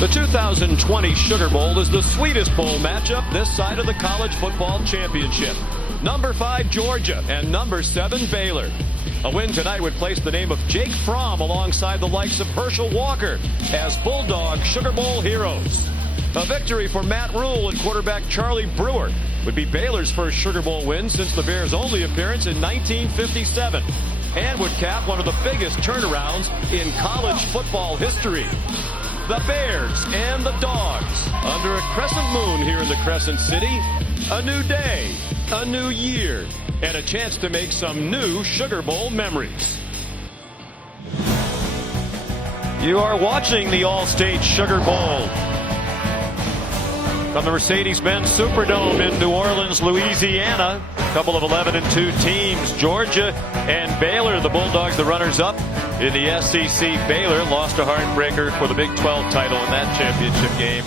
The 2020 Sugar Bowl is the sweetest bowl matchup this side of the college football championship. Number 5 Georgia and number 7 Baylor. A win tonight would place the name of Jake Fromm alongside the likes of Herschel Walker as Bulldog Sugar Bowl heroes. A victory for Matt Rule and quarterback Charlie Brewer would be Baylor's first Sugar Bowl win since the Bears' only appearance in 1957, and would cap one of the biggest turnarounds in college football history. The Bears and the Dogs under a crescent moon here in the Crescent City. A new day, a new year, and a chance to make some new Sugar Bowl memories. You are watching the All-State Sugar Bowl from the Mercedes-Benz Superdome in New Orleans, Louisiana. A couple of 11-2 teams, Georgia and Baylor. The Bulldogs, the runners-up in the SEC. Baylor lost a heartbreaker for the Big 12 title in that championship game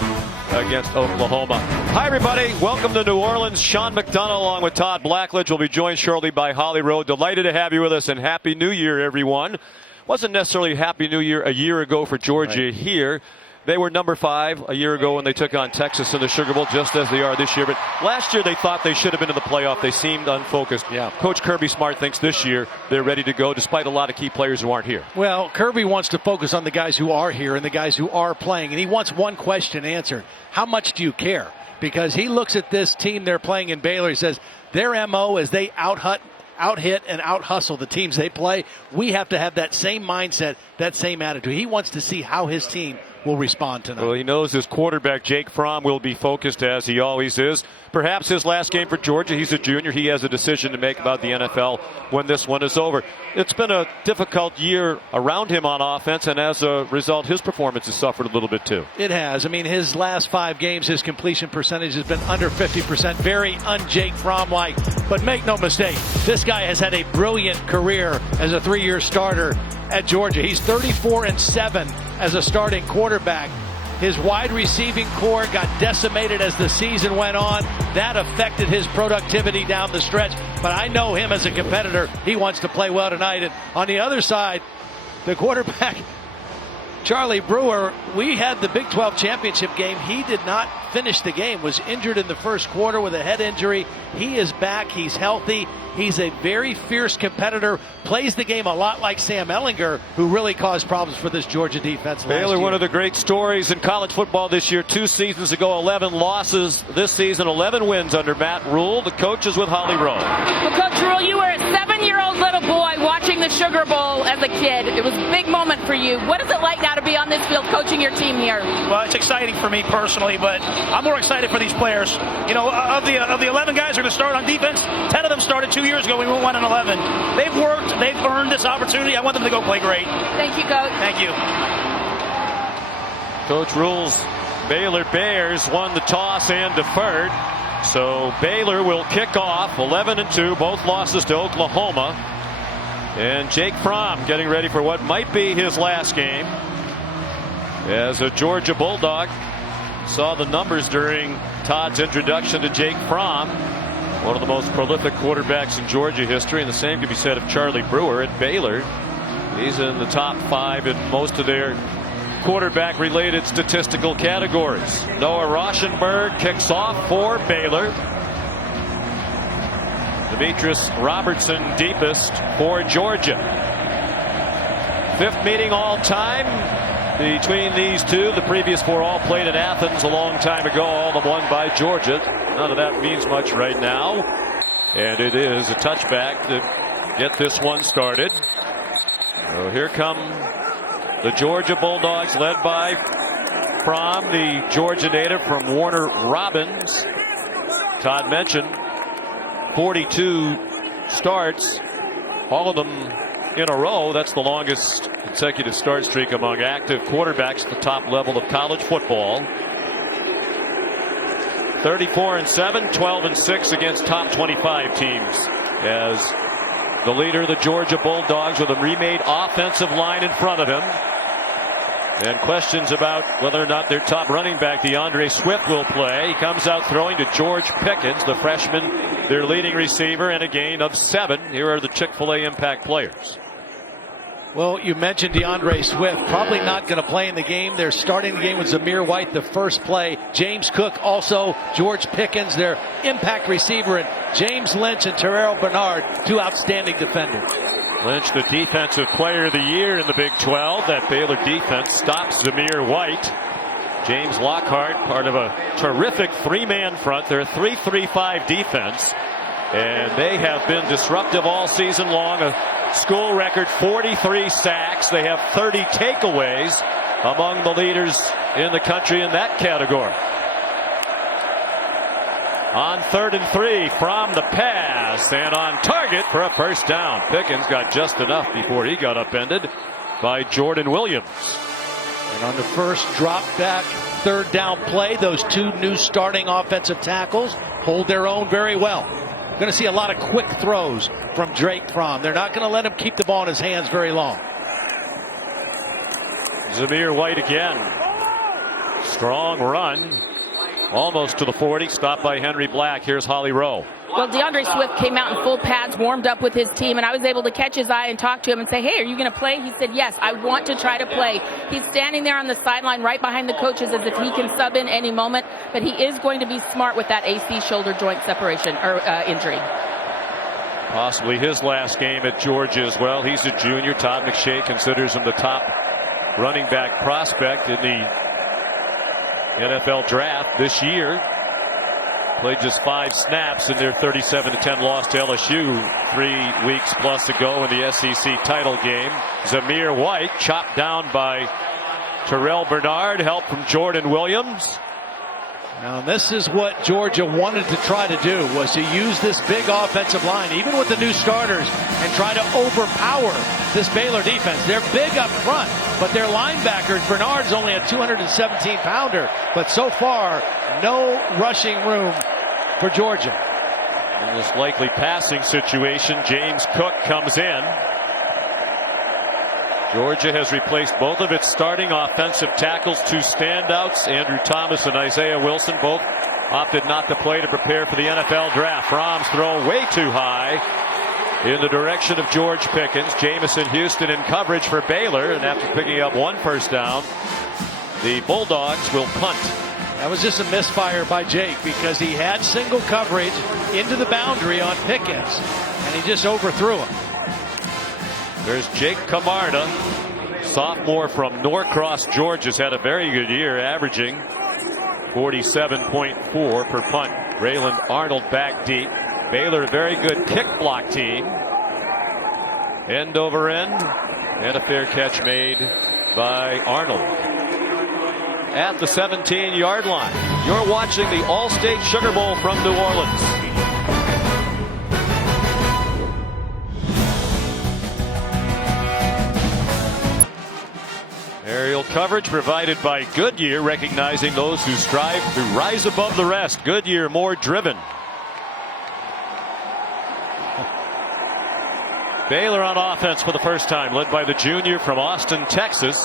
against Oklahoma. Hi, everybody. Welcome to New Orleans. Sean McDonough along with Todd Blackledge will be joined shortly by Holly Rowe. Delighted to have you with us, and Happy New Year, everyone. Wasn't necessarily Happy New Year a year ago for Georgia here. They were number 5 a year ago when they took on Texas in the Sugar Bowl, just as they are this year. But last year they thought they should have been in the playoff. They seemed unfocused. Yeah. Coach Kirby Smart thinks this year they're ready to go, despite a lot of key players who aren't here. Well, Kirby wants to focus on the guys who are here and the guys who are playing. And he wants one question answered. How much do you care? Because he looks at this team they're playing in Baylor. He says their MO is they out-hit and out-hustle the teams they play. We have to have that same mindset, that same attitude. He wants to see how his team will respond tonight. Well, he knows his quarterback, Jake Fromm, will be focused as he always is. Perhaps his last game for Georgia. He's a junior. He has a decision to make about the NFL when this one is over. It's been a difficult year around him on offense, and as a result, his performance has suffered a little bit too. It has. I mean, his last 5 games, his completion percentage has been under 50%. Very un-Jake Fromm-like. But make no mistake, this guy has had a brilliant career as a 3-year starter at Georgia. He's 34-7 as a starting quarterback. His wide receiving core got decimated as the season went on. That affected his productivity down the stretch. But I know him as a competitor. He wants to play well tonight. And on the other side, the quarterback, Charlie Brewer, we had the Big 12 championship game. He did not finish the game, was injured in the first quarter with a head injury. He is back. He's healthy. He's a very fierce competitor, plays the game a lot like Sam Ehlinger, who really caused problems for this Georgia defense last year. Baylor, one of the great stories in college football this year. 2 seasons ago, 11 losses. This season, 11 wins under Matt Rule. The coach is with Holly Rowe. Well, Coach Rule, you were a 7-year-old little boy watching the Sugar Bowl as a kid. It was a big moment for you. What is it like now to be on this field coaching your team here? Well, it's exciting for me personally, but I'm more excited for these players. You know, of the 11 guys who are going to start on defense, 10 of them started 2 years ago. We went 1-11. They've worked. They've earned this opportunity. I want them to go play great. Thank you, Coach. Thank you. Coach Rule's Baylor Bears won the toss and deferred. So Baylor will kick off 11-2, both losses to Oklahoma. And Jake Fromm getting ready for what might be his last game as a Georgia Bulldog. Saw the numbers during Todd's introduction to Jake Fromm, one of the most prolific quarterbacks in Georgia history, and the same could be said of Charlie Brewer at Baylor. He's in the top 5 in most of their quarterback-related statistical categories. Noah Rauschenberg kicks off for Baylor. Demetrius Robertson deepest for Georgia. 5th meeting all time between these two. The previous 4 all played in Athens a long time ago, all of won by Georgia. None of that means much right now. And it is a touchback to get this one started. So here come the Georgia Bulldogs, led by Fromm, the Georgia native from Warner Robins. Todd mentioned 42 starts, all of them in a row. That's the longest consecutive start streak among active quarterbacks at the top level of college football. 34-7, 12-6 against top 25 teams, as the leader, the Georgia Bulldogs, with a remade offensive line in front of him. And questions about whether or not their top running back, DeAndre Swift, will play. He comes out throwing to George Pickens, the freshman, their leading receiver, and a gain of 7. Here are the Chick-fil-A impact players. Well, you mentioned DeAndre Swift, probably not going to play in the game. They're starting the game with Zamir White, the first play. James Cook, also George Pickens, their impact receiver, and James Lynch and Terrell Bernard, two outstanding defenders. Lynch, the defensive player of the year in the Big 12. That Baylor defense stops Zamir White. James Lockhart, part of a terrific three-man front. They're a 3-3-5 defense, and they have been disruptive all season long. A school record 43 sacks. They have 30 takeaways, among the leaders in the country in that category. On 3rd and 3 from the pass, and on target for a first down. Pickens got just enough before he got upended by Jordan Williams. And on the first drop back, 3rd down play, those two new starting offensive tackles hold their own very well. Going to see a lot of quick throws from Jake Fromm. They're not going to let him keep the ball in his hands very long. Zamir White again. Strong run. Almost to the 40. Stopped by Henry Black. Here's Holly Rowe. Well, DeAndre Swift came out in full pads, warmed up with his team, and I was able to catch his eye and talk to him and say, hey, are you going to play? He said, yes, I want to try to play. He's standing there on the sideline right behind the coaches as if he can sub in any moment, but he is going to be smart with that AC shoulder joint separation or injury. Possibly his last game at Georgia as well. He's a junior. Todd McShay considers him the top running back prospect in the NFL draft this year. Played just 5 snaps in their 37-10 loss to LSU 3 weeks plus ago in the SEC title game. Zamir White chopped down by Terrell Bernard. Help from Jordan Williams. Now this is what Georgia wanted to try to do, was to use this big offensive line, even with the new starters, and try to overpower this Baylor defense. They're big up front, but their linebackers, Bernard's only a 217-pounder, but so far, no rushing room for Georgia. In this likely passing situation, James Cook comes in. Georgia has replaced both of its starting offensive tackles, 2 standouts, Andrew Thomas and Isaiah Wilson, both opted not to play to prepare for the NFL draft. Fromm's throw way too high in the direction of George Pickens. Jamison Houston in coverage for Baylor, and after picking up 1 first down, the Bulldogs will punt. That was just a misfire by Jake because he had single coverage into the boundary on Pickens, and he just overthrew him. There's Jake Camarda, sophomore from Norcross, Georgia, has had a very good year, averaging 47.4 per punt. Rayland Arnold back deep. Baylor, a very good kick block team. End over end, and a fair catch made by Arnold. At the 17-yard line, you're watching the All-State Sugar Bowl from New Orleans. Aerial coverage provided by Goodyear, recognizing those who strive to rise above the rest. Goodyear, more driven. Baylor on offense for the first time, led by the junior from Austin, Texas.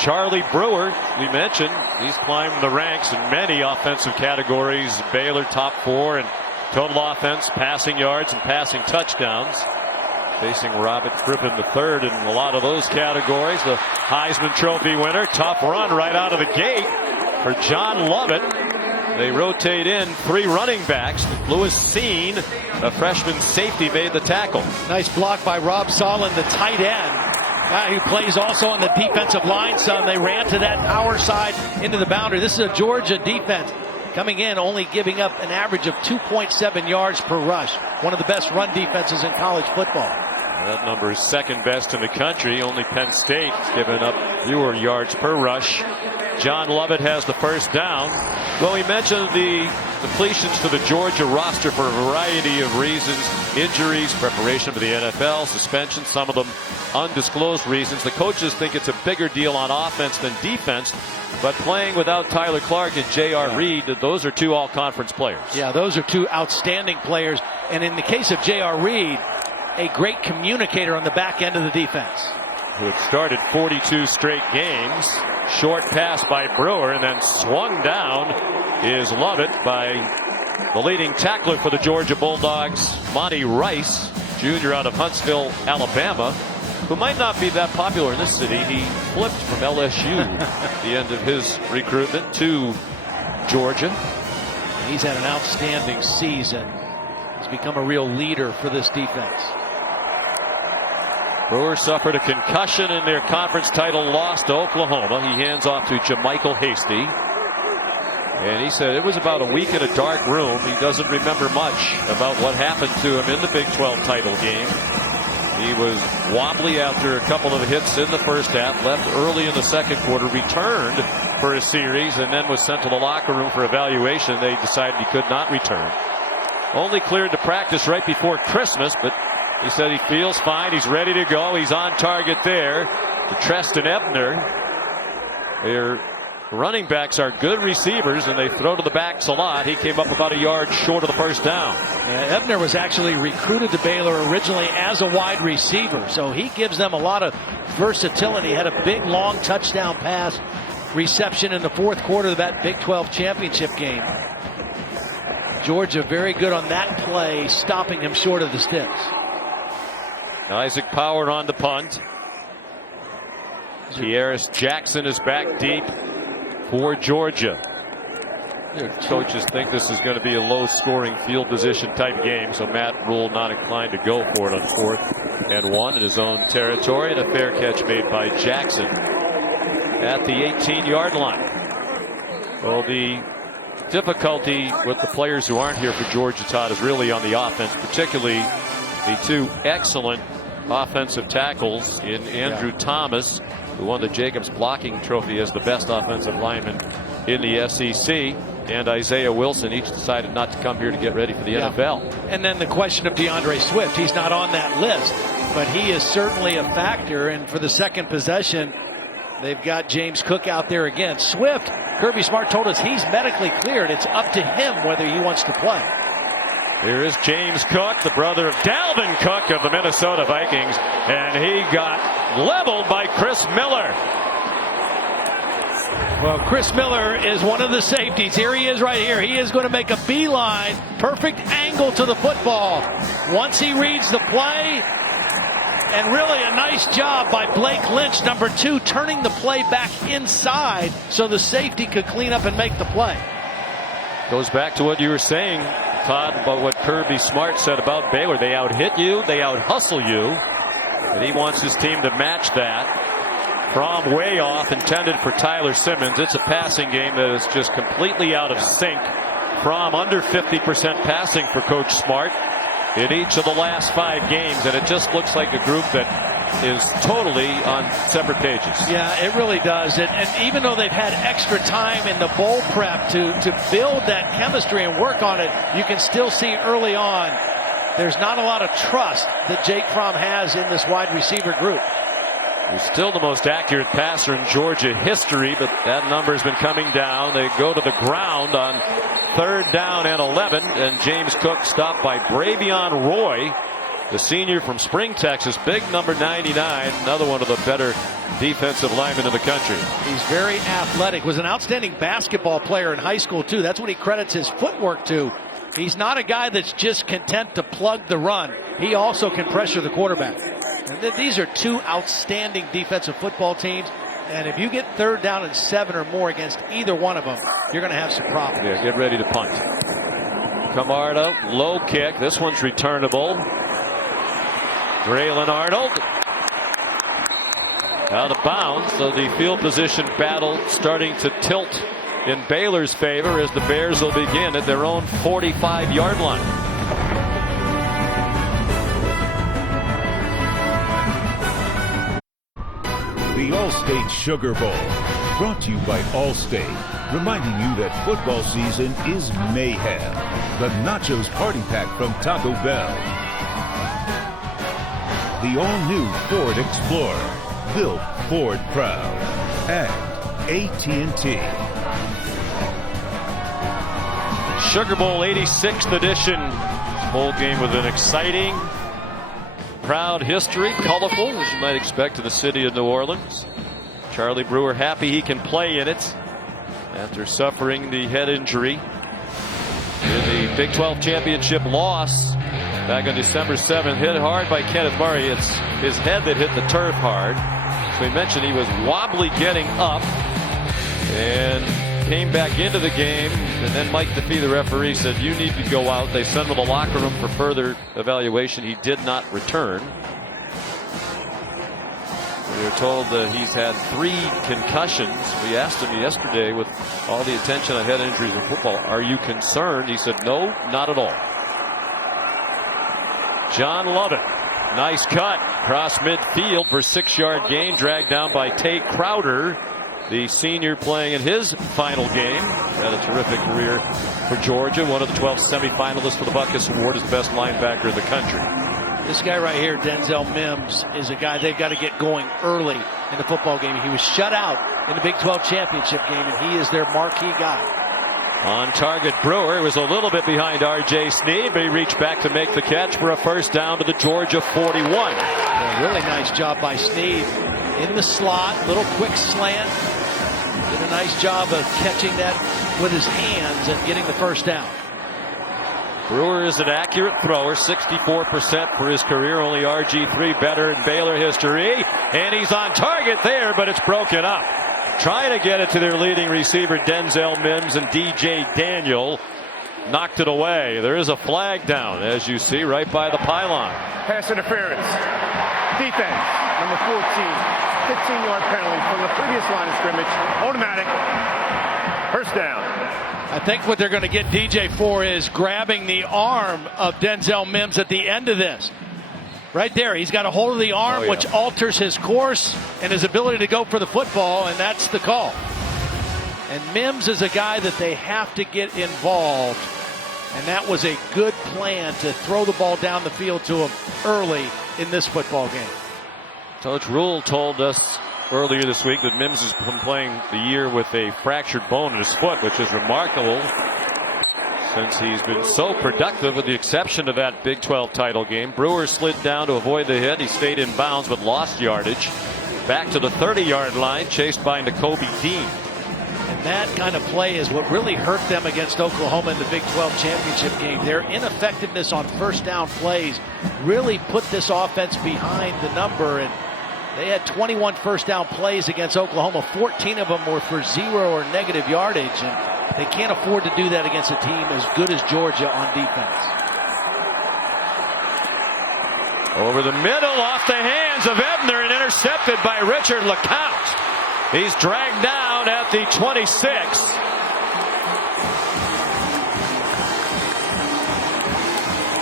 Charlie Brewer, we mentioned, he's climbed the ranks in many offensive categories. Baylor top 4 in total offense, passing yards, and passing touchdowns. Facing Robert Crippen III in a lot of those categories. The Heisman Trophy winner. Tough run right out of the gate for John Lovett. They rotate in 3 running backs. Lewis Seen, a freshman safety, made the tackle. Nice block by Rob Solon, the tight end. Who plays also on the defensive line some. They ran to that power side into the boundary. This is a Georgia defense coming in, only giving up an average of 2.7 yards per rush. One of the best run defenses in college football. That number is second best in the country. Only Penn State giving up fewer yards per rush. John Lovett has the first down. Well, we mentioned the depletions to the Georgia roster for a variety of reasons. Injuries, preparation for the NFL, suspensions, some of them undisclosed reasons. The coaches think it's a bigger deal on offense than defense. But playing without Tyler Clark and J.R. Reed, those are 2 all-conference players. Yeah, those are 2 outstanding players. And in the case of J.R. Reed, a great communicator on the back end of the defense. Who had started 42 straight games. Short pass by Brewer, and then swung down is Lovett by the leading tackler for the Georgia Bulldogs, Monty Rice, junior out of Huntsville, Alabama. who might not be that popular in this city. He flipped from LSU at the end of his recruitment to Georgia. He's had an outstanding season. He's become a real leader for this defense. Brewer suffered a concussion in their conference title loss to Oklahoma. He hands off to Jamichael Hasty. And he said it was about a week in a dark room. He doesn't remember much about what happened to him in the Big 12 title game. He was wobbly after a couple of hits in the first half, left early in the second quarter, returned for a series, and then was sent to the locker room for evaluation. They decided he could not return. Only cleared to practice right before Christmas, but he said he feels fine. He's ready to go. He's on target there to Treston Ebner. Their running backs are good receivers, and they throw to the backs a lot. He came up about a yard short of the first down. Ebner was actually recruited to Baylor originally as a wide receiver, so he gives them a lot of versatility. Had a big, long touchdown pass reception in the fourth quarter of that Big 12 championship game. Georgia very good on that play, stopping him short of the sticks. Isaac Power on the punt. Kieris Jackson is back deep for Georgia. Coaches think this is going to be a low-scoring field position type game, so Matt Rule not inclined to go for it on 4th and 1 in his own territory, and a fair catch made by Jackson at the 18-yard line. Well, the difficulty with the players who aren't here for Georgia, Todd, is really on the offense, particularly the two excellent offensive tackles in Andrew Thomas, who won the Jacobs Blocking Trophy as the best offensive lineman in the SEC, and Isaiah Wilson. Each decided not to come here to get ready for the NFL. And then the question of DeAndre Swift. He's not on that list, but he is certainly a factor. And for the second possession, they've got James Cook out there again. Swift, Kirby Smart told us he's medically cleared. It's up to him whether he wants to play. Here is James Cook, the brother of Dalvin Cook of the Minnesota Vikings, and he got leveled by Chris Miller. Well, Chris Miller is one of the safeties. Here he is right here. He is going to make a beeline, perfect angle to the football. Once he reads the play, and really a nice job by Blake Lynch, number 2, turning the play back inside so the safety could clean up and make the play. Goes back to what you were saying, Todd, about what Kirby Smart said about Baylor. They out-hit you, they out-hustle you, and he wants his team to match that. From way off, intended for Tyler Simmons. It's a passing game that is just completely out of sync. From under 50% passing for Coach Smart in each of the last 5 games, and it just looks like a group that is totally on separate pages. Yeah, it really does. And even though they've had extra time in the bowl prep to build that chemistry and work on it, you can still see early on there's not a lot of trust that Jake Fromm has in this wide receiver group. He's still the most accurate passer in Georgia history, but that number has been coming down. They go to the ground on 3rd down and 11, and James Cook stopped by Bravion Roy, the senior from Spring, Texas. Big number 99, another one of the better defensive linemen in the country. He's very athletic, was an outstanding basketball player in high school too. That's what he credits his footwork to. He's not a guy that's just content to plug the run. He also can pressure the quarterback. And these are 2 outstanding defensive football teams. And if you get 3rd down and 7 or more against either one of them, you're going to have some problems. Yeah, get ready to punt. Camarda, low kick. This one's returnable. Braylon Arnold out of bounds. So the field position battle starting to tilt in Baylor's favor as the Bears will begin at their own 45-yard line. The Allstate Sugar Bowl, brought to you by Allstate, reminding you that football season is mayhem. The Nachos Party Pack from Taco Bell. The all-new Ford Explorer, built Ford proud. And AT&T. Sugar Bowl 86th edition. Bowl game with an exciting, proud history, colorful, as you might expect in the city of New Orleans. Charlie Brewer happy he can play in it after suffering the head injury in the Big 12 championship loss Back on December 7th, hit hard by Kenneth Murray. It's his head that hit the turf hard. So we mentioned he was wobbly getting up and came back into the game. And then Mike DeFee, the referee, said, "You need to go out." They sent him to the locker room for further evaluation. He did not return. We were told that he's had 3 concussions. We asked him yesterday, with all the attention on head injuries in football, "Are you concerned?" He said, "No, not at all." John Lovett, nice cut across midfield for 6-yard gain, dragged down by Tay Crowder, the senior playing in his final game. Had a terrific career for Georgia, one of the 12 semifinalists for the Butkus Award as best linebacker in the country. This guy right here, Denzel Mims, is a guy they've got to get going early in the football game. He was shut out in the Big 12 championship game, and he is their marquee guy. On target, Brewer was a little bit behind R.J. Sneed, but he reached back to make the catch for a first down to the Georgia 41. A really nice job by Sneed in the slot, little quick slant. Did a nice job of catching that with his hands and getting the first down. Brewer is an accurate thrower, 64% for his career, only RG3 better in Baylor history. And he's on target there, but it's broken up. Trying to get it to their leading receiver, Denzel Mims, and DJ Daniel knocked it away. There is a flag down, as you see, right by the pylon. Pass interference. Defense, number 14. 15-yard penalty from the previous line of scrimmage. Automatic. First down. I think what they're going to get DJ for is grabbing the arm of Denzel Mims at the end of this. Right there, he's got a hold of the arm, which alters his course and his ability to go for the football, and that's the call. And Mims is a guy that they have to get involved, and that was a good plan to throw the ball down the field to him early in this football game. Coach Rule told us earlier this week that Mims has been playing the year with a fractured bone in his foot, which is remarkable since he's been so productive, with the exception of that Big 12 title game. Brewer slid down to avoid the hit. He stayed in bounds but lost yardage. Back to the 30-yard line, chased by Nakobe Dean. And that kind of play is what really hurt them against Oklahoma in the Big 12 championship game. Their ineffectiveness on first down plays really put this offense behind the number, and they had 21 first down plays against Oklahoma. 14 of them were for 0 or negative yardage, and they can't afford to do that against a team as good as Georgia on defense. Over the middle, off the hands of Ebner, and intercepted by Richard LeCount. He's dragged down at the 26.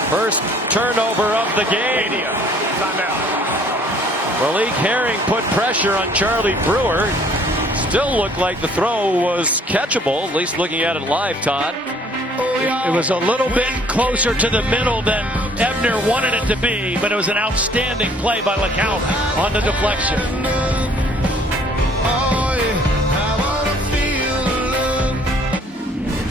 First turnover of the game. Timeout. Malik Herring put pressure on Charlie Brewer. Still looked like the throw was catchable, at least looking at it live, Todd. It was a little bit closer to the middle than Ebner wanted it to be, but it was an outstanding play by LeCount on the deflection.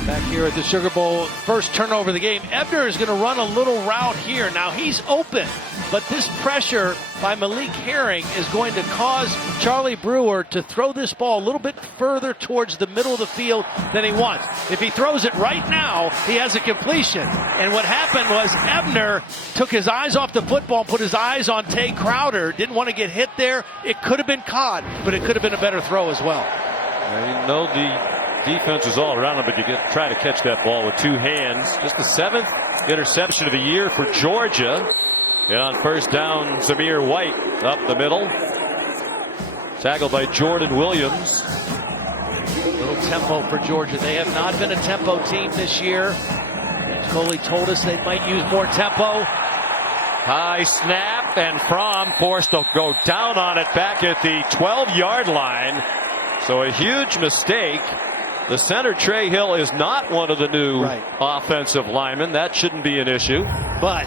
Back here at the Sugar Bowl, first turnover of the game. Ebner is going to run a little route here. Now he's open, but this pressure by Malik Herring is going to cause Charlie Brewer to throw this ball a little bit further towards the middle of the field than he wants. If he throws it right now, he has a completion. And what happened was Ebner took his eyes off the football and put his eyes on Tay Crowder. Didn't want to get hit there. It could have been caught, but it could have been a better throw as well. You know, the defense is all around him, but you try to catch that ball with 2 hands. Just the 7th interception of the year for Georgia. And on first down, Zamir White up the middle. Tackled by Jordan Williams. Little tempo for Georgia. They have not been a tempo team this year. Coley told us they might use more tempo. High snap, and Fromm forced to go down on it back at the 12-yard line. So a huge mistake. The center, Trey Hill, is not one of the new offensive linemen. That shouldn't be an issue. But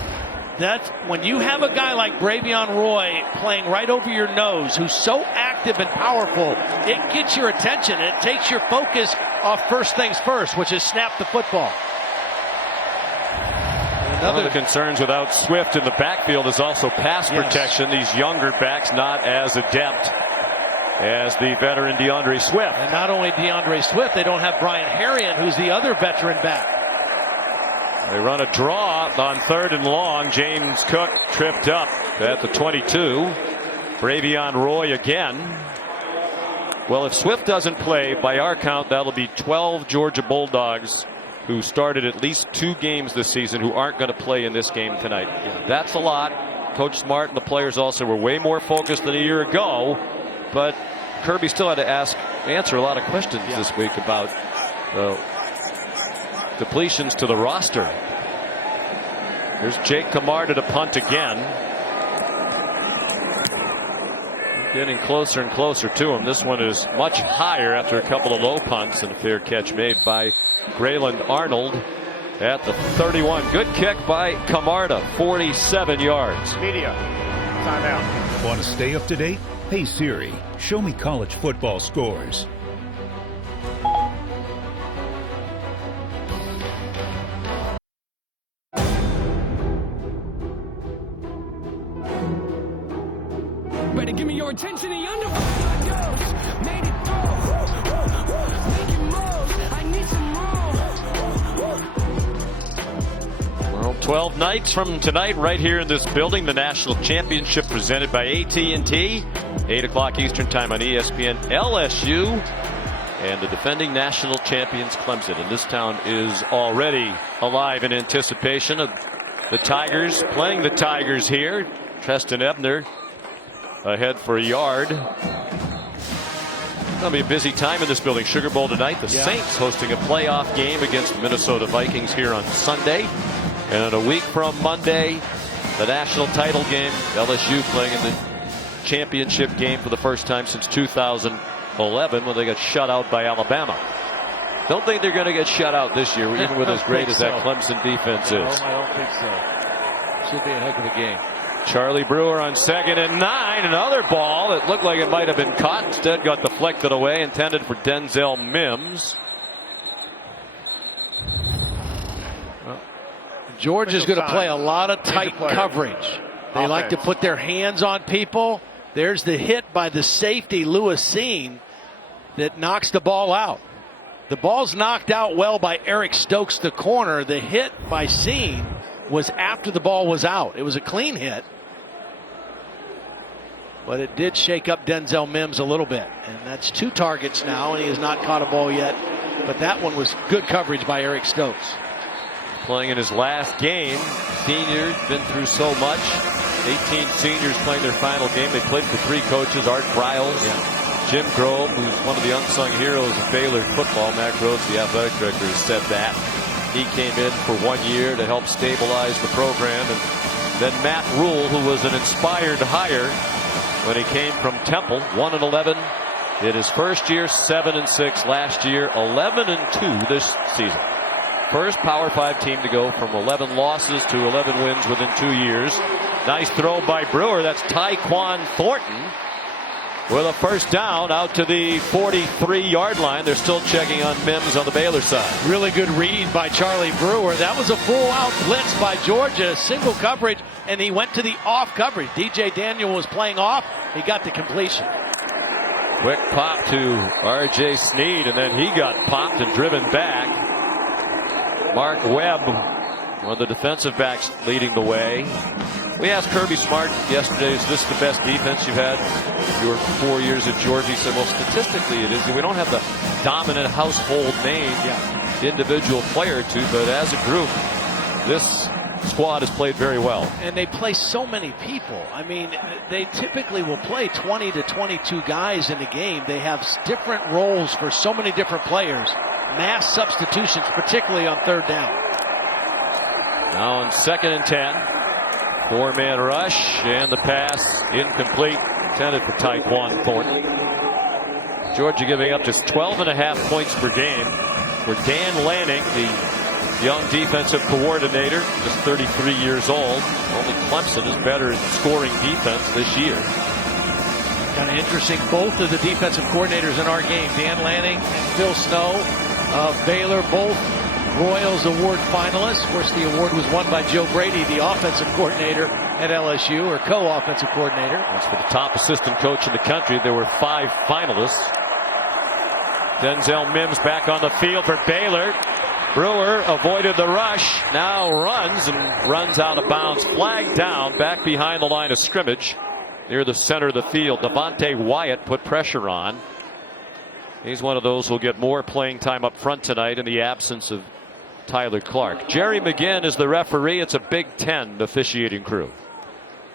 that's when you have a guy like Bravion Roy playing right over your nose, who's so active and powerful, it gets your attention. It takes your focus off first things first, which is snap the football. One of the concerns without Swift in the backfield is also pass protection. These younger backs not as adept as the veteran DeAndre Swift. And not only DeAndre Swift, they don't have Brian Herrien, who's the other veteran back. They run a draw on 3rd and long. James Cook tripped up at the 22. Bravion Roy again. Well, if Swift doesn't play, by our count, that'll be 12 Georgia Bulldogs who started at least 2 games this season who aren't going to play in this game tonight. That's a lot. Coach Smart and the players also were way more focused than a year ago. But Kirby still had to answer a lot of questions this week about depletions to the roster. There's Jake Camarda to punt again. Getting closer and closer to him. This one is much higher after a couple of low punts, and a fair catch made by Grayland Arnold at the 31. Good kick by Camarda, 47 yards. Media, timeout. Want to stay up to date? Hey Siri, show me college football scores. Better give me your attention and under made it through. Making moves. I need some more. Well, 12 nights from tonight right here in this building, the national championship presented by AT&T. 8 o'clock Eastern time on ESPN. LSU and the defending national champions Clemson. And this town is already alive in anticipation of the Tigers playing the Tigers here. Treston Ebner ahead for a yard. It's going to be a busy time in this building. Sugar Bowl tonight. The Saints hosting a playoff game against the Minnesota Vikings here on Sunday. And a week from Monday, the national title game. LSU playing in the championship game for the first time since 2011 when they got shut out by Alabama. Don't think they're going to get shut out this year, even with as great as that Clemson defense is. No, I don't think so. Should be a heck of a game. Charlie Brewer on 2nd and 9. Another ball that looked like it might have been caught. Instead got deflected away, intended for Denzel Mims. Georgia's going to play a lot of tight coverage. They like to put their hands on people. There's the hit by the safety, Lewis Seen, that knocks the ball out. The ball's knocked out well by Eric Stokes, the corner. The hit by Seen was after the ball was out. It was a clean hit, but it did shake up Denzel Mims a little bit. And that's 2 targets now, and he has not caught a ball yet. But that one was good coverage by Eric Stokes. Playing in his last game. Seniors, been through so much. 18 seniors playing their final game. They played for 3 coaches, Art Briles, Jim Grove, who's one of the unsung heroes of Baylor football. Matt Groves, the athletic director, has said that. He came in for 1 year to help stabilize the program. And then Matt Rule, who was an inspired hire when he came from Temple, 1-11 in his first year, 7-6 last year, 11-2 this season. First Power 5 team to go from 11 losses to 11 wins within 2 years. Nice throw by Brewer. That's Tyquan Thornton with a first down out to the 43-yard line. They're still checking on Mims on the Baylor side. Really good read by Charlie Brewer. That was a full-out blitz by Georgia. Single coverage, and he went to the off coverage. DJ Daniel was playing off. He got the completion. Quick pop to R.J. Sneed, and then he got popped and driven back. Mark Webb, one of the defensive backs, leading the way. We asked Kirby Smart yesterday, is this the best defense you've had your 4 years at Georgia? He said, well, statistically it is. We don't have the dominant household name individual player or two, but as a group, this squad has played very well. And they play so many people. I mean, they typically will play 20 to 22 guys in the game. They have different roles for so many different players. Mass substitutions, particularly on 3rd down. Now on 2nd and 10. 4-man rush, and the pass incomplete, intended for Tyquan Thornton. Georgia giving up just 12.5 points per game for Dan Lanning, the young defensive coordinator, just 33 years old. Only Clemson is better at scoring defense this year. Kind of interesting, both of the defensive coordinators in our game, Dan Lanning and Phil Snow of Baylor, both Royals Award finalists. Of course, the award was won by Joe Brady, the offensive coordinator at LSU, or co-offensive coordinator. As for the top assistant coach in the country, there were 5 finalists. Denzel Mims back on the field for Baylor. Brewer avoided the rush, now runs out of bounds, flagged down back behind the line of scrimmage near the center of the field. Devontae Wyatt put pressure on. He's one of those who'll get more playing time up front tonight in the absence of Tyler Clark. Jerry McGinn is the referee. It's a Big Ten officiating crew.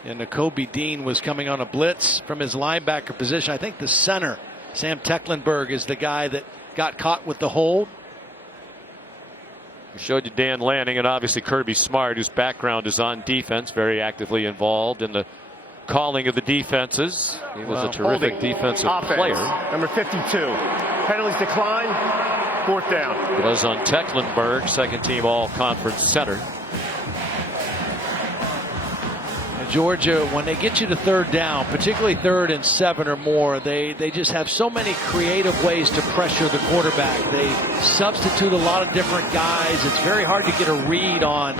And Nakobe Dean was coming on a blitz from his linebacker position. I think the center, Sam Tecklenburg, is the guy that got caught with the hold. We showed you Dan Lanning and obviously Kirby Smart, whose background is on defense, very actively involved in the calling of the defenses. He was a terrific defensive player. Number 52. Penalties decline. 4th down. It was on Tecklenburg, second team all-conference center. And Georgia, when they get you to 3rd down, particularly 3rd and 7 or more, they just have so many creative ways to pressure the quarterback. They substitute a lot of different guys. It's very hard to get a read on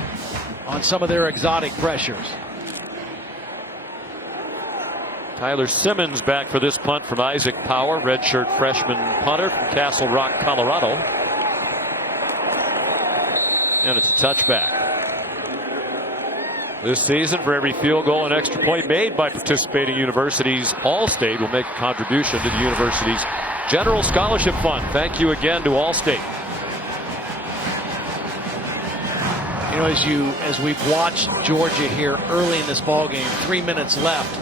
some of their exotic pressures. Tyler Simmons back for this punt from Isaac Power, redshirt freshman punter from Castle Rock, Colorado. And it's a touchback. This season, for every field goal and extra point made by participating universities, Allstate will make a contribution to the university's General Scholarship Fund. Thank you again to Allstate. You know, as we've watched Georgia here early in this ball game, 3 minutes left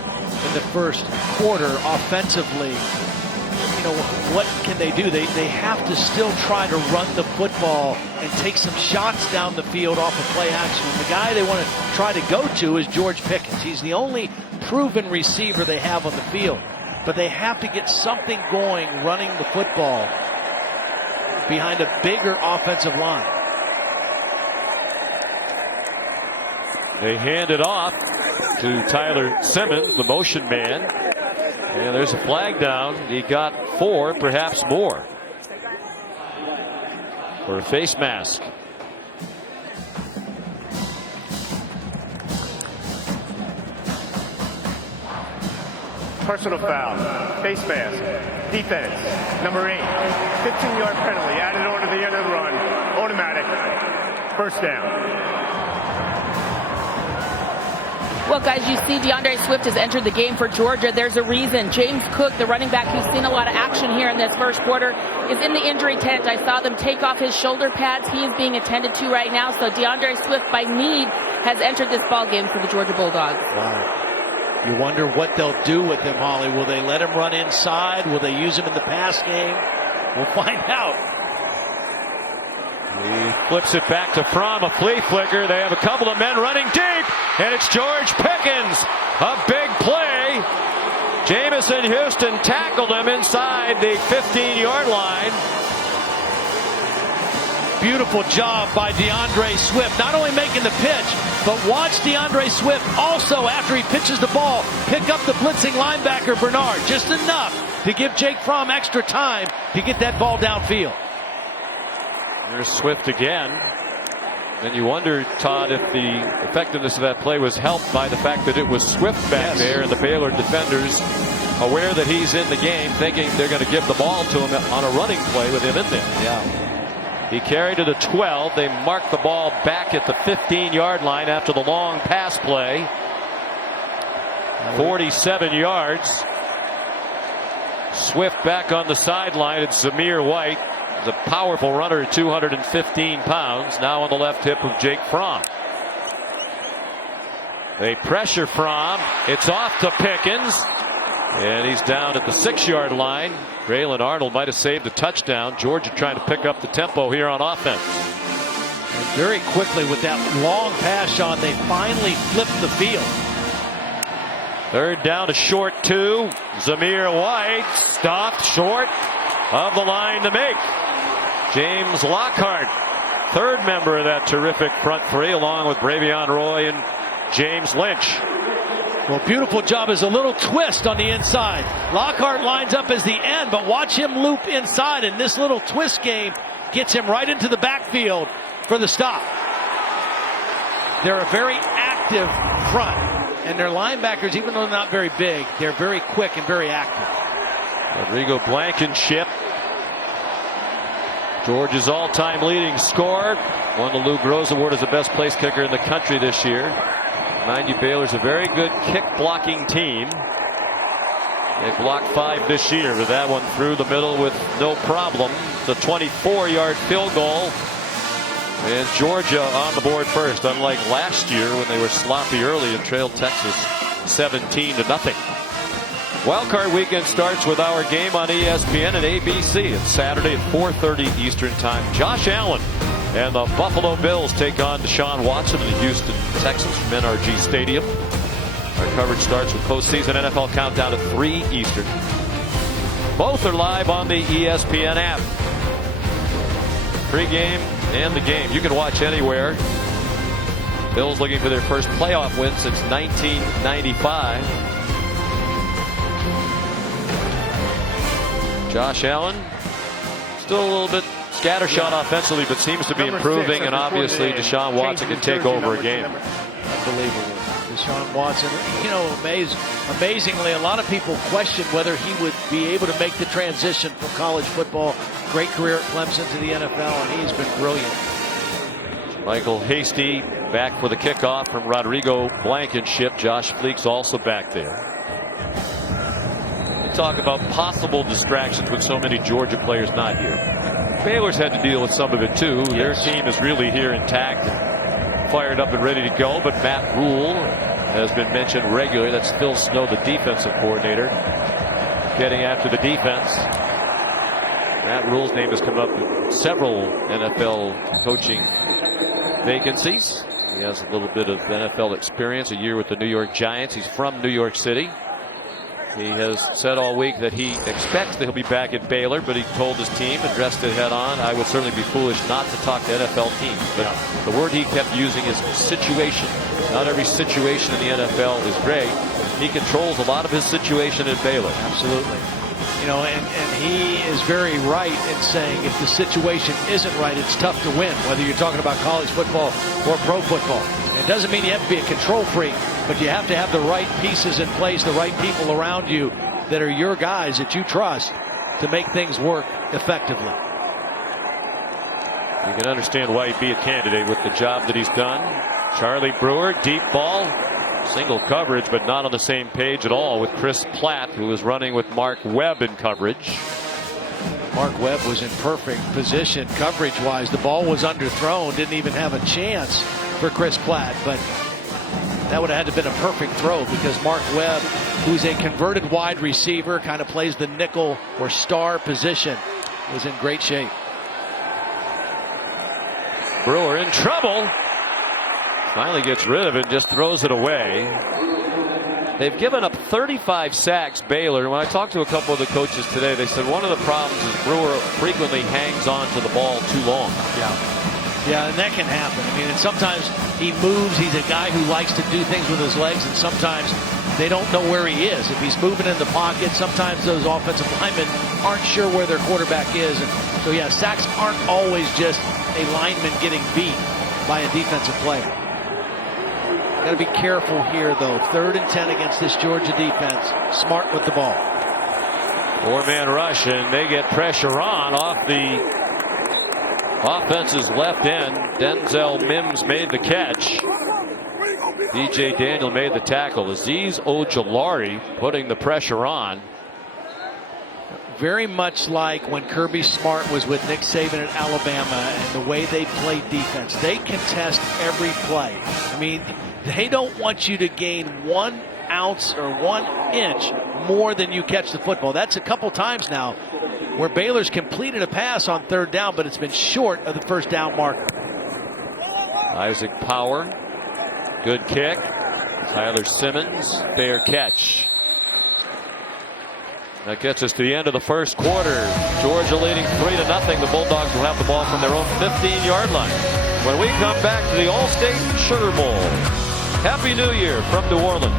in the first quarter offensively, you know, what can they do? They have to still try to run the football and take some shots down the field off of play action. And the guy they want to try to go to is George Pickens. He's the only proven receiver they have on the field. But they have to get something going running the football behind a bigger offensive line. They hand it off to Tyler Simmons, the motion man. And there's a flag down. He got 4, perhaps more, for a face mask. Personal foul. Face mask. Defense. Number 8. 15-yard penalty. Added on to the end of the run. Automatic. 1st down. Well, guys, you see DeAndre Swift has entered the game for Georgia. There's a reason. James Cook, the running back who's seen a lot of action here in this first quarter, is in the injury tent. I saw them take off his shoulder pads. He is being attended to right now. So DeAndre Swift, by need, has entered this ball game for the Georgia Bulldogs. Wow. You wonder what they'll do with him, Holly. Will they let him run inside? Will they use him in the pass game? We'll find out. He flips it back to Fromm, a flea flicker. They have a couple of men running deep, and it's George Pickens. A big play. Jamison Houston tackled him inside the 15-yard line. Beautiful job by DeAndre Swift, not only making the pitch, but watch DeAndre Swift also, after he pitches the ball, pick up the blitzing linebacker Bernard, just enough to give Jake Fromm extra time to get that ball downfield. There's Swift again. Then you wonder, Todd, if the effectiveness of that play was helped by the fact that it was Swift back there and the Baylor defenders aware that he's in the game, thinking they're going to give the ball to him on a running play with him in there. Yeah. He carried to the 12. They marked the ball back at the 15-yard line after the long pass play. 47 yards. Swift back on the sideline. It's Zamir White, the powerful runner, 215 pounds, now on the left hip of Jake Fromm. They pressure Fromm. It's off to Pickens. And he's down at the 6-yard line. Braylon Arnold might have saved a touchdown. Georgia trying to pick up the tempo here on offense. And very quickly with that long pass, Sean, they finally flipped the field. 3rd down, a short 2. Zamir White stopped short of the line to make. James Lockhart, 3rd member of that terrific front 3, along with Bravion Roy and James Lynch. Well, beautiful job as a little twist on the inside. Lockhart lines up as the end, but watch him loop inside, and this little twist game gets him right into the backfield for the stop. They're a very active front, and their linebackers, even though they're not very big, they're very quick and very active. Rodrigo Blankenship Georgia's all-time leading scorer. Won the Lou Groza Award as the best place kicker in the country this year. Mind you, Baylor's a very good kick blocking team. They blocked 5 this year, but that one through the middle with no problem. The 24-yard field goal. And Georgia on the board first, unlike last year when they were sloppy early and trailed Texas 17-0. Wildcard weekend starts with our game on ESPN and ABC. It's Saturday at 4:30 Eastern Time. Josh Allen and the Buffalo Bills take on Deshaun Watson in Houston, Texas from NRG Stadium. Our coverage starts with postseason NFL countdown at 3 Eastern. Both are live on the ESPN app. Pre-game and the game. You can watch anywhere. Bills looking for their first playoff win since 1995. Josh Allen still a little bit scattershot offensively, but seems to be improving, and obviously Deshaun Watson can take over a game. Unbelievable. Deshaun Watson, you know, amazingly, a lot of people question whether he would be able to make the transition from college football, great career at Clemson, to the NFL, and he's been brilliant. Michael Hasty back for the kickoff from Rodrigo Blankenship. Josh Fleek's also back there. We talk about possible distractions with so many Georgia players not here. Baylor's had to deal with some of it too. Yes. Their team is really here intact and fired up and ready to go, but Matt Rule has been mentioned regularly. That's Phil Snow, the defensive coordinator, getting after the defense. Matt Rule's name has come up in several NFL coaching vacancies. He has a little bit of NFL experience, a year with the New York Giants. He's from New York City. He has said all week that he expects that he'll be back at Baylor, but he told his team, addressed it head on, I would certainly be foolish not to talk to NFL teams. But the word he kept using is situation. Not every situation in the NFL is great. He controls a lot of his situation at Baylor. Absolutely. You know, and he is very right in saying if the situation isn't right, it's tough to win, whether you're talking about college football or pro football. It doesn't mean you have to be a control freak, but you have to have the right pieces in place, the right people around you that are your guys that you trust to make things work effectively. You can understand why he'd be a candidate with the job that he's done. Charlie Brewer, deep ball, single coverage, but not on the same page at all with Chris Platt, who was running with Mark Webb in coverage. Mark Webb was in perfect position coverage-wise. The ball was underthrown, didn't even have a chance for Chris Platt, but that would have had to have been a perfect throw because Mark Webb, who's a converted wide receiver, kind of plays the nickel or star position, was in great shape. Brewer in trouble. Finally gets rid of it, just throws it away. They've given up 35 sacks, Baylor. And when I talked to a couple of the coaches today, they said one of the problems is Brewer frequently hangs on to the ball too long. Yeah, and that can happen. I mean, and sometimes he moves. He's a guy who likes to do things with his legs, and sometimes they don't know where he is. If he's moving in the pocket, sometimes those offensive linemen aren't sure where their quarterback is. And so, yeah, sacks aren't always just a lineman getting beat by a defensive player. Got to be careful here, though. 3rd and 10 against this Georgia defense. Smart with the ball. 4-man rush, and they get pressure on off the offense's left end. Denzel Mims made the catch. DJ Daniel made the tackle. Azeez Ojulari putting the pressure on. Very much like when Kirby Smart was with Nick Saban at Alabama and the way they played defense. They contest every play. I mean, they don't want you to gain 1 ounce or 1 inch more than you catch the football. That's a couple times now where Baylor's completed a pass on 3rd down, but it's been short of the first down marker. Isaac Power, good kick. Tyler Simmons, fair catch. That gets us to the end of the first quarter. Georgia leading 3-0. The Bulldogs will have the ball from their own 15-yard line. When we come back to the All-State Sugar Bowl. Happy New Year from New Orleans.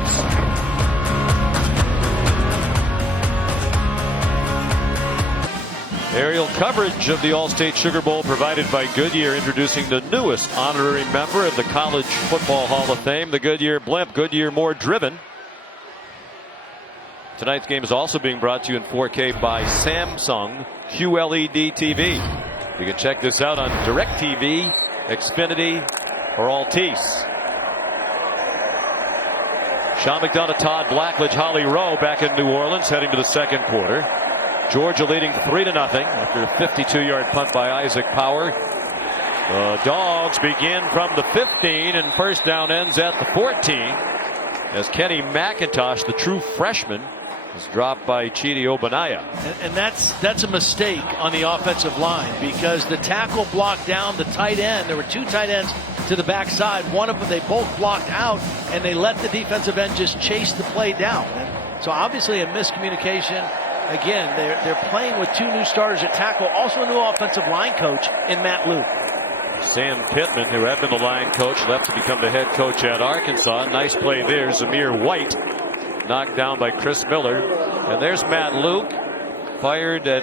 Aerial coverage of the All-State Sugar Bowl provided by Goodyear, introducing the newest honorary member of the College Football Hall of Fame, the Goodyear Blimp. Goodyear, more driven. Tonight's game is also being brought to you in 4K by Samsung QLED TV. You can check this out on DirecTV, Xfinity, or Altice. Sean McDonough, Todd Blackledge, Holly Rowe back in New Orleans heading to the second quarter. Georgia leading 3-0 after a 52-yard punt by Isaac Power. The Dogs begin from the 15 and first down ends at the 14 as Kenny McIntosh, the true freshman, is dropped by Chidi Obanaya. And that's a mistake on the offensive line because the tackle blocked down the tight end. There were two tight ends to the backside. One of them they both blocked out, and they let the defensive end just chase the play down. And so obviously a miscommunication. Again, they're playing with two new starters at tackle, also a new offensive line coach in Matt Luke. Sam Pittman, who had been the line coach, left to become the head coach at Arkansas. Nice play there. Zamir White knocked down by Chris Miller. And there's Matt Luke, fired at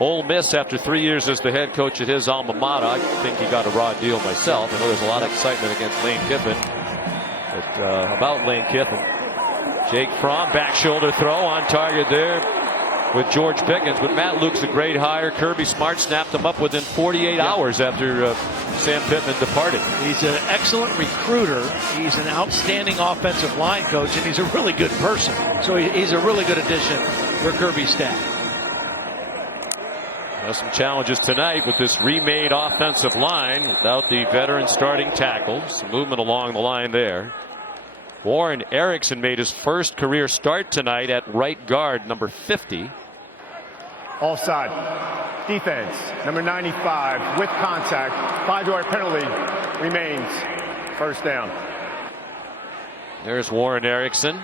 Ole Miss after 3 years as the head coach at his alma mater. I think he got a raw deal myself. I know there's a lot of excitement against Lane Kiffin. But about Lane Kiffin, Jake Fromm, back shoulder throw on target there with George Pickens. But Matt Luke's a great hire. Kirby Smart snapped him up within 48 hours after Sam Pittman departed. He's an excellent recruiter. He's an outstanding offensive line coach, and he's a really good person. So he's a really good addition for Kirby's staff. Some challenges tonight with this remade offensive line without the veteran starting tackles. Some movement along the line there. Warren Erickson made his first career start tonight at right guard, number 50. Offside. Defense, number 95, with contact. 5-yard penalty remains. First down. There's Warren Erickson.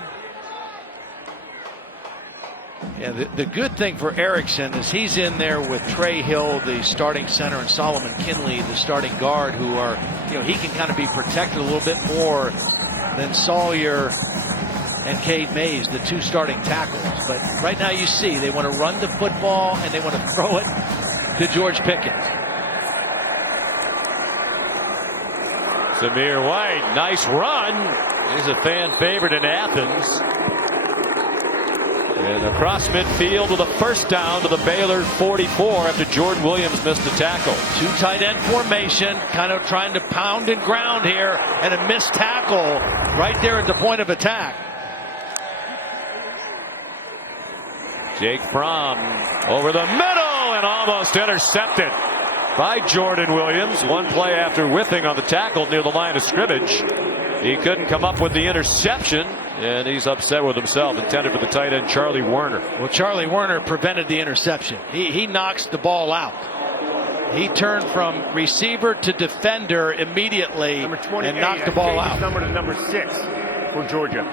Yeah, the good thing for Erickson is he's in there with Trey Hill, the starting center, and Solomon Kinley, the starting guard, who are, he can kind of be protected a little bit more than Sawyer and Cade Mays, the two starting tackles. But right now you see they want to run the football and they want to throw it to George Pickens. Zamir White, nice run. He's a fan favorite in Athens. And across midfield with a first down to the Baylor 44 after Jordan Williams missed a tackle. Two tight end formation, kind of trying to pound and ground here, and a missed tackle right there at the point of attack. Jake Fromm over the middle and almost intercepted by Jordan Williams. One play after whiffing on the tackle near the line of scrimmage. He couldn't come up with the interception, and he's upset with himself. Intended for the tight end, Charlie Werner. Well, Charlie Werner prevented the interception. He knocks the ball out. He turned from receiver to defender immediately and knocked the ball out. Number to number 6 for Georgia.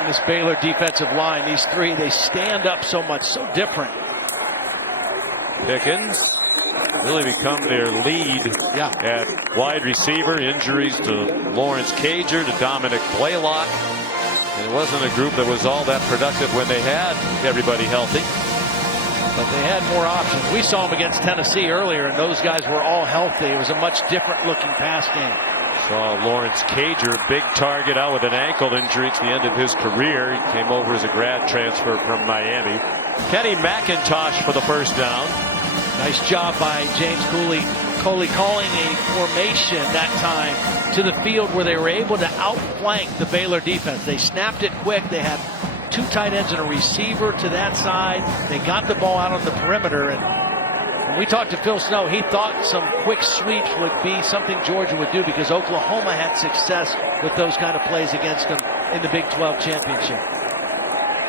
In this Baylor defensive line, these three, they stand up so much, so different. Pickens really become their lead at wide receiver. Injuries to Lawrence Cager, to Dominic Blaylock. And it wasn't a group that was all that productive when they had everybody healthy. But they had more options. We saw them against Tennessee earlier, and those guys were all healthy. It was a much different looking pass game. Saw Lawrence Cager, big target, out with an ankle injury to the end of his career. He came over as a grad transfer from Miami. Kenny McIntosh for the first down. Nice job by James Coley calling a formation that time to the field where they were able to outflank the Baylor defense. They snapped it quick. They had two tight ends and a receiver to that side. They got the ball out on the perimeter, and when we talked to Phil Snow, he thought some quick sweeps would be something Georgia would do because Oklahoma had success with those kind of plays against them in the Big 12 championship.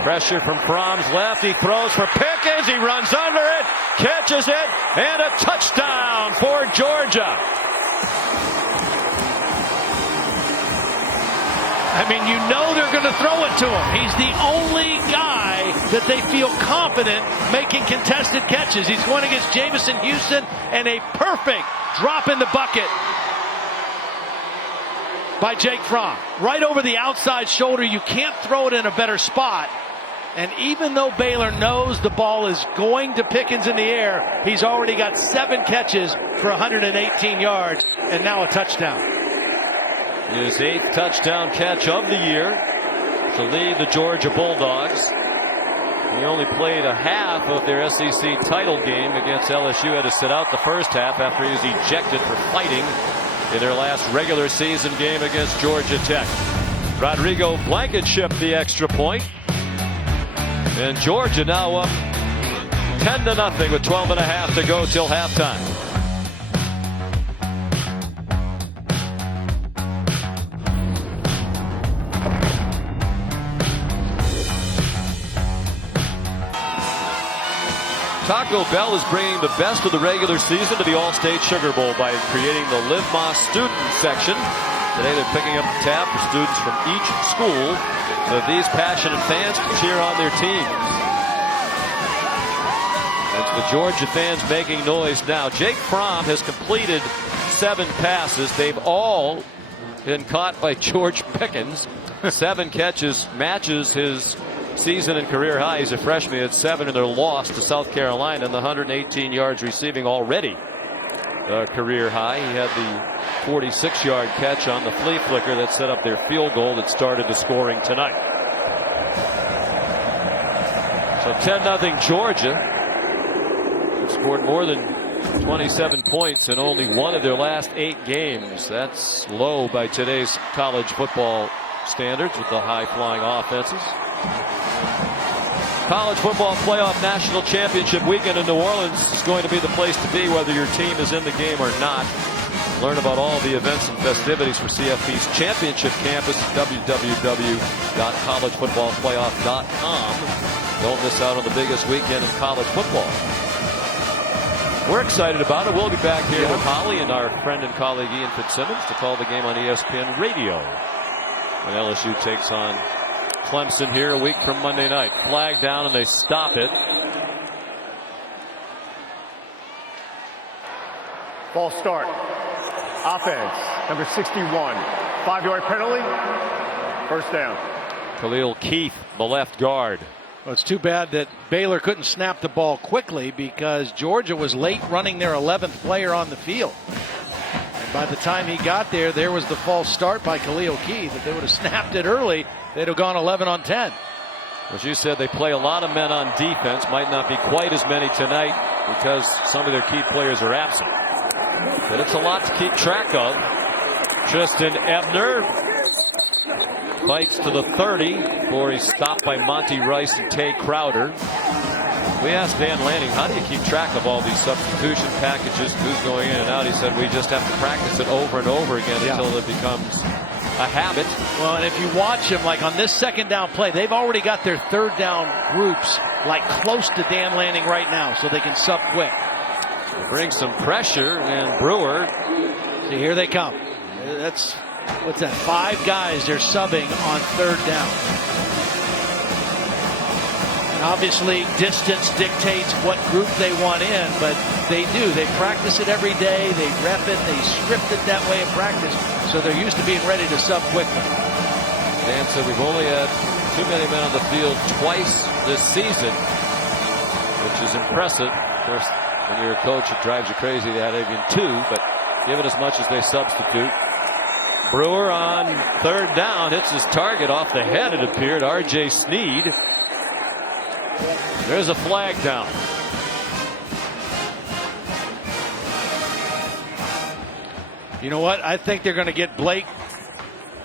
Pressure from Fromm's left. He throws for Pickens. He runs under it, catches it, and a touchdown for Georgia. I mean, you know they're going to throw it to him. He's the only guy that they feel confident making contested catches. He's going against Jamison Houston, and a perfect drop in the bucket by Jake Fromm. Right over the outside shoulder. You can't throw it in a better spot. And even though Baylor knows the ball is going to Pickens in the air, he's already got 7 catches for 118 yards and now a touchdown. His 8th touchdown catch of the year to lead the Georgia Bulldogs. He only played a half of their SEC title game against LSU. Had to sit out the first half after he was ejected for fighting in their last regular season game against Georgia Tech. Rodrigo Blankenship the extra point. And Georgia now up 10-0 with 12.5 to go till halftime. Taco Bell is bringing the best of the regular season to the All-State Sugar Bowl by creating the Live Moss student section. Today they're picking up the tab for students from each school so that these passionate fans can cheer on their teams. It's the Georgia fans making noise now. Jake Fromm has completed 7 passes. They've all been caught by George Pickens. 7 catches, matches his season and career high. He's a freshman. He had 7 in their loss to South Carolina, and the 118 yards receiving already a career high. He had the 46-yard catch on the flea flicker that set up their field goal that started the scoring tonight. So 10-0 Georgia. Scored more than 27 points in only one of their last 8 games. That's low by today's college football standards with the high-flying offenses. College football playoff national championship weekend in New Orleans is going to be the place to be whether your team is in the game or not. Learn about all the events and festivities for CFP's championship campus at www.collegefootballplayoff.com. Don't miss out on the biggest weekend in college football. We're excited about it. We'll be back here with Holly and our friend and colleague Ian Fitzsimmons to call the game on ESPN Radio when LSU takes on Clemson here a week from Monday night. Flag down and they stop it. False start. Offense, number 61. 5-yard penalty. First down. Khalil Keith, the left guard. Well, it's too bad that Baylor couldn't snap the ball quickly because Georgia was late running their 11th player on the field. And by the time he got there, there was the false start by Khalil Keith. If they would have snapped it early, they'd have gone 11 on 10. As you said, they play a lot of men on defense. Might not be quite as many tonight because some of their key players are absent. But it's a lot to keep track of. Tristan Ebner fights to the 30 before he's stopped by Monty Rice and Tay Crowder. We asked Dan Lanning, how do you keep track of all these substitution packages, who's going in and out? He said, we just have to practice it over and over again until it becomes a habit. Well, and if you watch them, like on this second down play, they've already got their third down groups like close to Dan Lanning right now so they can sub quick. Bring some pressure, and Brewer. See, here they come. That's, what's that, 5 guys they're subbing on third down. And obviously, distance dictates what group they want in, but they do. They practice it every day. They rep it. They script it that way in practice, so they're used to being ready to sub quickly. Dan said we've only had too many men on the field twice this season, which is impressive. Of course, when you're a coach, it drives you crazy to have even 2, but given as much as they substitute. Brewer on third down hits his target off the head, it appeared, R.J. Sneed. There's a flag down. You know what? I think they're going to get Blake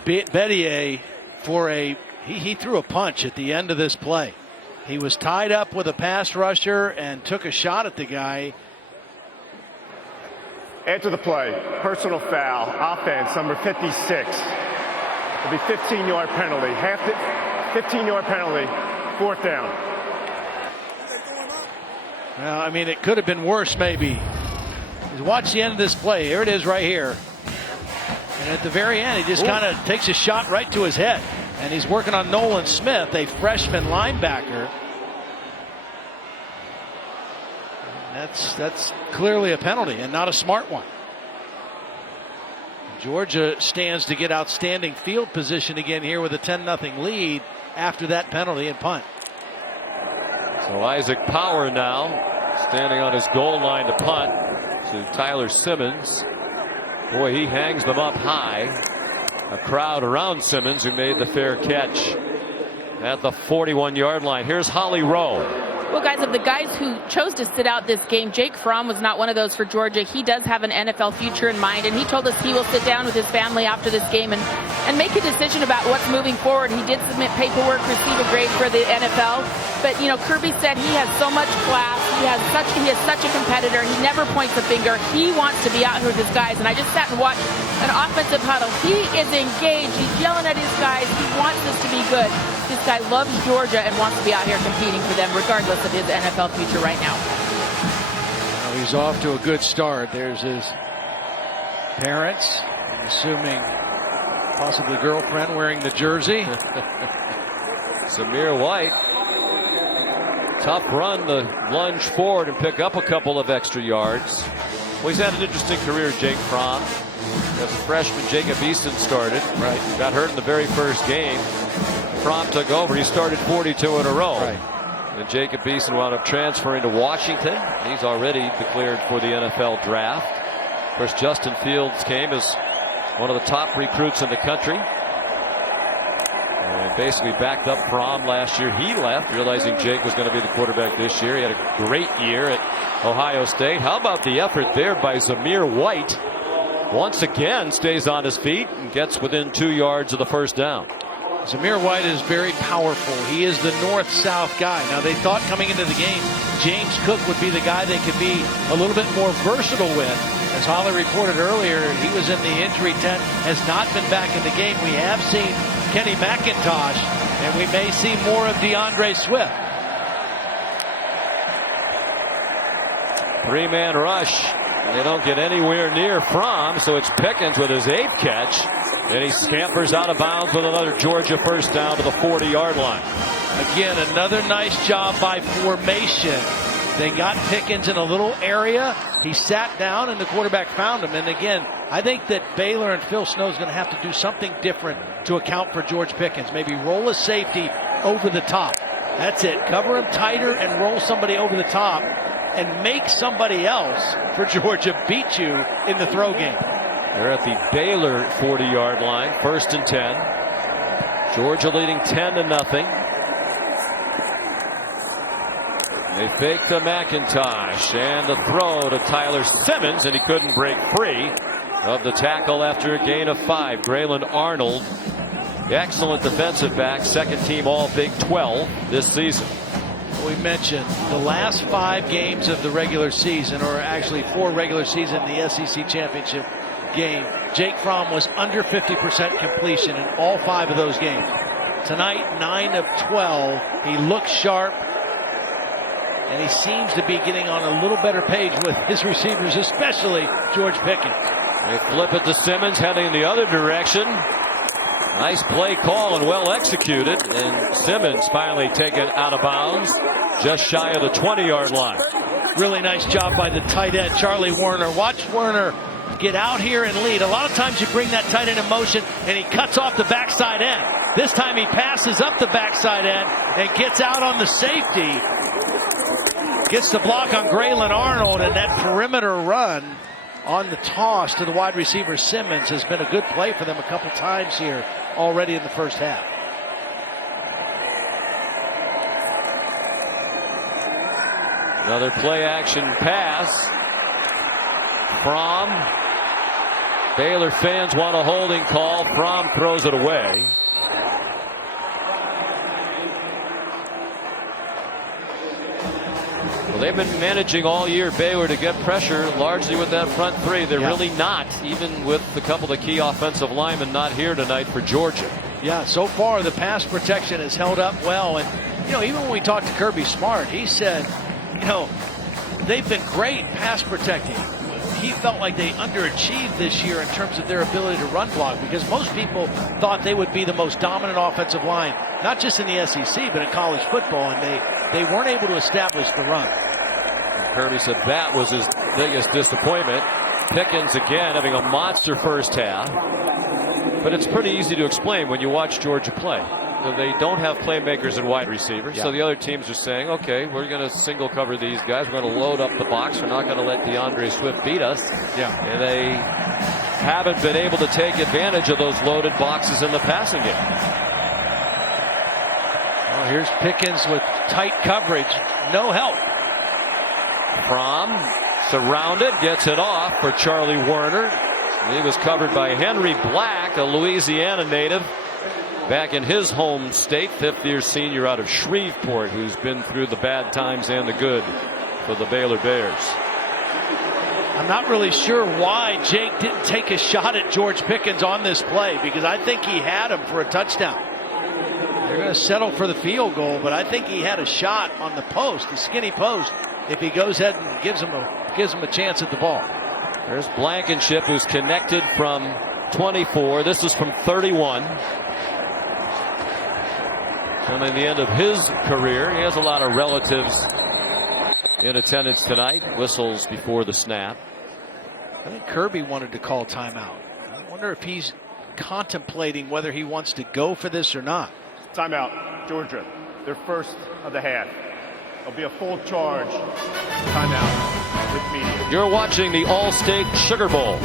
Betier for he threw a punch at the end of this play. He was tied up with a pass rusher and took a shot at the guy. After the play, personal foul, offense, number 56. It'll be 15-yard penalty. 15-yard penalty, 4th down. Well, I mean, it could have been worse, maybe. Watch the end of this play. Here it is right here. And at the very end, he just kind of takes a shot right to his head. And he's working on Nolan Smith, a freshman linebacker. That's clearly a penalty and not a smart one. Georgia stands to get outstanding field position again here with a 10-0 lead after that penalty and punt. So Isaac Power now standing on his goal line to punt to Tyler Simmons. Boy, he hangs them up high. A crowd around Simmons, who made the fair catch at the 41-yard line. Here's Holly Rowe. Well, guys, of the guys who chose to sit out this game, Jake Fromm was not one of those for Georgia. He does have an NFL future in mind, and he told us he will sit down with his family after this game and make a decision about what's moving forward. He did submit paperwork, receive a grade for the NFL, but, you know, Kirby said he has so much class. He is such a competitor. He never points a finger. He wants to be out here with his guys, and I just sat and watched an offensive huddle. He is engaged. He's yelling at his guys. He wants this to be good. This guy loves Georgia and wants to be out here competing for them, regardless of his NFL future right now. Well, he's off to a good start. There's his parents, I'm assuming possibly girlfriend, wearing the jersey. Zamir White. Tough run, the lunge forward and pick up a couple of extra yards. Well, he's had an interesting career, Jake Fromm. As a freshman, Jacob Easton started. Right. Got hurt in the very first game. Fromm took over. He started 42 in a row. Right. And Jacob Easton wound up transferring to Washington. He's already declared for the NFL draft. Of course, Justin Fields came as one of the top recruits in the country. And basically backed up Fromm last year. He left, realizing Jake was going to be the quarterback this year. He had a great year at Ohio State. How about the effort there by Zamir White? Once again stays on his feet and gets within 2 yards of the first down. Zamir White is very powerful. He is the north-south guy. Now, they thought coming into the game, James Cook would be the guy they could be a little bit more versatile with. As Holly reported earlier, he was in the injury tent, has not been back in the game. We have seen Kenny McIntosh, and we may see more of DeAndre Swift. Three-man rush. They don't get anywhere near Fromm, so it's Pickens with his 8th catch. And he scampers out of bounds with another Georgia first down to the 40-yard line. Again, another nice job by formation. They got Pickens in a little area. He sat down, and the quarterback found him. And again, I think that Baylor and Phil Snow is going to have to do something different to account for George Pickens. Maybe roll a safety over the top. That's it. Cover him tighter and roll somebody over the top and make somebody else for Georgia beat you in the throw game. They're at the Baylor 40-yard line, 1st and 10. Georgia leading 10-0. They fake the McIntosh and the throw to Tyler Simmons, and he couldn't break free of the tackle after a gain of 5. Graylin Arnold, excellent defensive back, second team all Big 12 this season. We mentioned the last 5 games of the regular season, or actually 4 regular season in the SEC championship game, Jake Fromm was under 50% completion in all 5 of those games. Tonight, 9 of 12. He looks sharp, and he seems to be getting on a little better page with his receivers, especially George Pickens. They flip it to Simmons, heading the other direction. Nice play call and well executed, and Simmons finally taken out of bounds just shy of the 20-yard line. Really nice job by the tight end, Charlie Werner. Watch Werner get out here and lead. A lot of times you bring that tight end in motion and he cuts off the backside end. This time he passes up the backside end and gets out on the safety. Gets the block on Graylin Arnold, and that perimeter run on the toss to the wide receiver Simmons has been a good play for them a couple times here already in the first half. Another play action pass from Baylor. Fans want a holding call. Fromm throws it away. Well, they've been managing all year, Baylor, to get pressure largely with that front three. They're really not, even with a couple of key offensive linemen not here tonight for Georgia. Yeah, so far the pass protection has held up well. And, you know, even when we talked to Kirby Smart, he said, you know, they've been great pass protecting. He felt like they underachieved this year in terms of their ability to run block, because most people thought they would be the most dominant offensive line, not just in the SEC, but in college football, and they weren't able to establish the run. Kirby said that was his biggest disappointment. Pickens again having a monster first half, but it's pretty easy to explain when you watch Georgia play. They don't have playmakers and wide receivers, so the other teams are saying, okay, we're going to single cover these guys. We're going to load up the box. We're not going to let DeAndre Swift beat us. And they haven't been able to take advantage of those loaded boxes in the passing game. Well, here's Pickens with tight coverage. No help. Fromm surrounded, gets it off for Charlie Werner. He was covered by Henry Black, a Louisiana native, back in his home state, fifth-year senior out of Shreveport, who's been through the bad times and the good for the Baylor Bears. I'm not really sure why Jake didn't take a shot at George Pickens on this play, because I think he had him for a touchdown. They're going to settle for the field goal, but I think he had a shot on the post, the skinny post, if he goes ahead and gives him a chance at the ball. There's Blankenship, who's connected from 24. This is from 31. Coming the end of his career. He has a lot of relatives in attendance tonight. Whistles before the snap. I think Kirby wanted to call timeout. I wonder if he's contemplating whether he wants to go for this or not. Timeout, Georgia. Their first of the half. It'll be a full charge. Timeout with media. You're watching the All-State Sugar Bowl.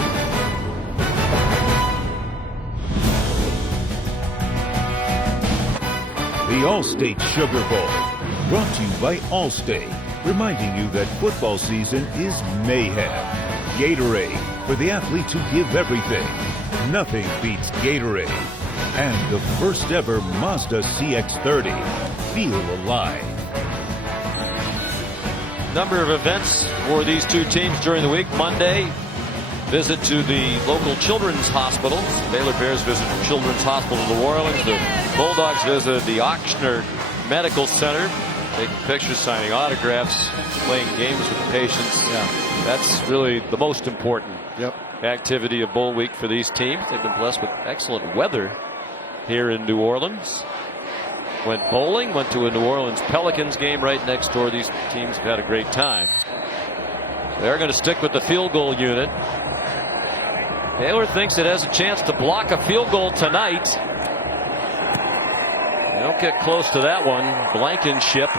The All-State Sugar Bowl, brought to you by Allstate, reminding you that football season is mayhem. Gatorade, for the athletes who give everything. Nothing beats Gatorade. And the first ever Mazda CX-30. Feel alive. Number of events for these two teams during the week. Monday, visit to the local children's hospitals. Baylor Bears visit Children's Hospital of New Orleans. The Bulldogs visited the Ochsner Medical Center, taking pictures, signing autographs, playing games with the patients. Yeah, that's really the most important yep. activity of bowl week for these teams. They've been blessed with excellent weather here in New Orleans. Went bowling, went to a New Orleans Pelicans game right next door. These teams have had a great time. They're going to stick with the field goal unit. Baylor thinks it has a chance to block a field goal tonight. They don't get close to that one. Blankenship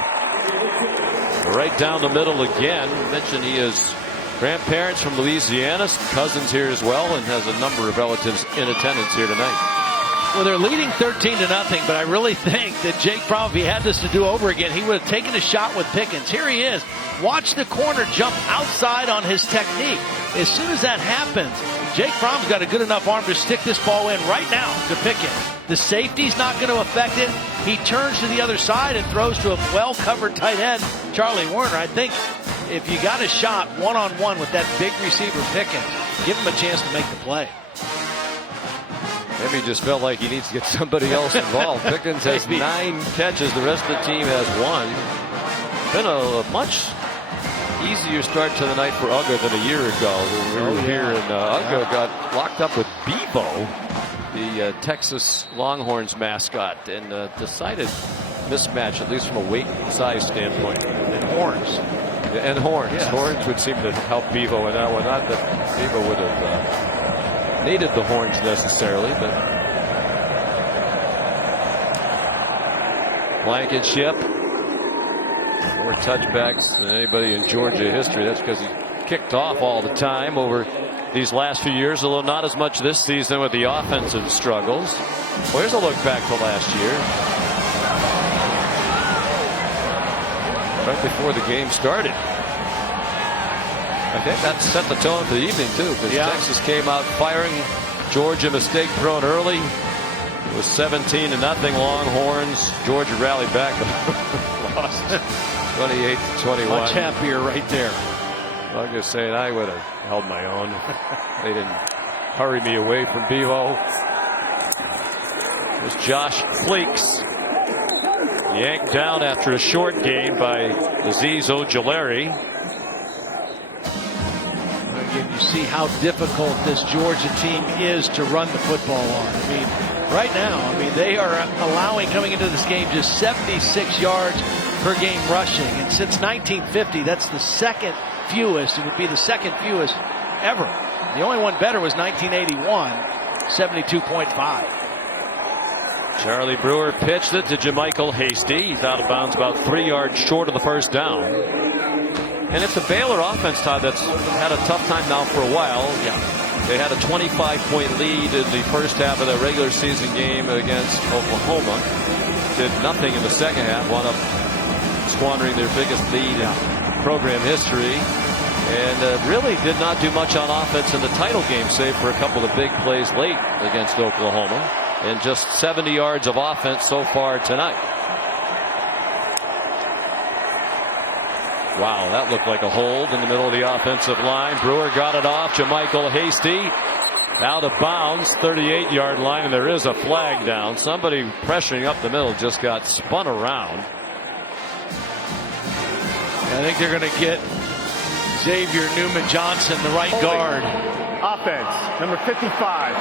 right down the middle again. Mentioned he has grandparents from Louisiana, cousins here as well, and has a number of relatives in attendance here tonight. Well, they're leading 13-0, but I really think that Jake Fromm, if he had this to do over again, he would have taken a shot with Pickens. Here he is. Watch the corner jump outside on his technique. As soon as that happens, Jake Fromm's got a good enough arm to stick this ball in right now to Pickens. The safety's not going to affect it. He turns to the other side and throws to a well-covered tight end, Charlie Werner. I think if you got a shot one-on-one with that big receiver Pickens, give him a chance to make the play. Maybe he just felt like he needs to get somebody else involved. Pickens has 9 catches. The rest of the team has 1. Been a much easier start to the night for Uga than a year ago. We were here and Uga got locked up with Bevo, the Texas Longhorns mascot, and decided mismatch, at least from a weight and size standpoint. And horns. And horns. Yes. Horns would seem to help Bevo in that one. Not that Bevo would have needed the horns necessarily, but Blankenship, more touchbacks than anybody in Georgia history. That's because he kicked off all the time over these last few years, although not as much this season with the offensive struggles. Well, here's a look back to last year. Right before the game started. I think that set the tone for the evening, too, because Texas came out firing. Georgia mistake thrown early. It was 17-0 Longhorns. Georgia rallied back, but lost 28-21. Much happier right there. I'm just saying I would have held my own. They didn't hurry me away from Bevo. It was Josh Fleeks, yanked down after a short game by Aziz Ojulari. Again, you see how difficult this Georgia team is to run the football on. I mean, right now, they are allowing, coming into this game, just 76 yards per game rushing. And since 1950, that's the second fewest. It would be the second fewest ever. The only one better was 1981, 72.5. Charlie Brewer pitched it to JaMychal Hasty. He's out of bounds about 3 yards short of the first down. And it's a Baylor offense, Todd, that's had a tough time now for a while. They had a 25-point lead in the first half of the regular season game against Oklahoma. Did nothing in the second half, wound up squandering their biggest lead in program history, and really did not do much on offense in the title game, save for a couple of big plays late against Oklahoma, and just 70 yards of offense so far tonight. Wow, that looked like a hold in the middle of the offensive line. Brewer got it off. JaMychal Hasty out of bounds, 38-yard line, and there is a flag down. Somebody pressuring up the middle just got spun around. I think they're going to get Xavier Newman-Johnson, the right guard. Offense, number 55,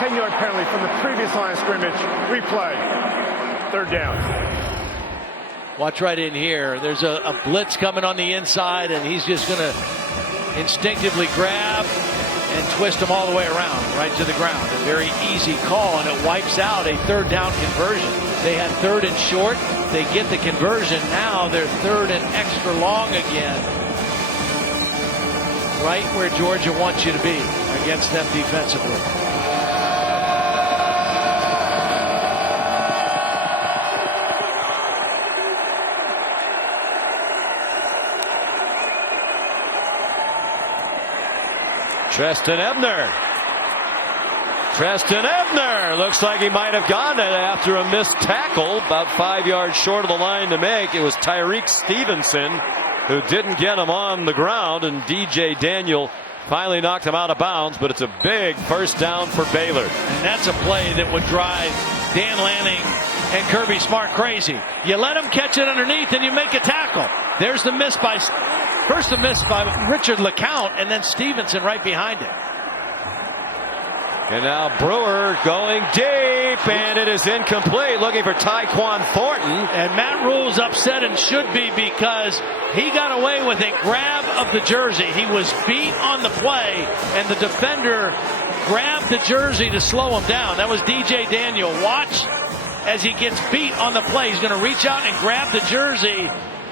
10-yard penalty from the previous line of scrimmage. Replay, 3rd down. Watch right in here. There's a blitz coming on the inside, and he's just going to instinctively grab and twist them all the way around, right to the ground. A very easy call, and it wipes out a 3rd down conversion. They had 3rd and short. They get the conversion. Now they're 3rd and extra long again. Right where Georgia wants you to be against them defensively. Treston Ebner looks like he might have gotten it after a missed tackle about 5 yards short of the line to make. It was Tyreek Stevenson who didn't get him on the ground, and DJ Daniel finally knocked him out of bounds, but it's a big 1st down for Baylor. And that's a play that would drive Dan Lanning and Kirby Smart crazy. You let him catch it underneath and you make a tackle. There's the miss by Richard LeCount, and then Stevenson right behind him. And now Brewer going deep, and it is incomplete, looking for Tyquan Thornton. And Matt Rule's upset, and should be, because he got away with a grab of the jersey. He was beat on the play, and the defender grabbed the jersey to slow him down. That was DJ Daniel. Watch as he gets beat on the play. He's going to reach out and grab the jersey,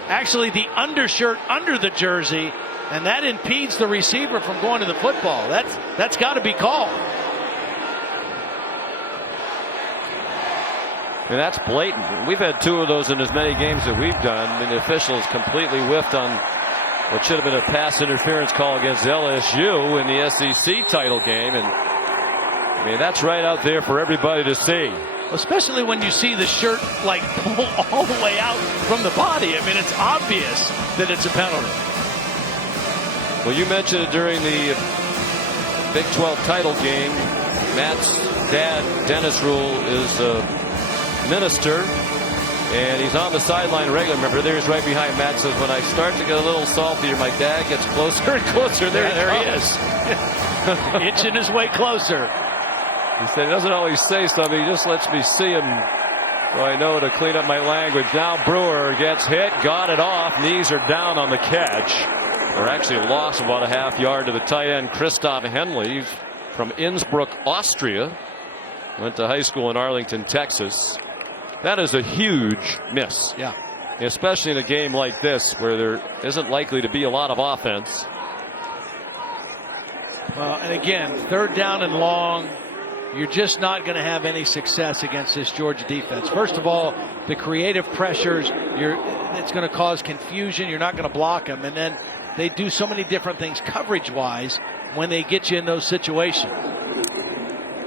actually the undershirt under the jersey, and that impedes the receiver from going to the football. That's got to be called. And that's blatant. We've had 2 of those in as many games that we've done. I mean, the officials completely whiffed on what should have been a pass interference call against LSU in the SEC title game. And I mean, that's right out there for everybody to see. Especially when you see the shirt like pull all the way out from the body. I mean, it's obvious that it's a penalty. Well, you mentioned it during the Big 12 title game. Matt's dad, Dennis Rule, is a minister, and he's on the sideline regularly. Remember, there's right behind Matt. Says, when I start to get a little saltier, my dad gets closer and closer. There he is. Inching his way closer. He said he doesn't always say something, he just lets me see him so I know to clean up my language. Now Brewer gets hit, got it off, knees are down on the catch. They're actually lost about a half yard to the tight end, Christoph Henley from Innsbruck, Austria. Went to high school in Arlington, Texas. That is a huge miss. Yeah. Especially in a game like this where there isn't likely to be a lot of offense. Well, and again, 3rd down and long. You're just not going to have any success against this Georgia defense. First of all, the creative pressures, it's going to cause confusion. You're not going to block them. And then they do so many different things coverage-wise when they get you in those situations.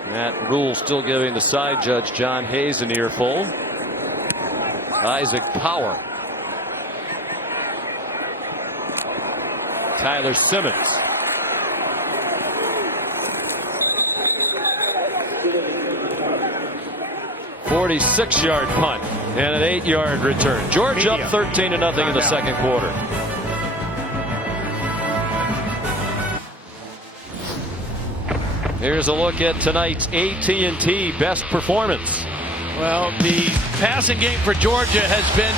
Matt Rule still giving the side judge John Hayes an earful. Isaac Power. Tyler Simmons. "46-yard punt and an 8-yard return. Georgia up 13-0 in the second quarter. Here's a look at tonight's AT&T best performance. Well, the passing game for Georgia has been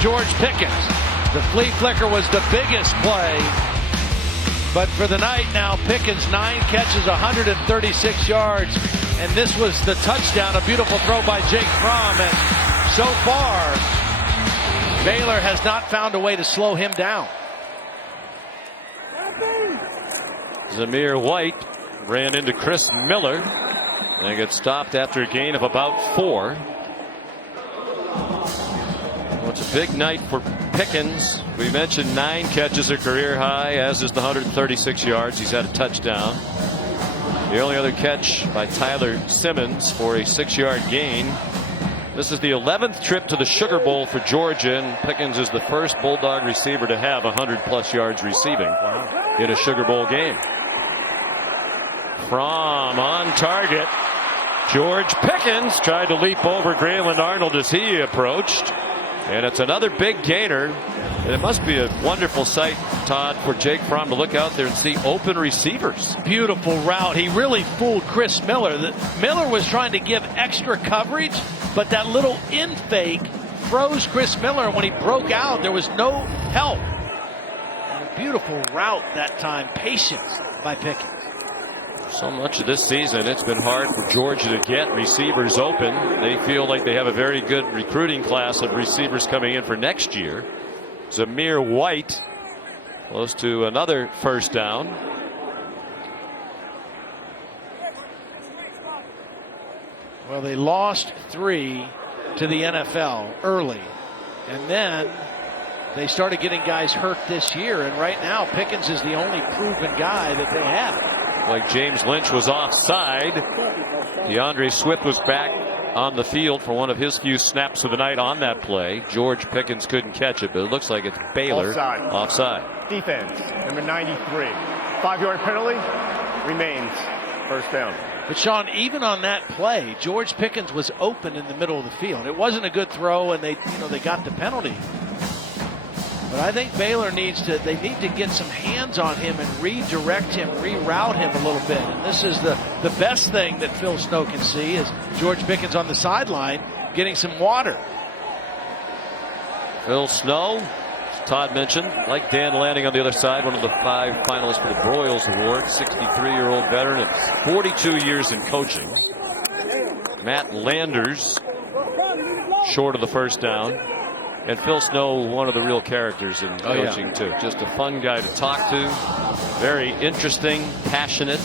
George Pickens. The flea flicker was the biggest play. But for the night now, Pickens 9 catches, 136 yards. And this was the touchdown, a beautiful throw by Jake Fromm. And so far, Baylor has not found a way to slow him down. Zamir White ran into Chris Miller and gets stopped after a gain of about 4. Well, it's a big night for Pickens. We mentioned 9 catches, a career high, as is the 136 yards. He's had a touchdown. The only other catch by Tyler Simmons for a 6-yard gain. This is the 11th trip to the Sugar Bowl for Georgia, and Pickens is the first Bulldog receiver to have 100+ yards receiving in a Sugar Bowl game. From on target, George Pickens tried to leap over Grayland Arnold as he approached, and it's another big gainer. And it must be a wonderful sight, Todd, for Jake Fromm to look out there and see open receivers. Beautiful route. He really fooled Chris Miller. Miller was trying to give extra coverage, but that little in fake froze Chris Miller. When he broke out, there was no help. And a beautiful route that time. Patience by Pickens. So much of this season, it's been hard for Georgia to get receivers open. They feel like they have a very good recruiting class of receivers coming in for next year. Zamir White close to another first down. Well, they lost 3 to the NFL early, and then they started getting guys hurt this year, and right now Pickens is the only proven guy that they have. Like James Lynch was offside. DeAndre Swift was back on the field for one of his few snaps of the night on that play. George Pickens couldn't catch it, but it looks like it's Baylor offside. Defense, number 93. 5-yard penalty, remains first down. But Sean, even on that play, George Pickens was open in the middle of the field. It wasn't a good throw, and they got the penalty. But I think Baylor need to get some hands on him and redirect him, reroute him a little bit. And this is the best thing that Phil Snow can see is George Pickens on the sideline getting some water. Phil Snow, as Todd mentioned, like Dan Lanning on the other side, one of the 5 finalists for the Broyles Award, 63-year-old veteran of 42 years in coaching. Matt Landers short of the first down. And Phil Snow, one of the real characters in coaching, too. Just a fun guy to talk to. Very interesting, passionate.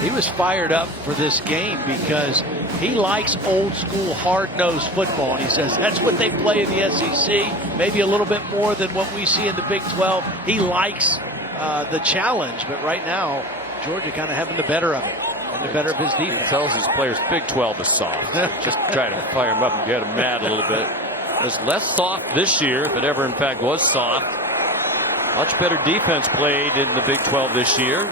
He was fired up for this game because he likes old school hard-nosed football. And he says that's what they play in the SEC, maybe a little bit more than what we see in the Big 12. He likes the challenge, but right now, Georgia kind of having the better of it. And the better of his defense. He tells his players Big 12 is soft. Just try to fire him up and get him mad a little bit. It's less soft this year, if it ever in fact was soft. Much better defense played in the Big 12 this year.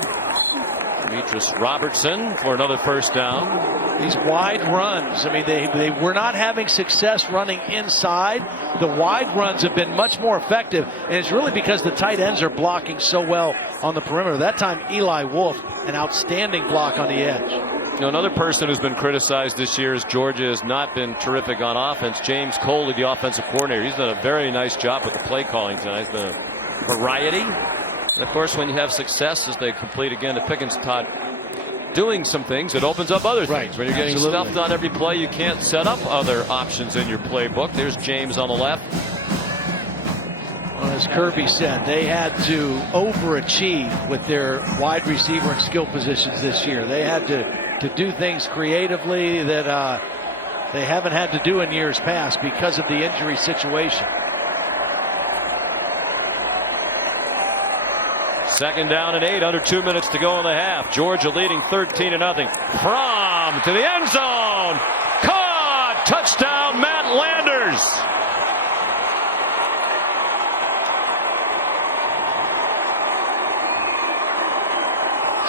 Demetrius Robertson for another first down. These wide runs, I mean, they were not having success running inside. The wide runs have been much more effective, and it's really because the tight ends are blocking so well on the perimeter. That time, Eli Wolf, an outstanding block on the edge. You know, another person who's been criticized this year is Georgia has not been terrific on offense. James Coley, the offensive coordinator, he's done a very nice job with the play calling tonight. It's been a variety. And of course, when you have success as they complete again to Pickens, Todd, doing some things, it opens up other things. When you're getting stuffed on every play, you can't set up other options in your playbook. There's James on the left. Well, as Kirby said, they had to overachieve with their wide receiver and skill positions this year. They had to do things creatively that they haven't had to do in years past because of the injury situation. Second down and 8, under 2 minutes to go in the half. Georgia leading 13-0. Fromm to the end zone. Caught. Touchdown, Matt Landers.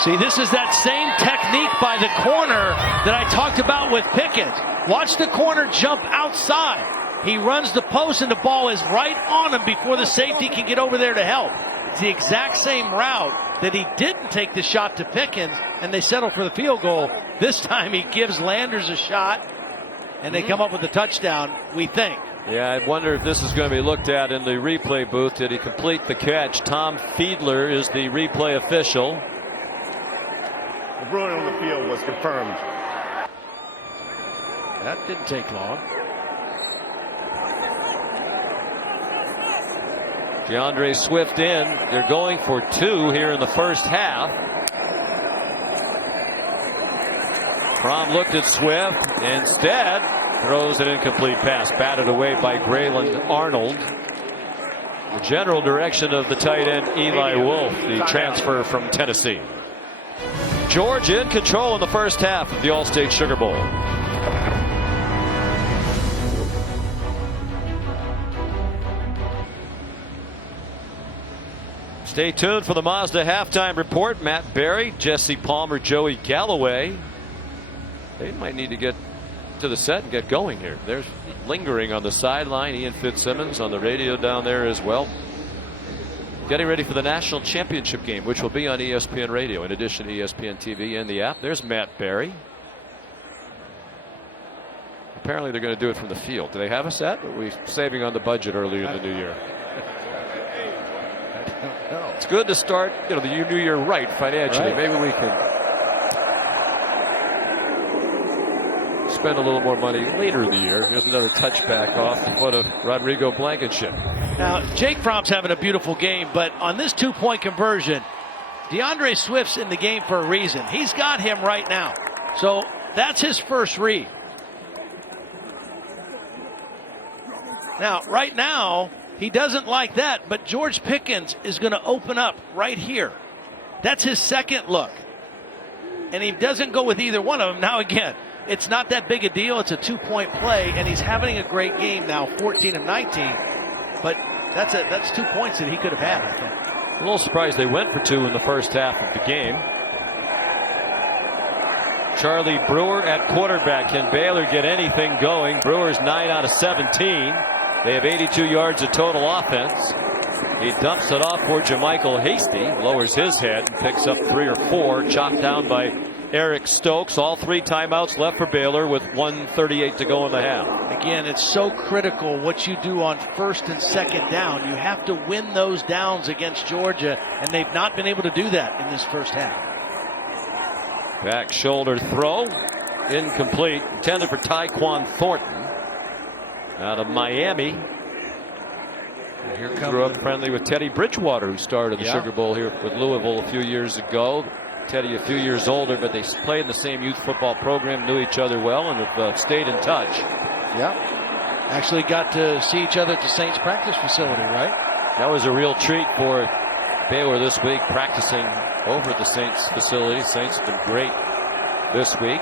See, this is that same technique by the corner that I talked about with Pickens. Watch the corner jump outside. He runs the post and the ball is right on him before the safety can get over there to help. It's the exact same route that he didn't take the shot to Pickens, and they settle for the field goal. This time he gives Landers a shot, and they come up with a touchdown, we think. Yeah, I wonder if this is going to be looked at in the replay booth. Did he complete the catch? Tom Fiedler is the replay official. The ruling on the field was confirmed. That didn't take long. DeAndre Swift in. They're going for 2 here in the first half. Fromm looked at Swift. Instead, throws an incomplete pass. Batted away by Braylon Arnold. The general direction of the tight end Eli Wolf, the transfer from Tennessee. Georgia in control in the first half of the All-State Sugar Bowl. Stay tuned for the Mazda halftime report. Matt Berry, Jesse Palmer, Joey Galloway. They might need to get to the set and get going here. There's lingering on the sideline. Ian Fitzsimmons on the radio down there as well. Getting ready for the national championship game, which will be on ESPN Radio in addition to ESPN TV and the app. There's Matt Berry. Apparently they're going to do it from the field. Do they have a set? Or are we saving on the budget earlier in the new year? It's good to start, the new year right financially. Maybe we can spend a little more money later in the year. Here's another touchback off the foot of Rodrigo Blankenship. Now, Jake Fromm's having a beautiful game, but on this 2-point conversion, DeAndre Swift's in the game for a reason. He's got him right now. So that's his first read. Now, right now, he doesn't like that, but George Pickens is going to open up right here. That's his second look. And he doesn't go with either one of them. Now, again, it's not that big a deal. It's a 2-point play, and he's having a great game now, 14 of 19. But that's 2 points that he could have had, I think. A little surprised they went for 2 in the first half of the game. Charlie Brewer at quarterback. Can Baylor get anything going? Brewer's 9 out of 17. They have 82 yards of total offense. He dumps it off for JaMychal Hasty. Lowers his head and picks up 3 or 4. Chopped down by Eric Stokes. All 3 timeouts left for Baylor with 1:38 to go in the half. Again, it's so critical what you do on first and second down. You have to win those downs against Georgia, and they've not been able to do that in this first half. Back shoulder throw. Incomplete. Intended for Tyquan Thornton out of Miami. And here grew up friendly with Teddy Bridgewater, who started the Sugar Bowl here with Louisville a few years ago. Teddy a few years older, but they played in the same youth football program, knew each other well, and have stayed in touch. Yep. Actually got to see each other at the Saints practice facility, right? That was a real treat for Baylor this week, practicing over at the Saints facility. Saints have been great this week.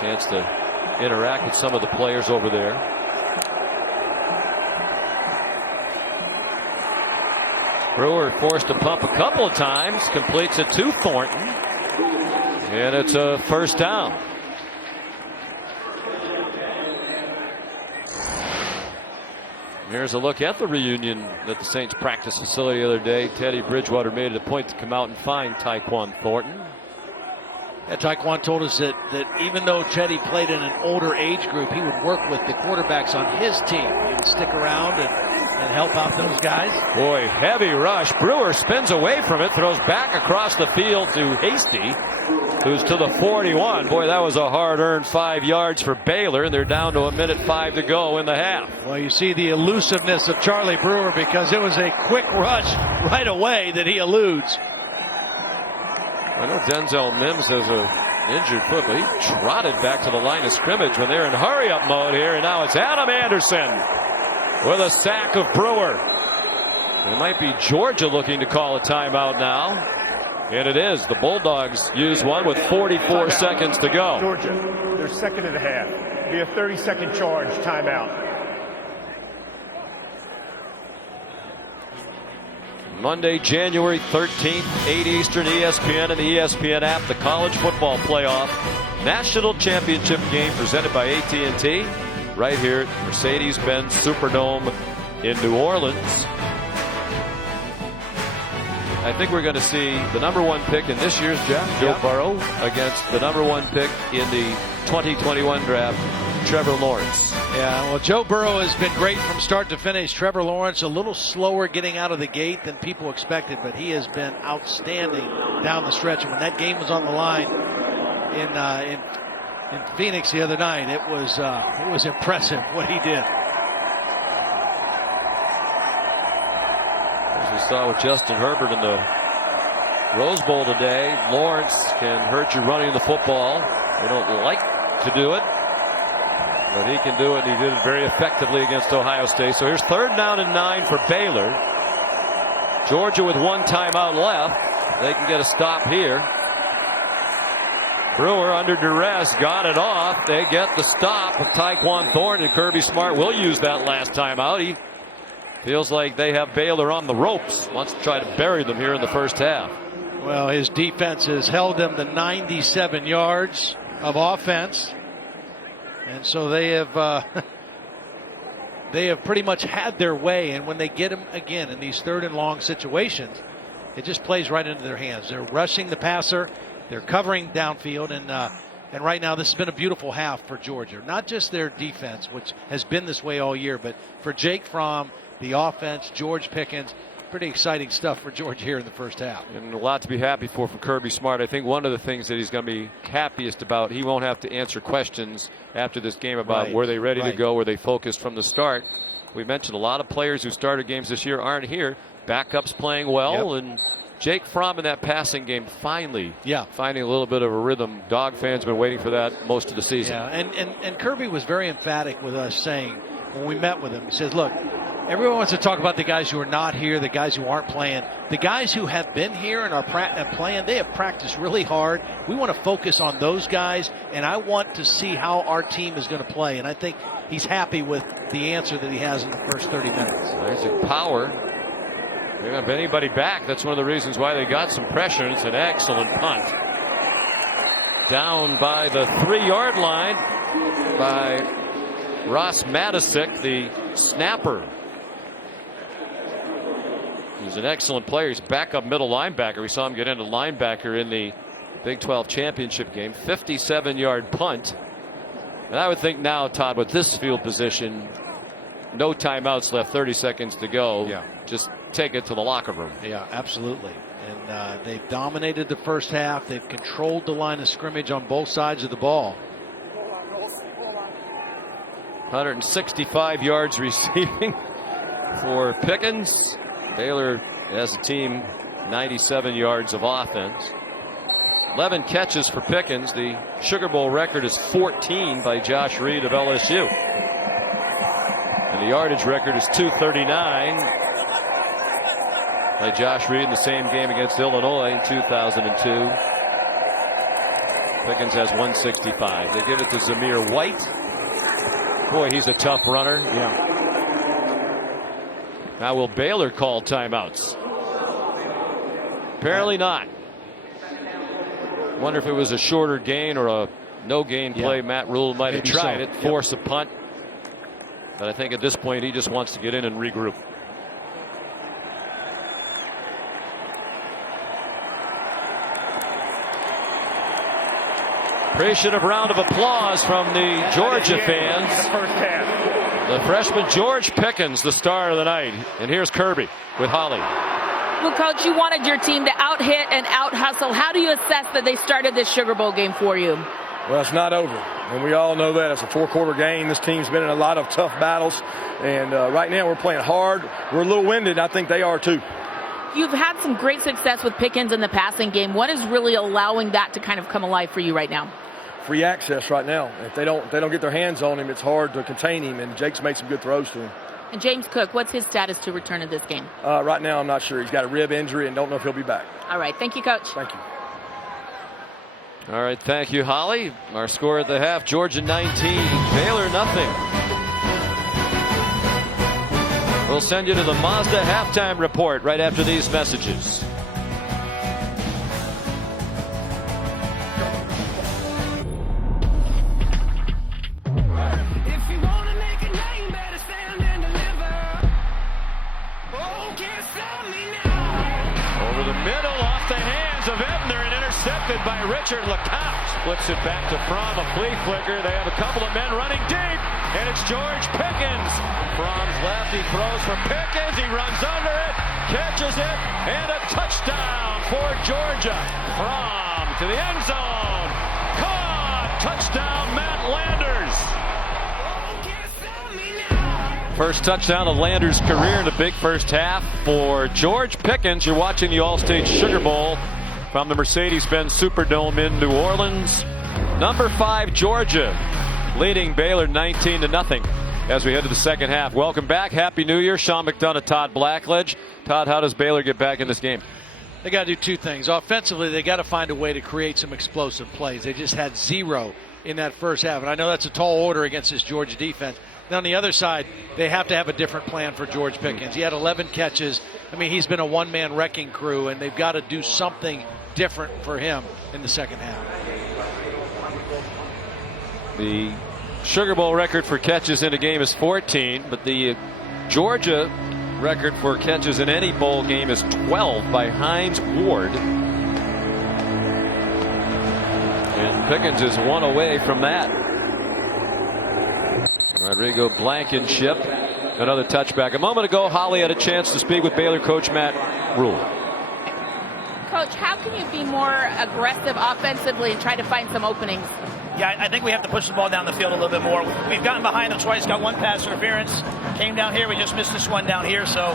Chance to interact with some of the players over there. Brewer forced to pump a couple of times, completes it to Thornton, and it's a first down. Here's a look at the reunion at the Saints practice facility the other day. Teddy Bridgewater made it a point to come out and find Tyquan Thornton. Yeah, Tyquan told us that even though Teddy played in an older age group, he would work with the quarterbacks on his team. He would stick around and help out those guys. Boy, heavy rush. Brewer spins away from it, throws back across the field to Hasty, who's to the 41. Boy, that was a hard-earned 5 yards for Baylor, and they're down to 1:05 to go in the half. Well, you see the elusiveness of Charlie Brewer, because it was a quick rush right away that he eludes. I know Denzel Mims has an injured foot, but he trotted back to the line of scrimmage when they're in hurry-up mode here, and now it's Adam Anderson with a sack of Brewer. It might be Georgia looking to call a timeout now. And it is. The Bulldogs use one with 44 seconds to go. Georgia, they're second and a half. Be a 30-second charge timeout. Monday, January 13th, 8 Eastern, ESPN and the ESPN app, the College Football Playoff National Championship game presented by AT&T right here at Mercedes-Benz Superdome in New Orleans. I think we're going to see the #1 pick in this year's draft, Joe Burrow, against the #1 pick in the 2021 draft, Trevor Lawrence. Yeah, well, Joe Burrow has been great from start to finish. Trevor Lawrence a little slower getting out of the gate than people expected, but he has been outstanding down the stretch. And when that game was on the line in Phoenix the other night, it was impressive what he did. As we saw with Justin Herbert in the Rose Bowl today, Lawrence can hurt you running the football. They don't like to do it, but he can do it, and he did it very effectively against Ohio State. So here's 3rd down and 9 for Baylor. Georgia with 1 timeout left. They can get a stop here. Brewer under duress got it off. They get the stop of Tyquan Thornton, and Kirby Smart will use that last timeout. He feels like they have Baylor on the ropes. Wants to try to bury them here in the first half. Well, his defense has held them to 97 yards of offense, and so they have pretty much had their way. And when they get him again in these 3rd and long situations, it just plays right into their hands. They're rushing the passer, they're covering downfield, and right now this has been a beautiful half for Georgia. Not just their defense, which has been this way all year, but for Jake Fromm, the offense, George Pickens. Pretty exciting stuff for Georgia here in the first half. And a lot to be happy for Kirby Smart. I think one of the things that he's going to be happiest about, he won't have to answer questions after this game about were they ready to go, were they focused from the start. We mentioned a lot of players who started games this year aren't here. Backups playing well, and Jake Fromm in that passing game finally finding a little bit of a rhythm. Dog fans have been waiting for that most of the season. Yeah, and Kirby was very emphatic with us saying when we met with him, he said, look, everyone wants to talk about the guys who are not here, the guys who aren't playing. The guys who have been here and are playing, they have practiced really hard. We want to focus on those guys, and I want to see how our team is going to play. And I think he's happy with the answer that he has in the first 30 minutes. Isaac Power. They don't have anybody back. That's one of the reasons why they got some pressure. And it's an excellent punt. Down by the 3-yard line by Ross Matisic, the snapper. He's an excellent player. He's backup middle linebacker. We saw him get into linebacker in the Big 12 championship game. 57-yard punt. And I would think now, Todd, with this field position, no timeouts left, 30 seconds to go. Just take it to the locker room. Yeah, absolutely. And they've dominated the first half. They've controlled the line of scrimmage on both sides of the ball. 165 yards receiving for Pickens. Baylor, as a team, 97 yards of offense. 11 catches for Pickens. The Sugar Bowl record is 14 by Josh Reed of LSU. And the yardage record is 239 by Josh Reed in the same game against Illinois in 2002. Pickens has 165. They give it to Zamir White. Boy, he's a tough runner. Now will Baylor call timeouts? Apparently not. Wonder if it was a shorter gain or a no gain play. Matt Rule might have tried it, force a punt. But I think at this point he just wants to get in and regroup. Appreciative round of applause from the Georgia fans. The freshman George Pickens, the star of the night. And here's Kirby with Holly. Well, Coach, you wanted your team to out-hit and out-hustle. How do you assess that they started this Sugar Bowl game for you? Well, it's not over, and we all know that. It's a 4-quarter game. This team's been in a lot of tough battles, and right now we're playing hard. We're a little winded. I think they are too. You've had some great success with Pickens in the passing game. What is really allowing that to kind of come alive for you right now? Free access right now. If they don't get their hands on him, it's hard to contain him, and Jake's made some good throws to him. And James Cook, what's his status to return to this game? Right now, I'm not sure. He's got a rib injury and don't know if he'll be back. All right. Thank you, Coach. Thank you. All right. Thank you, Holly. Our score at the half, Georgia 19, Baylor nothing. We'll send you to the Mazda halftime report right after these messages. Intercepted by Richard LeCounte. Flips it back to Fromm, a flea flicker. They have a couple of men running deep, and it's George Pickens. Fromm's left, he throws for Pickens. He runs under it, catches it, and a touchdown for Georgia. Fromm to the end zone. Caught! Touchdown, Matt Landers. First touchdown of Landers' career in the big first half for George Pickens. You're watching the All-State Sugar Bowl from the Mercedes-Benz Superdome in New Orleans. Number 5, Georgia, leading Baylor 19-0 as we head to the second half. Welcome back. Happy New Year. Sean McDonough, Todd Blackledge. Todd, how does Baylor get back in this game? They got to do two things. Offensively, they got to find a way to create some explosive plays. They just had 0 in that first half, and I know that's a tall order against this Georgia defense. Then on the other side, they have to have a different plan for George Pickens. He had 11 catches. I mean, he's been a one-man wrecking crew, and they've got to do something different for him in the second half. The Sugar Bowl record for catches in a game is 14, but the Georgia record for catches in any bowl game is 12 by Hines Ward. And Pickens is 1 away from that. Rodrigo Blankenship, another touchback. A moment ago, Holly had a chance to speak with Baylor coach Matt Rhule. Coach, how can you be more aggressive offensively and try to find some openings? Yeah, I think we have to push the ball down the field a little bit more. We've gotten behind them twice, got 1 pass interference, came down here, we just missed this one down here. So,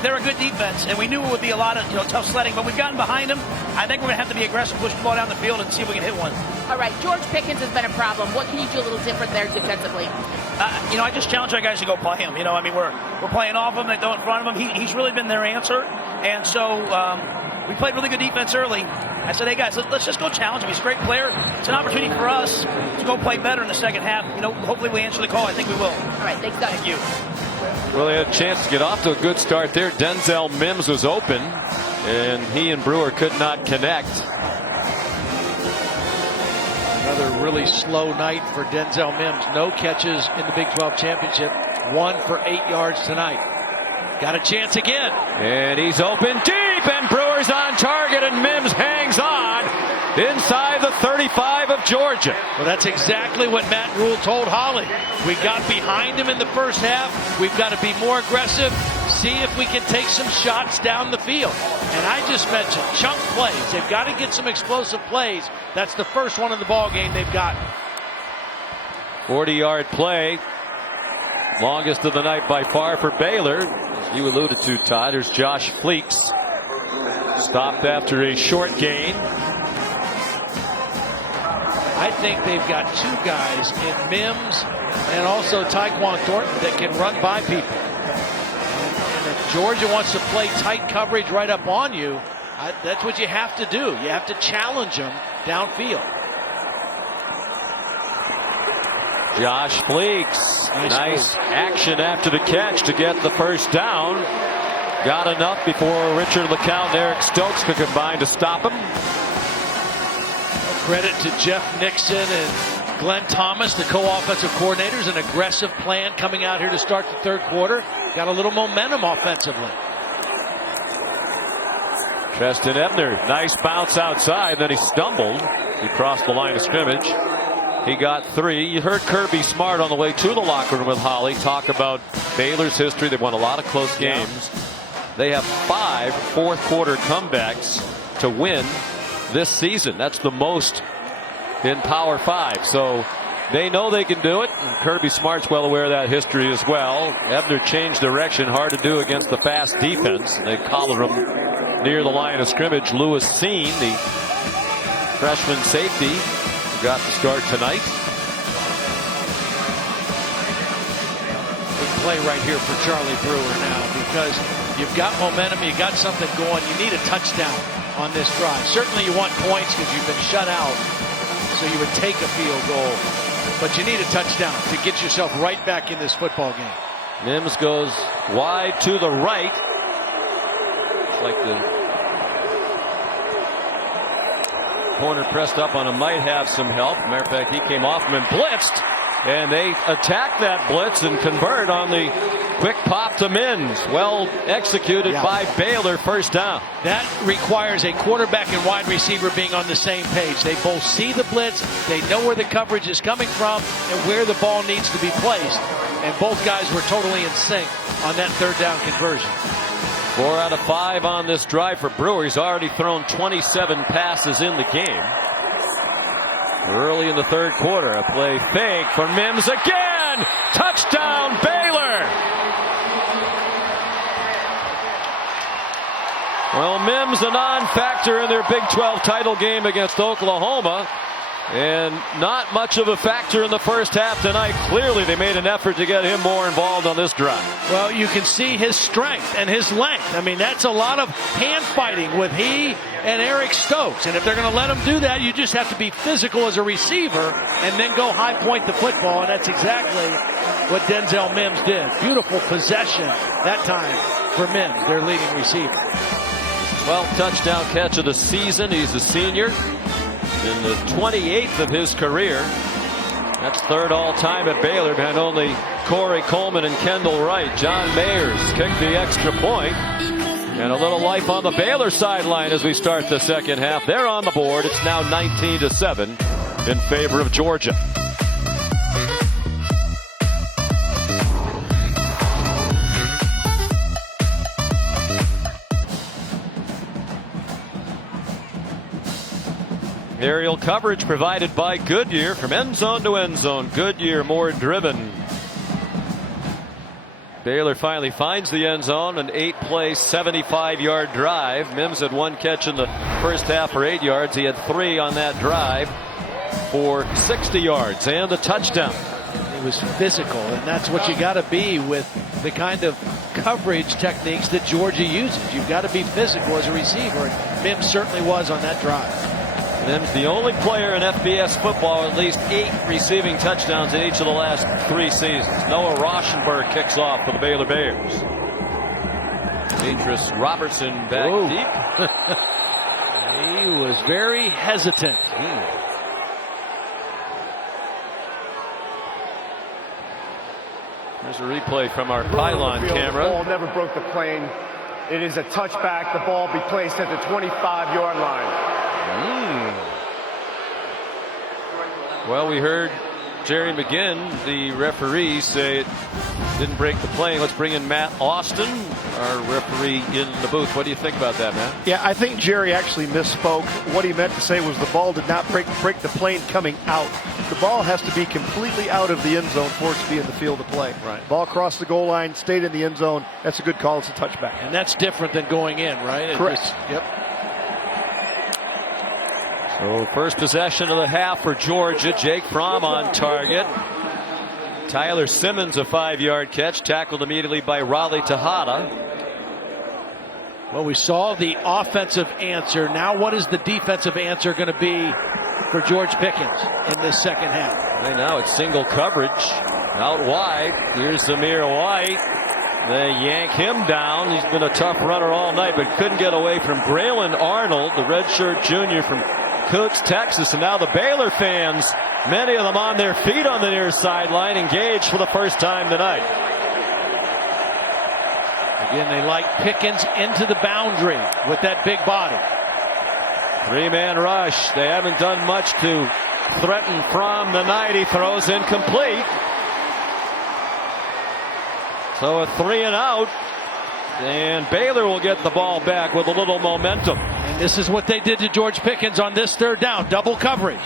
they're a good defense, and we knew it would be a lot of tough sledding, but we've gotten behind them. I think we're going to have to be aggressive, push the ball down the field, and see if we can hit one. All right, George Pickens has been a problem. What can you do a little different there defensively? I just challenge our guys to go play him. We're playing off him, they go in front of him. He's really been their answer, and so we played really good defense early. I said, hey guys, let's just go challenge him. He's a great player. It's an opportunity for us to go play better in the second half. Hopefully we answer the call. I think we will. All right, thanks, Doug. Thank you. Well, they had a chance to get off to a good start there. Denzel Mims was open, and he and Brewer could not connect. Another really slow night for Denzel Mims. No catches in the Big 12 championship. 1 for 8 yards tonight. Got a chance again. And he's open deep, and Brewer's on target, and Mims hangs on inside the 35 of Georgia. Well, that's exactly what Matt Rhule told Holly. We got behind him in the first half. We've got to be more aggressive, see if we can take some shots down the field. And I just mentioned chunk plays. They've got to get some explosive plays. That's the first one in the ball game they've got. 40-yard play. Longest of the night by far for Baylor. As you alluded to, Todd, there's Josh Fleeks. Stopped after a short gain. I think they've got 2 guys in Mims and also Tyquan Thornton that can run by people. And if Georgia wants to play tight coverage right up on you, that's what you have to do. You have to challenge them downfield. Josh Fleeks. Nice action after the catch to get the first down. Got enough before Richard LeCounte and Eric Stokes could combine to stop him. Credit to Jeff Nixon and Glenn Thomas, the co-offensive coordinators. An aggressive plan coming out here to start the third quarter. Got a little momentum offensively. Treston Ebner, nice bounce outside, then he stumbled. He crossed the line of scrimmage. He got 3. You heard Kirby Smart on the way to the locker room with Holly talk about Baylor's history. They've won a lot of close games. They have 5 fourth-quarter comebacks to win this season. That's the most in Power 5. So they know they can do it. And Kirby Smart's well aware of that history as well. Ebner changed direction. Hard to do against the fast defense. They collar him near the line of scrimmage. Lewis Seen, the freshman safety, got the start tonight. Big play right here for Charlie Brewer now, because you've got momentum, you got something going. You need a touchdown on this drive. Certainly you want points because you've been shut out, so you would take a field goal, but you need a touchdown to get yourself right back in this football game. Mims goes wide to the right. It's like the corner pressed up on him might have some help. Matter of fact, he came off him and blitzed, and they attacked that blitz and convert on the quick pop to Mims. Well executed by Baylor. First down. That requires a quarterback and wide receiver being on the same page. They both see the blitz, they know where the coverage is coming from and where the ball needs to be placed, and both guys were totally in sync on that third down conversion. 4 out of 5 on this drive for Brewer. He's already thrown 27 passes in the game. Early in the third quarter, a play fake for Mims again. Touchdown Baylor. Well, Mims a non-factor in their Big 12 title game against Oklahoma. And not much of a factor in the first half tonight. Clearly they made an effort to get him more involved on this drive. Well, you can see his strength and his length. I mean, that's a lot of hand fighting with he and Eric Stokes. And if they're going to let him do that, you just have to be physical as a receiver and then go high point the football. And that's exactly what Denzel Mims did. Beautiful possession that time for Mims, their leading receiver. 12th touchdown catch of the season. He's a senior. In the 28th of his career. That's third all-time at Baylor behind only Corey Coleman and Kendall Wright. John Mayers kicked the extra point. And a little life on the Baylor sideline as we start the second half. They're on the board. It's now 19-7 in favor of Georgia. Aerial coverage provided by Goodyear from end zone to end zone. Goodyear more driven. Baylor finally finds the end zone, an 8-play, 75-yard drive. Mims had one catch in the first half for 8 yards. He had 3 on that drive for 60 yards and a touchdown. It was physical, and that's what you got to be with the kind of coverage techniques that Georgia uses. You've got to be physical as a receiver, and Mims certainly was on that drive. Mims, the only player in FBS football with at least 8 receiving touchdowns in each of the last 3 seasons. Noah Rauschenberg kicks off for the Baylor Bears. Demetrius Robertson back deep. He was very hesitant. There's a replay from our pylon camera. The ball never broke the plane. It is a touchback. The ball be placed at the 25-yard line. Well, we heard Jerry McGinn, the referee, say it didn't break the plane. Let's bring in Matt Austin, our referee in the booth. What do you think about that, Matt? Yeah, I think Jerry actually misspoke. What he meant to say was the ball did not break the plane coming out. The ball has to be completely out of the end zone for it to be in the field of play. Right. Ball crossed the goal line, stayed in the end zone. That's a good call. It's a touchback. And that's different than going in, right? Correct. Yep. So first possession of the half for Georgia. Jake Fromm on target. Tyler Simmons a 5-yard catch, tackled immediately by Raleigh Tejada. Well, we saw the offensive answer. Now what is the defensive answer going to be for George Pickens in this second half? Right now it's single coverage out wide. Here's Zamir White. They yank him down. He's been a tough runner all night, but couldn't get away from Braylon Arnold, the redshirt junior from Cooks, Texas. And now the Baylor fans, many of them on their feet on the near sideline, engaged for the first time tonight. Again, they like Pickens into the boundary with that big body. 3-man rush. They haven't done much to threaten Fromm tonight. He throws incomplete. So a 3 and out. And Baylor will get the ball back with a little momentum. And this is what they did to George Pickens on this third down. Double coverage.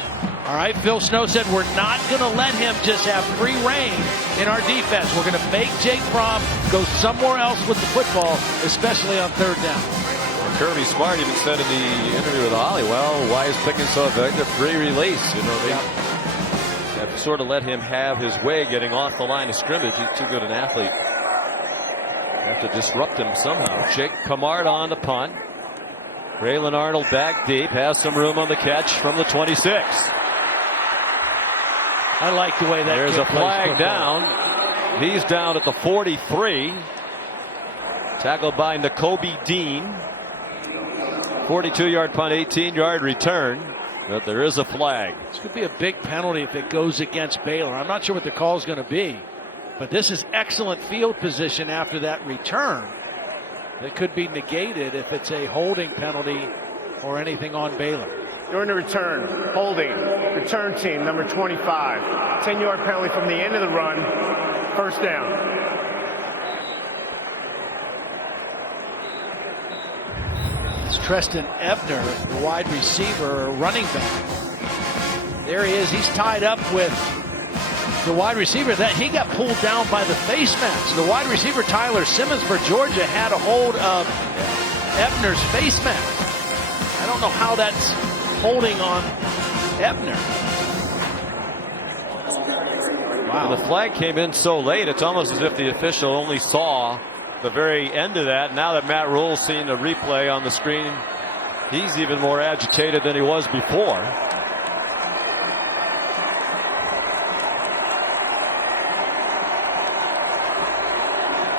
All right, Phil Snow said we're not going to let him just have free reign in our defense. We're going to make Jake Fromm go somewhere else with the football, especially on third down. And Kirby Smart even said in the interview with Ollie, well, why is Pickens so effective? Free release. You know, they have sort of let him have his way getting off the line of scrimmage. He's too good an athlete. Have to disrupt him somehow. Jake Camard on the punt. Braylon Arnold back deep, has some room on the catch from the 26. I like the way that. There's a flag down. He's down at the 43. Tackled by Nakobe Dean. 42-yard punt, 18-yard return. But there is a flag. This could be a big penalty if it goes against Baylor. I'm not sure what the call is going to be. But this is excellent field position after that return. It could be negated if it's a holding penalty or anything on Baylor. During the return, holding, return team, number 25. 10-yard penalty from the end of the run, first down. It's Treston Ebner, the wide receiver, running back. There he is. He's tied up with the wide receiver. That he got pulled down by the face mask. The wide receiver Tyler Simmons for Georgia had a hold of Ebner's face mask. I don't know how that's holding on Ebner. Wow. And the flag came in so late, it's almost as if the official only saw the very end of that. Now that Matt Rule's seen the replay on the screen, he's even more agitated than he was before.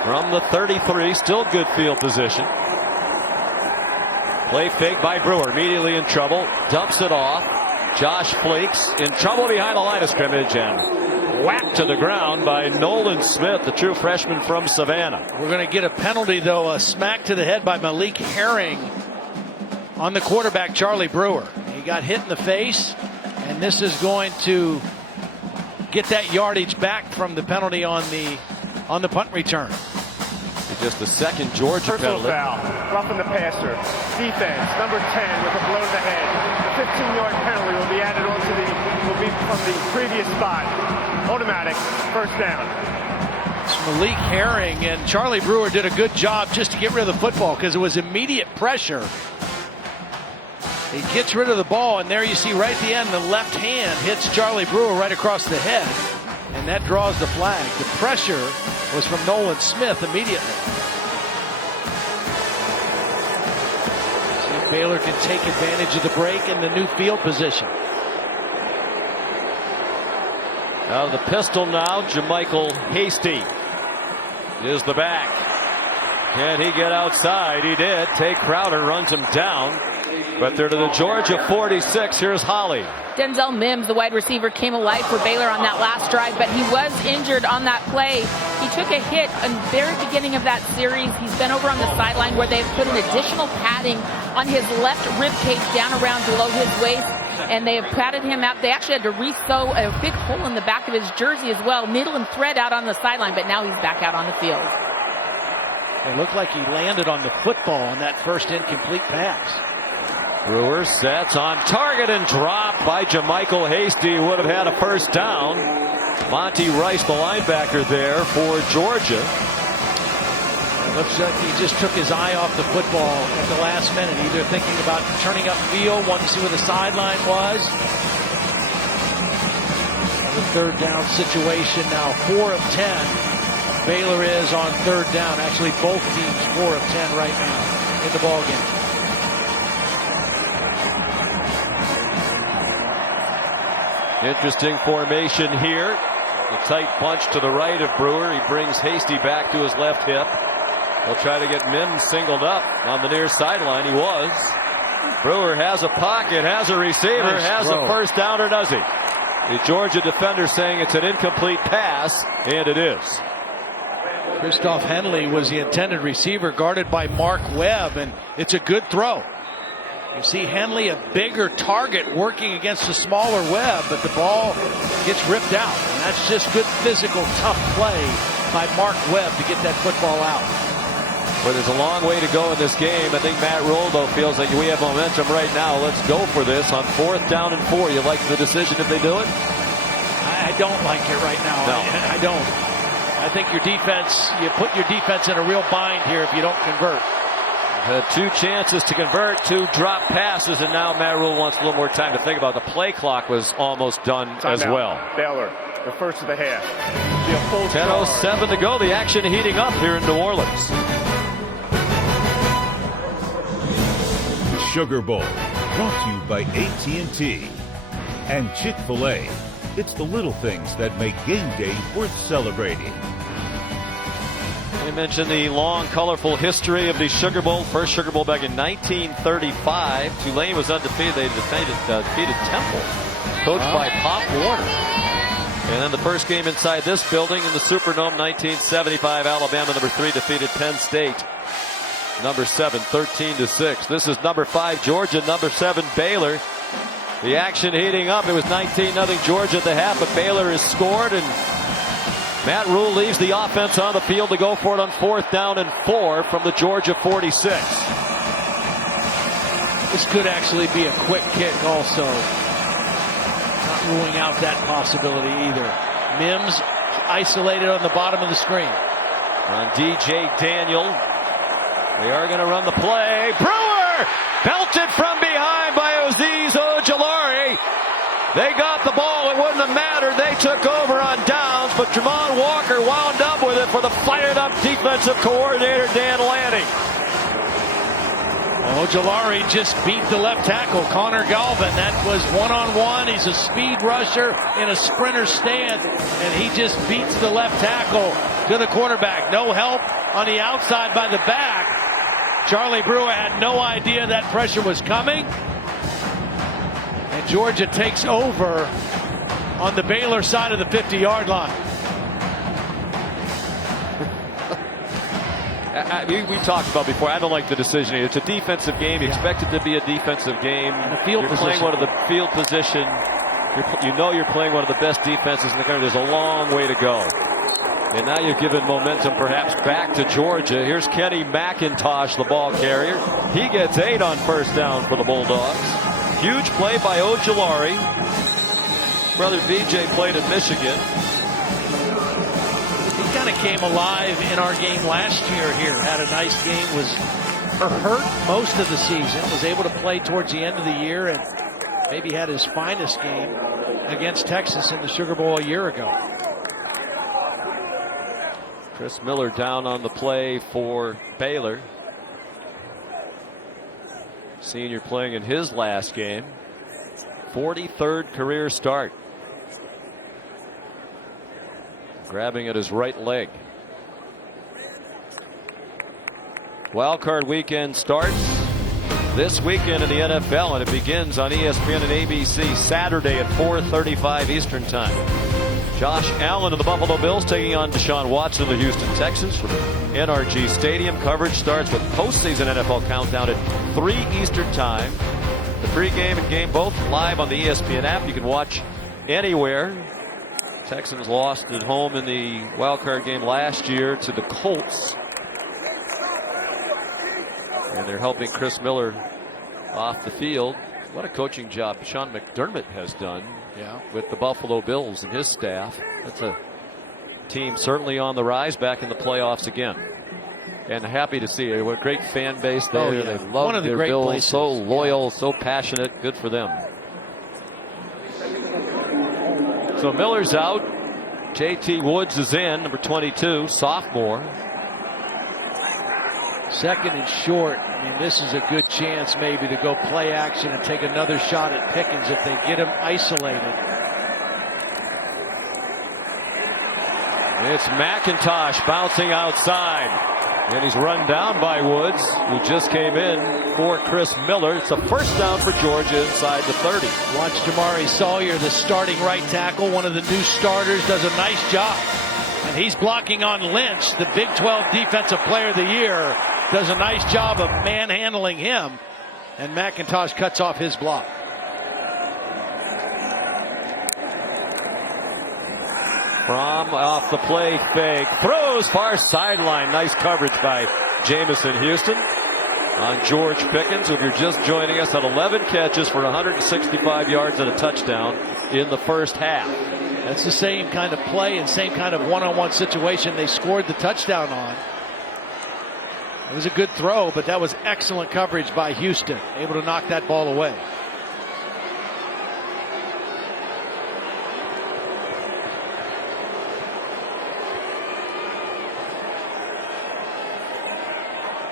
From the 33, still good field position. Play fake by Brewer, immediately in trouble, dumps it off. Josh Fleeks in trouble behind the line of scrimmage and whacked to the ground by Nolan Smith, the true freshman from Savannah. We're going to get a penalty, though, a smack to the head by Malik Herring on the quarterback, Charlie Brewer. He got hit in the face, and this is going to get that yardage back from the penalty on the punt return. Just the second Georgia personal penalty. Foul, roughing the passer. Defense, number 10 with a blow to the head. The 15-yard penalty will be added onto will be from the previous spot. Automatic, first down. It's Malik Herring, and Charlie Brewer did a good job just to get rid of the football because it was immediate pressure. He gets rid of the ball, and there you see right at the end, the left hand hits Charlie Brewer right across the head, and that draws the flag. The pressure was from Nolan Smith immediately. See if Baylor can take advantage of the break in the new field position. Out of the pistol now, JaMychal Hasty is the back. Can he get outside? He did. Tay Crowder runs him down. But they're to the Georgia 46. Here's Holly. Denzel Mims, the wide receiver, came alive for Baylor on that last drive, but he was injured on that play. He took a hit in the very beginning of that series. He's been over on the sideline where they've put an additional padding on his left rib cage down around below his waist, and they have padded him out. They actually had to re-sew a big hole in the back of his jersey as well, needle and thread out on the sideline, but now he's back out on the field. It looked like he landed on the football on that first incomplete pass. Brewer sets on target and dropped by JaMychal Hasty, who would have had a first down. Monty Rice, the linebacker there for Georgia. It looks like he just took his eye off the football at the last minute, either thinking about turning upfield, wanting to see where the sideline was. The third down situation now, 4 of 10. Baylor is on third down. Actually, both teams 4 of 10 right now in the ball game. Interesting formation here. The tight bunch to the right of Brewer. He brings Hasty back to his left hip. He'll try to get Mims singled up on the near sideline. He was. Brewer has a pocket, has a receiver, nice has throw. a first down or does he? The Georgia defender saying it's an incomplete pass, and it is. Christoph Henley was the intended receiver, guarded by Mark Webb, and it's a good throw. You see Henley, a bigger target, working against a smaller Webb, but the ball gets ripped out. And that's just good physical, tough play by Mark Webb to get that football out. But there's a long way to go in this game. I think Matt Rule, though, feels like we have momentum right now. Let's go for this on 4th down and 4. You like the decision if they do it? I don't like it right now. No. I don't. I think your defense, you put your defense in a real bind here if you don't convert. Had 2 chances to convert, 2 drop passes, and now Matt Rule wants a little more time to think about it. The play clock was almost done as well. Baylor, the first of the half. 10:07 to go. The action heating up here in New Orleans. The Sugar Bowl, brought to you by AT&T and Chick-fil-A. It's the little things that make game day worth celebrating. We mentioned the long, colorful history of the Sugar Bowl. First Sugar Bowl back in 1935. Tulane was undefeated. They defeated Temple, coached by Pop Warner. And then the first game inside this building in the Superdome, 1975, Alabama, number 3, defeated Penn State, number 7, 13-6. This is number 5, Georgia, number 7, Baylor. The action heating up. It was 19-0 Georgia at the half, but Baylor has scored, and Matt Rule leaves the offense on the field to go for it on 4th down and 4 from the Georgia 46. This could actually be a quick kick also. Not ruling out that possibility either. Mims isolated on the bottom of the screen. On DJ Daniel. They are going to run the play. Brewer belted from behind by Azeez Ojulari. They got the ball. It wouldn't have mattered. They took over on downs, but Javon Walker wound up with it for the fired-up defensive coordinator, Dan Lanning. Ojulari just beat the left tackle, Connor Galvin. That was one-on-one. He's a speed rusher in a sprinter stance, and he just beats the left tackle to the quarterback. No help on the outside by the back. Charlie Brewer had no idea that pressure was coming. And Georgia takes over on the Baylor side of the 50-yard line. We talked about before. I don't like the decision. It's a defensive game. You expect it to be a defensive game. You're playing one of the field position. You know you're playing one of the best defenses in the country. There's a long way to go. And now you've given momentum perhaps back to Georgia. Here's Kenny McIntosh, the ball carrier. He gets 8 on first down for the Bulldogs. Huge play by Ojulari. Brother BJ played in Michigan. He kind of came alive in our game last year here. Had a nice game. Was hurt most of the season. Was able to play towards the end of the year and maybe had his finest game against Texas in the Sugar Bowl a year ago. Chris Miller down on the play for Baylor. Senior playing in his last game. 43rd career start. Grabbing at his right leg. Wild card weekend starts this weekend in the NFL, and it begins on ESPN and ABC Saturday at 4:35 Eastern Time. Josh Allen of the Buffalo Bills taking on Deshaun Watson of the Houston Texans from NRG Stadium. Coverage starts with postseason NFL countdown at 3 Eastern Time. The pregame and game both live on the ESPN app. You can watch anywhere. Texans lost at home in the wild card game last year to the Colts. And they're helping Chris Miller off the field. What a coaching job Sean McDermott has done with the Buffalo Bills and his staff. That's a team certainly on the rise, back in the playoffs again. And happy to see it. What a great fan base there. They love their Bills. Places. So loyal, so passionate. Good for them. So Miller's out. JT Woods is in, number 22, sophomore. Second and short. I mean, this is a good chance maybe to go play action and take another shot at Pickens if they get him isolated. It's McIntosh bouncing outside. And he's run down by Woods, who just came in for Chris Miller. It's a first down for Georgia inside the 30. Watch Jamari Sawyer, the starting right tackle, one of the new starters, does a nice job. And he's blocking on Lynch, the Big 12 Defensive Player of the Year. Does a nice job of manhandling him. And McIntosh cuts off his block. From off the play fake. Throws far sideline. Nice coverage by Jamison Houston on George Pickens. If you're just joining us, at 11 catches for 165 yards and a touchdown in the first half. That's the same kind of play and same kind of one-on-one situation they scored the touchdown on. It was a good throw, but that was excellent coverage by Houston. Able to knock that ball away.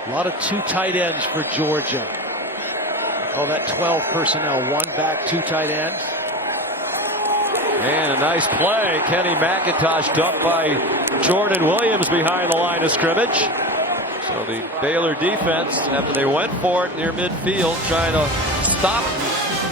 A lot of 2 tight ends for Georgia. They call that 12 personnel. 1 back, 2 tight ends. And a nice play. Kenny McIntosh dumped by Jordan Williams behind the line of scrimmage. So the Baylor defense, after they went for it near midfield, trying to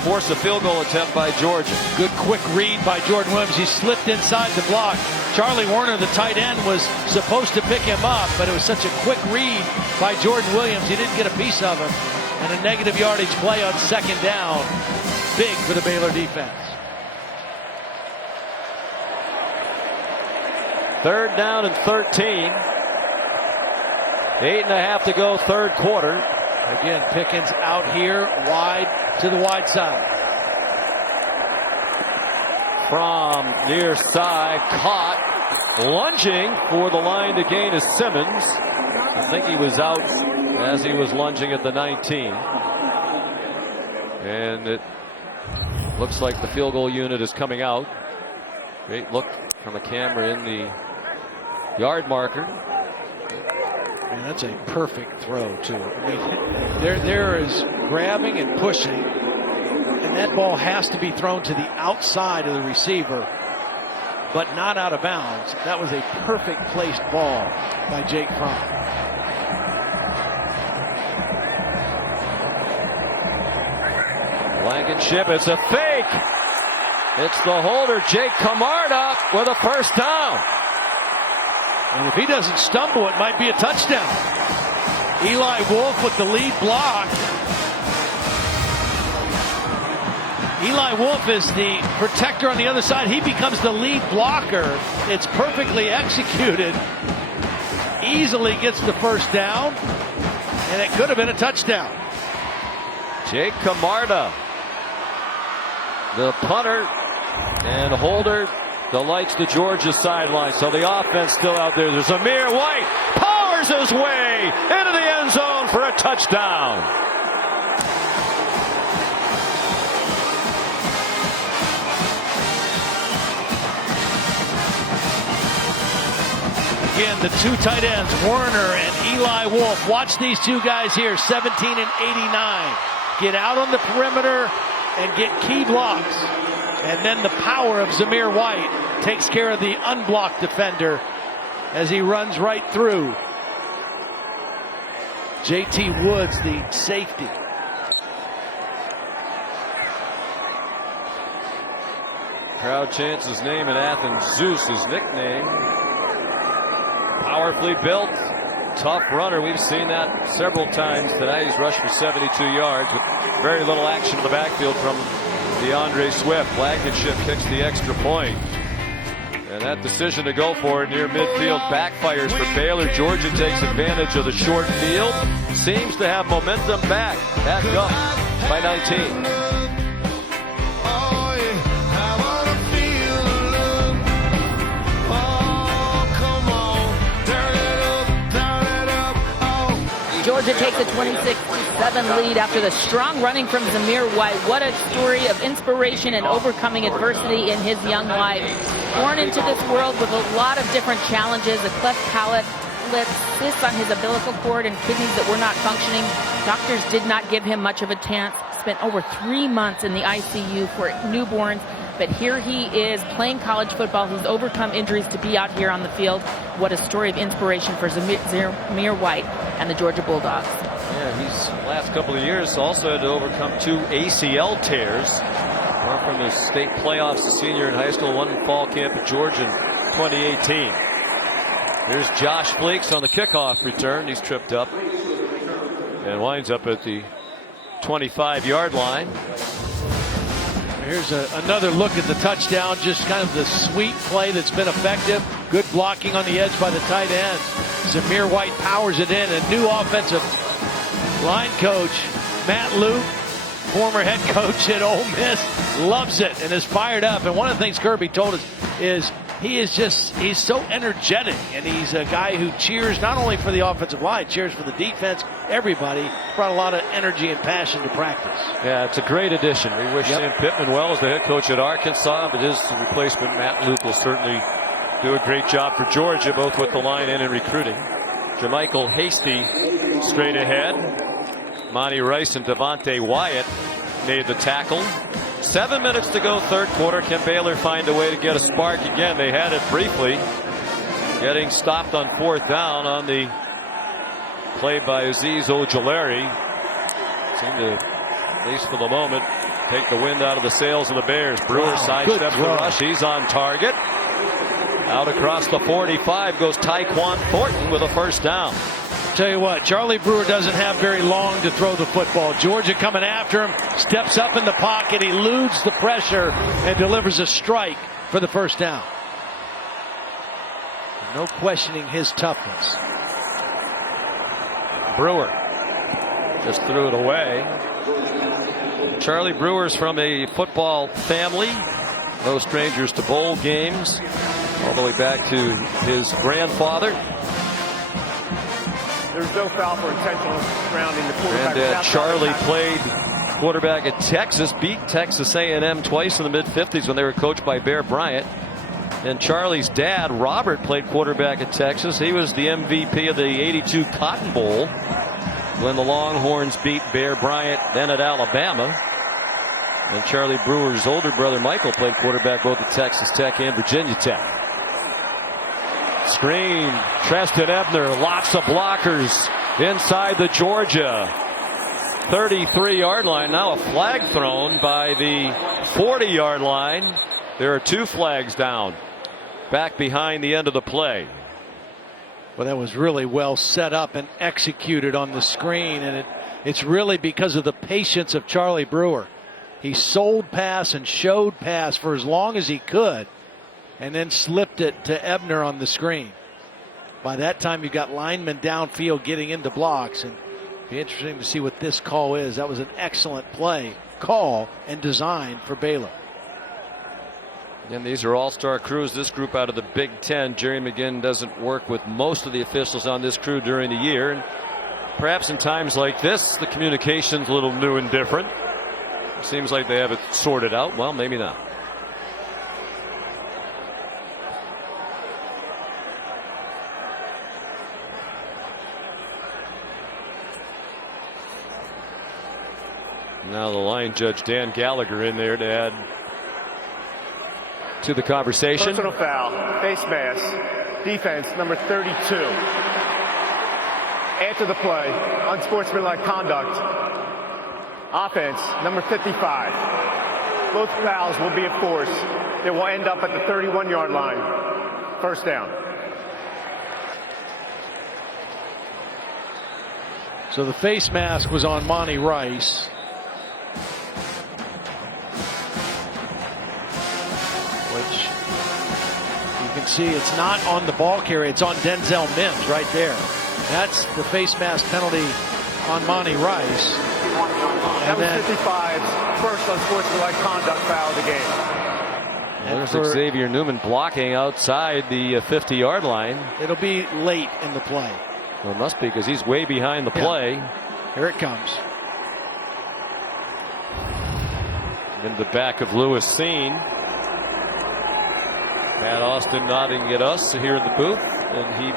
force a field goal attempt by Georgia. Good quick read by Jordan Williams. He slipped inside the block. Charlie Warner, the tight end, was supposed to pick him up, but it was such a quick read by Jordan Williams. He didn't get a piece of him. And a negative yardage play on second down. Big for the Baylor defense. Third down and 13. 8.5 to go, third quarter. Again, Pickens out here, wide to the wide side. From near side, caught, lunging for the line to gain is Simmons. I think he was out as he was lunging at the 19. And it Looks like the field goal unit is coming out. Great look from the camera in the yard marker. And that's a perfect throw, too. I mean, there is grabbing and pushing, and that ball has to be thrown to the outside of the receiver, but not out of bounds. That was a perfect placed ball by Jake Fromm. Blankenship, it's a fake. It's the holder, Jake Camarda, with a first down. And if he doesn't stumble, it might be a touchdown. Eli Wolf with the lead block. Eli Wolf is the protector on the other side. He becomes the lead blocker. It's perfectly executed. Easily gets the first down. And it could have been a touchdown. Jake Camarda, the punter and holder, delights the Georgia sideline. So the offense still out there. There's Zamir White, powers his way into the end zone for a touchdown. Again, the two tight ends, Werner and Eli Wolf. Watch these two guys here, 17 and 89. Get out on the perimeter and get key blocks. And then the power of Zamir White takes care of the unblocked defender as he runs right through. J.T. Woods, the safety. Crowd chants his name in Athens. Zeus, his nickname. Powerfully built, tough runner. We've seen that several times tonight. He's rushed for 72 yards with very little action in the backfield from DeAndre Swift. Blankenship kicks the extra point. And that decision to go for it near midfield backfires for Baylor. Georgia takes advantage of the short field. Seems to have momentum back. Back up by 19. Georgia takes a 26-7 lead after the strong running from Zamir White. What a story of inspiration and overcoming adversity in his young life. Born into this world with a lot of different challenges, a cleft palate, cysts on his umbilical cord and kidneys that were not functioning. Doctors did not give him much of a chance. Spent over 3 months in the ICU for newborns. But here he is playing college football. He's overcome injuries to be out here on the field. What a story of inspiration for Zamir White and the Georgia Bulldogs. Yeah, he's last couple of years also had to overcome 2 ACL tears. One from the state playoffs, a senior in high school, one in fall camp at Georgia in 2018. Here's Josh Fleeks on the kickoff return. He's tripped up and winds up at the 25-yard line. Here's another look at the touchdown. Just kind of the sweet play that's been effective. Good blocking on the edge by the tight end. Zamir White powers it in. A new offensive line coach, Matt Luke, former head coach at Ole Miss, loves it and is fired up. And one of the things Kirby told us is he's so energetic, and he's a guy who cheers not only for the offensive line, cheers for the defense, everybody. Brought a lot of energy and passion to practice. Yeah, it's a great addition. We wish Sam Pittman well as the head coach at Arkansas, but his replacement, Matt Luke, will certainly do a great job for Georgia, both with the line and in recruiting. Jermichael Hasty straight ahead. Monty Rice and Devontae Wyatt made the tackle. 7 minutes to go, third quarter. Can Baylor find a way to get a spark again? They had it briefly, getting stopped on 4th down on the play by Azeez Ojulari. Seemed to, at least for the moment, take the wind out of the sails of the Bears. Brewer sidesteps the rush. He's on target. Out across the 45 goes Tyquan Thornton with a first down. Tell you what, Charlie Brewer doesn't have very long to throw the football. Georgia coming after him, steps up in the pocket, eludes the pressure, and delivers a strike for the first down. No questioning his toughness. Brewer just threw it away. Charlie Brewer's from a football family. No strangers to bowl games. All the way back to his grandfather. There's no foul for intentional grounding. The quarterback. And Charlie played quarterback at Texas, beat Texas A&M twice in the mid-50s when they were coached by Bear Bryant. And Charlie's dad, Robert, played quarterback at Texas. He was the MVP of the '82 Cotton Bowl when the Longhorns beat Bear Bryant then at Alabama. And Charlie Brewer's older brother Michael played quarterback both at Texas Tech and Virginia Tech. Screen, Treston Ebner, lots of blockers inside the Georgia 33-yard line. Now a flag thrown by the 40-yard line. There are 2 flags down back behind the end of the play. Well, that was really well set up and executed on the screen, and it's really because of the patience of Charlie Brewer. He sold pass and showed pass for as long as he could, and then slipped it to Ebner on the screen. By that time, you've got linemen downfield getting into blocks, and it'll be interesting to see what this call is. That was an excellent play, call, and design for Baylor. And these are all-star crews. This group out of the Big Ten. Jerry McGinn doesn't work with most of the officials on this crew during the year, and perhaps in times like this, the communication's a little new and different. Seems like they have it sorted out. Well, maybe not. Now the line judge Dan Gallagher in there to add to the conversation. Personal foul, face mask, defense number 32. After the play, unsportsmanlike conduct. Offense, number 55. Both fouls will be enforced. They will end up at the 31-yard line. First down. So the face mask was on Monty Rice. Which you can see it's not on the ball carrier. It's on Denzel Mims right there. That's the face mask penalty on Monty Rice. That was 55's first unsportsmanlike conduct foul of the game. There's Xavier Newman blocking outside the 50-yard line. It'll be late in the play. Well, it must be because he's way behind the play. Here it comes. In the back of Lewis Seen. Matt Austin nodding at us here in the booth, and he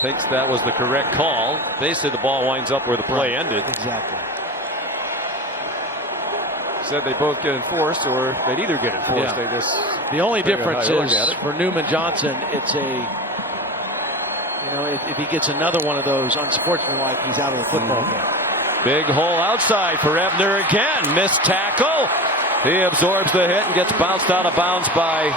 thinks that was the correct call. Basically, the ball winds up where the play ended. Exactly. Said they both get enforced, or they'd either get enforced. Yeah. They just the only difference is for Newman Johnson, it's if he gets another one of those unsportsmanlike, he's out of the football game. Big hole outside for Ebner again. Missed tackle. He absorbs the hit and gets bounced out of bounds by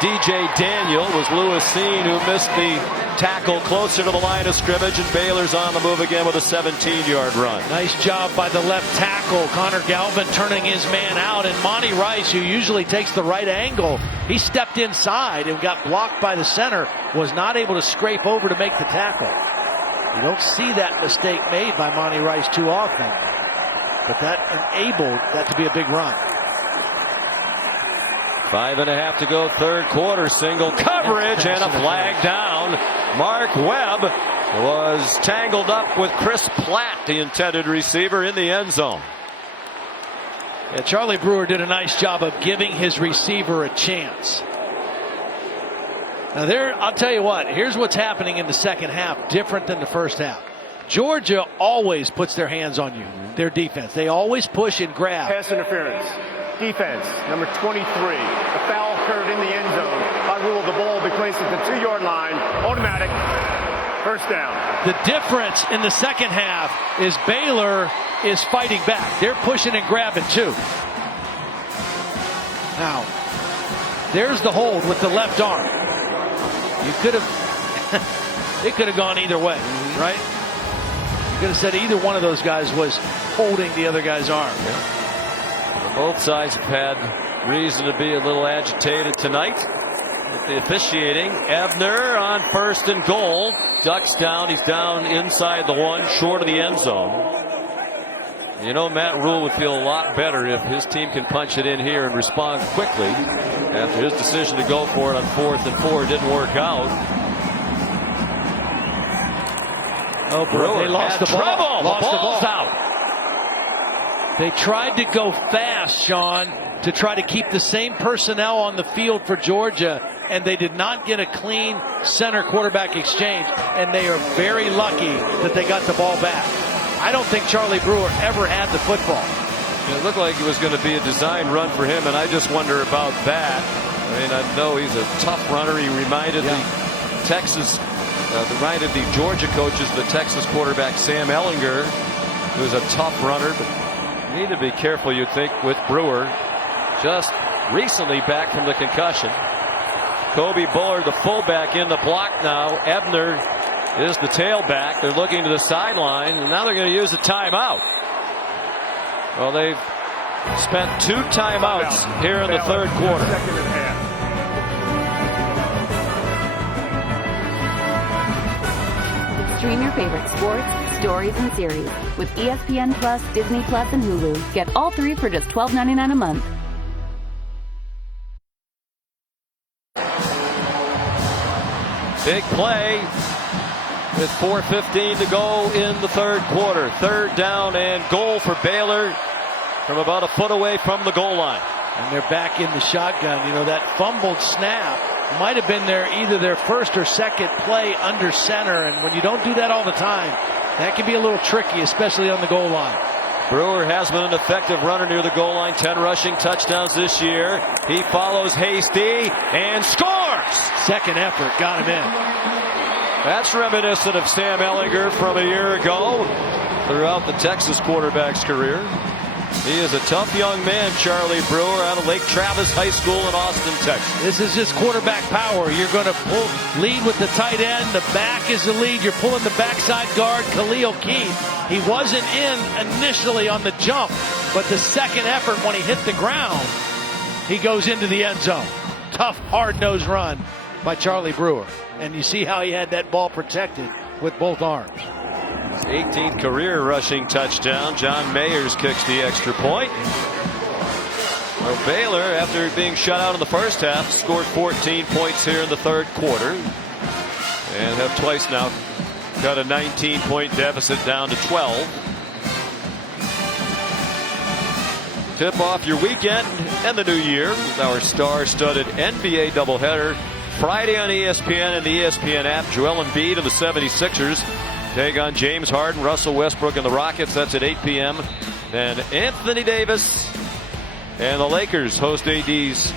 DJ Daniel. It was Lewis Seen who missed the tackle closer to the line of scrimmage, and Baylor's on the move again with a 17-yard run. Nice job by the left tackle. Connor Galvin turning his man out, and Monty Rice, who usually takes the right angle, he stepped inside and got blocked by the center, was not able to scrape over to make the tackle. You don't see that mistake made by Monty Rice too often, but that enabled that to be a big run. 5.5 to go, third quarter. Single coverage and a flag down. Mark Webb was tangled up with Chris Platt, the intended receiver, in the end zone. Yeah, Charlie Brewer did a nice job of giving his receiver a chance. Now I'll tell you what, here's what's happening in the second half, different than the first half. Georgia always puts their hands on you, their defense. They always push and grab. Pass interference. Defense, number 23. The foul occurred in the end zone. By rule, the ball will be placed at the 2-yard line. Automatic. First down. The difference in the second half is Baylor is fighting back. They're pushing and grabbing too. Now, there's the hold with the left arm. You could have, it could have gone either way, right? You could have said either one of those guys was holding the other guy's arm. Yeah. Both sides have had reason to be a little agitated tonight with the officiating. Ebner on first and goal. Ducks down. He's down inside the 1, short of the end zone. You know, Matt Rule would feel a lot better if his team can punch it in here and respond quickly after his decision to go for it on 4th and 4 didn't work out. Oh, Brewer, they lost the ball. Trouble. The ball's out. They tried to go fast, Sean, to try to keep the same personnel on the field for Georgia, and they did not get a clean center quarterback exchange, and they are very lucky that they got the ball back. I don't think Charlie Brewer ever had the football. It looked like it was going to be a design run for him, and I just wonder about that. I mean, I know he's a tough runner. He reminded the Georgia coaches, the Texas quarterback Sam Ehlinger, who's a tough runner. But you need to be careful, you'd think, with Brewer. Just recently back from the concussion. Kobe Bullard, the fullback, in the block now. Ebner is the tailback. They're looking to the sideline, and now they're going to use a timeout. Well, they've spent 2 timeouts here in the third quarter. Stream your favorite sports, stories, and series with ESPN Plus, Disney Plus, and Hulu. Get all 3 for just $12.99 a month. Big play with 4:15 to go in the third quarter. 3rd down and goal for Baylor from about a foot away from the goal line. And they're back in the shotgun. You know, that fumbled snap might have been either their first or second play under center. And when you don't do that all the time, that can be a little tricky, especially on the goal line. Brewer has been an effective runner near the goal line. 10 rushing touchdowns this year. He follows Hasty and scores. Second effort got him in. That's reminiscent of Sam Ehlinger from a year ago throughout the Texas quarterback's career. He is a tough young man, Charlie Brewer, out of Lake Travis High School in Austin, Texas. This is just quarterback power. You're going to lead with the tight end. The back is the lead. You're pulling the backside guard, Khalil Keith. He wasn't in initially on the jump, but the second effort when he hit the ground, he goes into the end zone. Tough, hard-nosed run by Charlie Brewer. And you see how he had that ball protected with both arms. His 18th career rushing touchdown. John Mayers kicks the extra point. Well, Baylor, after being shut out in the first half, scored 14 points here in the third quarter. And have twice now cut a 19-point deficit down to 12. Tip off your weekend and the new year with our star-studded NBA doubleheader. Friday on ESPN and the ESPN app. Joel Embiid and the 76ers take on James Harden, Russell Westbrook, and the Rockets. That's at 8 p.m. Then Anthony Davis and the Lakers host AD's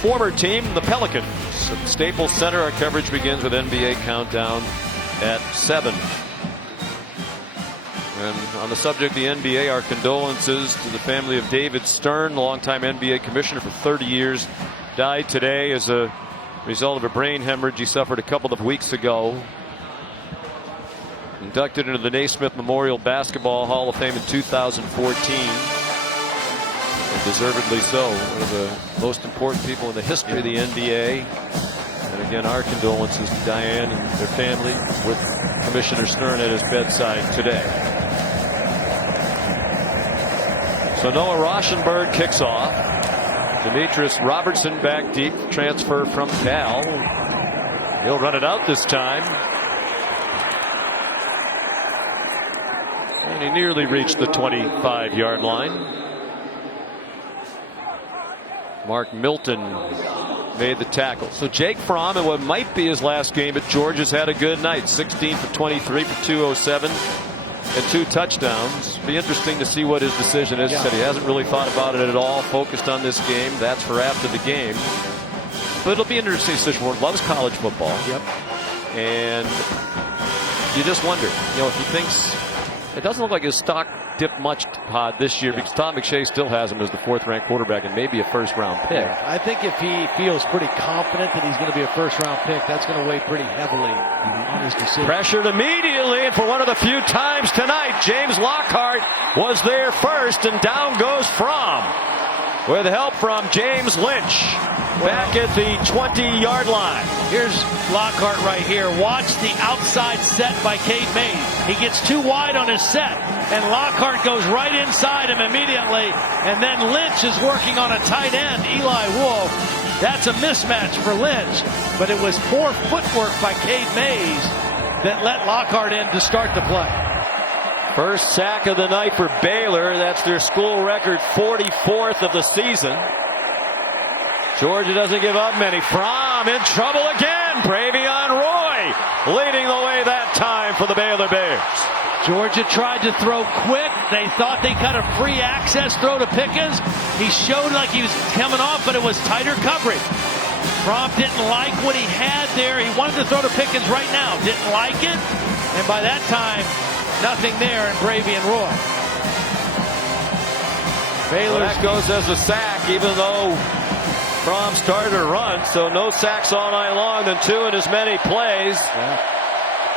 former team, the Pelicans. At Staples Center, our coverage begins with NBA Countdown at 7. And on the subject of the NBA, our condolences to the family of David Stern, longtime NBA commissioner for 30 years. Died today as a result of a brain hemorrhage he suffered a couple of weeks ago. Inducted into the Naismith Memorial Basketball Hall of Fame in 2014. And deservedly so. One of the most important people in the history of the NBA. And again, our condolences to Diane and their family with Commissioner Stern at his bedside today. So Noah Rauschenberg kicks off. Demetrius Robertson back deep, transfer from Cal. He'll run it out this time. And he nearly reached the 25-yard line. Mark Milton made the tackle. So Jake Fromm, in what might be his last game at Georgia's, had a good night. 16 for 23 for 207 and 2 touchdowns. Be interesting to see what his decision is. He said he hasn't really thought about it at all. Focused on this game. That's for after the game. But it'll be interesting. Stishmore loves college football. Yep. And you just wonder, if he thinks it doesn't look like his stock dipped much this year, because Tom McShay still has him as the 4th-ranked quarterback and maybe a first-round pick. Yeah, I think if he feels pretty confident that he's going to be a first-round pick, that's going to weigh pretty heavily on his decision. Pressured immediately, and for one of the few times tonight, James Lockhart was there first, and down goes Fromm with help from James Lynch back at the 20-yard line. Here's Lockhart right here. Watch the outside set by Cade Mays. He gets too wide on his set, and Lockhart goes right inside him immediately, and then Lynch is working on a tight end, Eli Wolf. That's a mismatch for Lynch, but it was poor footwork by Cade Mays that let Lockhart in to start the play. First sack of the night for Baylor. That's their school record 44th of the season. Georgia doesn't give up many. Fromm in trouble again. Bravion Roy leading the way that time for the Baylor Bears. Georgia tried to throw quick. They thought they got a free access throw to Pickens. He showed like he was coming off, but it was tighter coverage. Fromm didn't like what he had there. He wanted to throw to Pickens right now. Didn't like it. And by that time, nothing there in Bravion Roy. Baylor that goes as a sack, even though Fromm started to run. So no sacks all night long, than 2 in as many plays.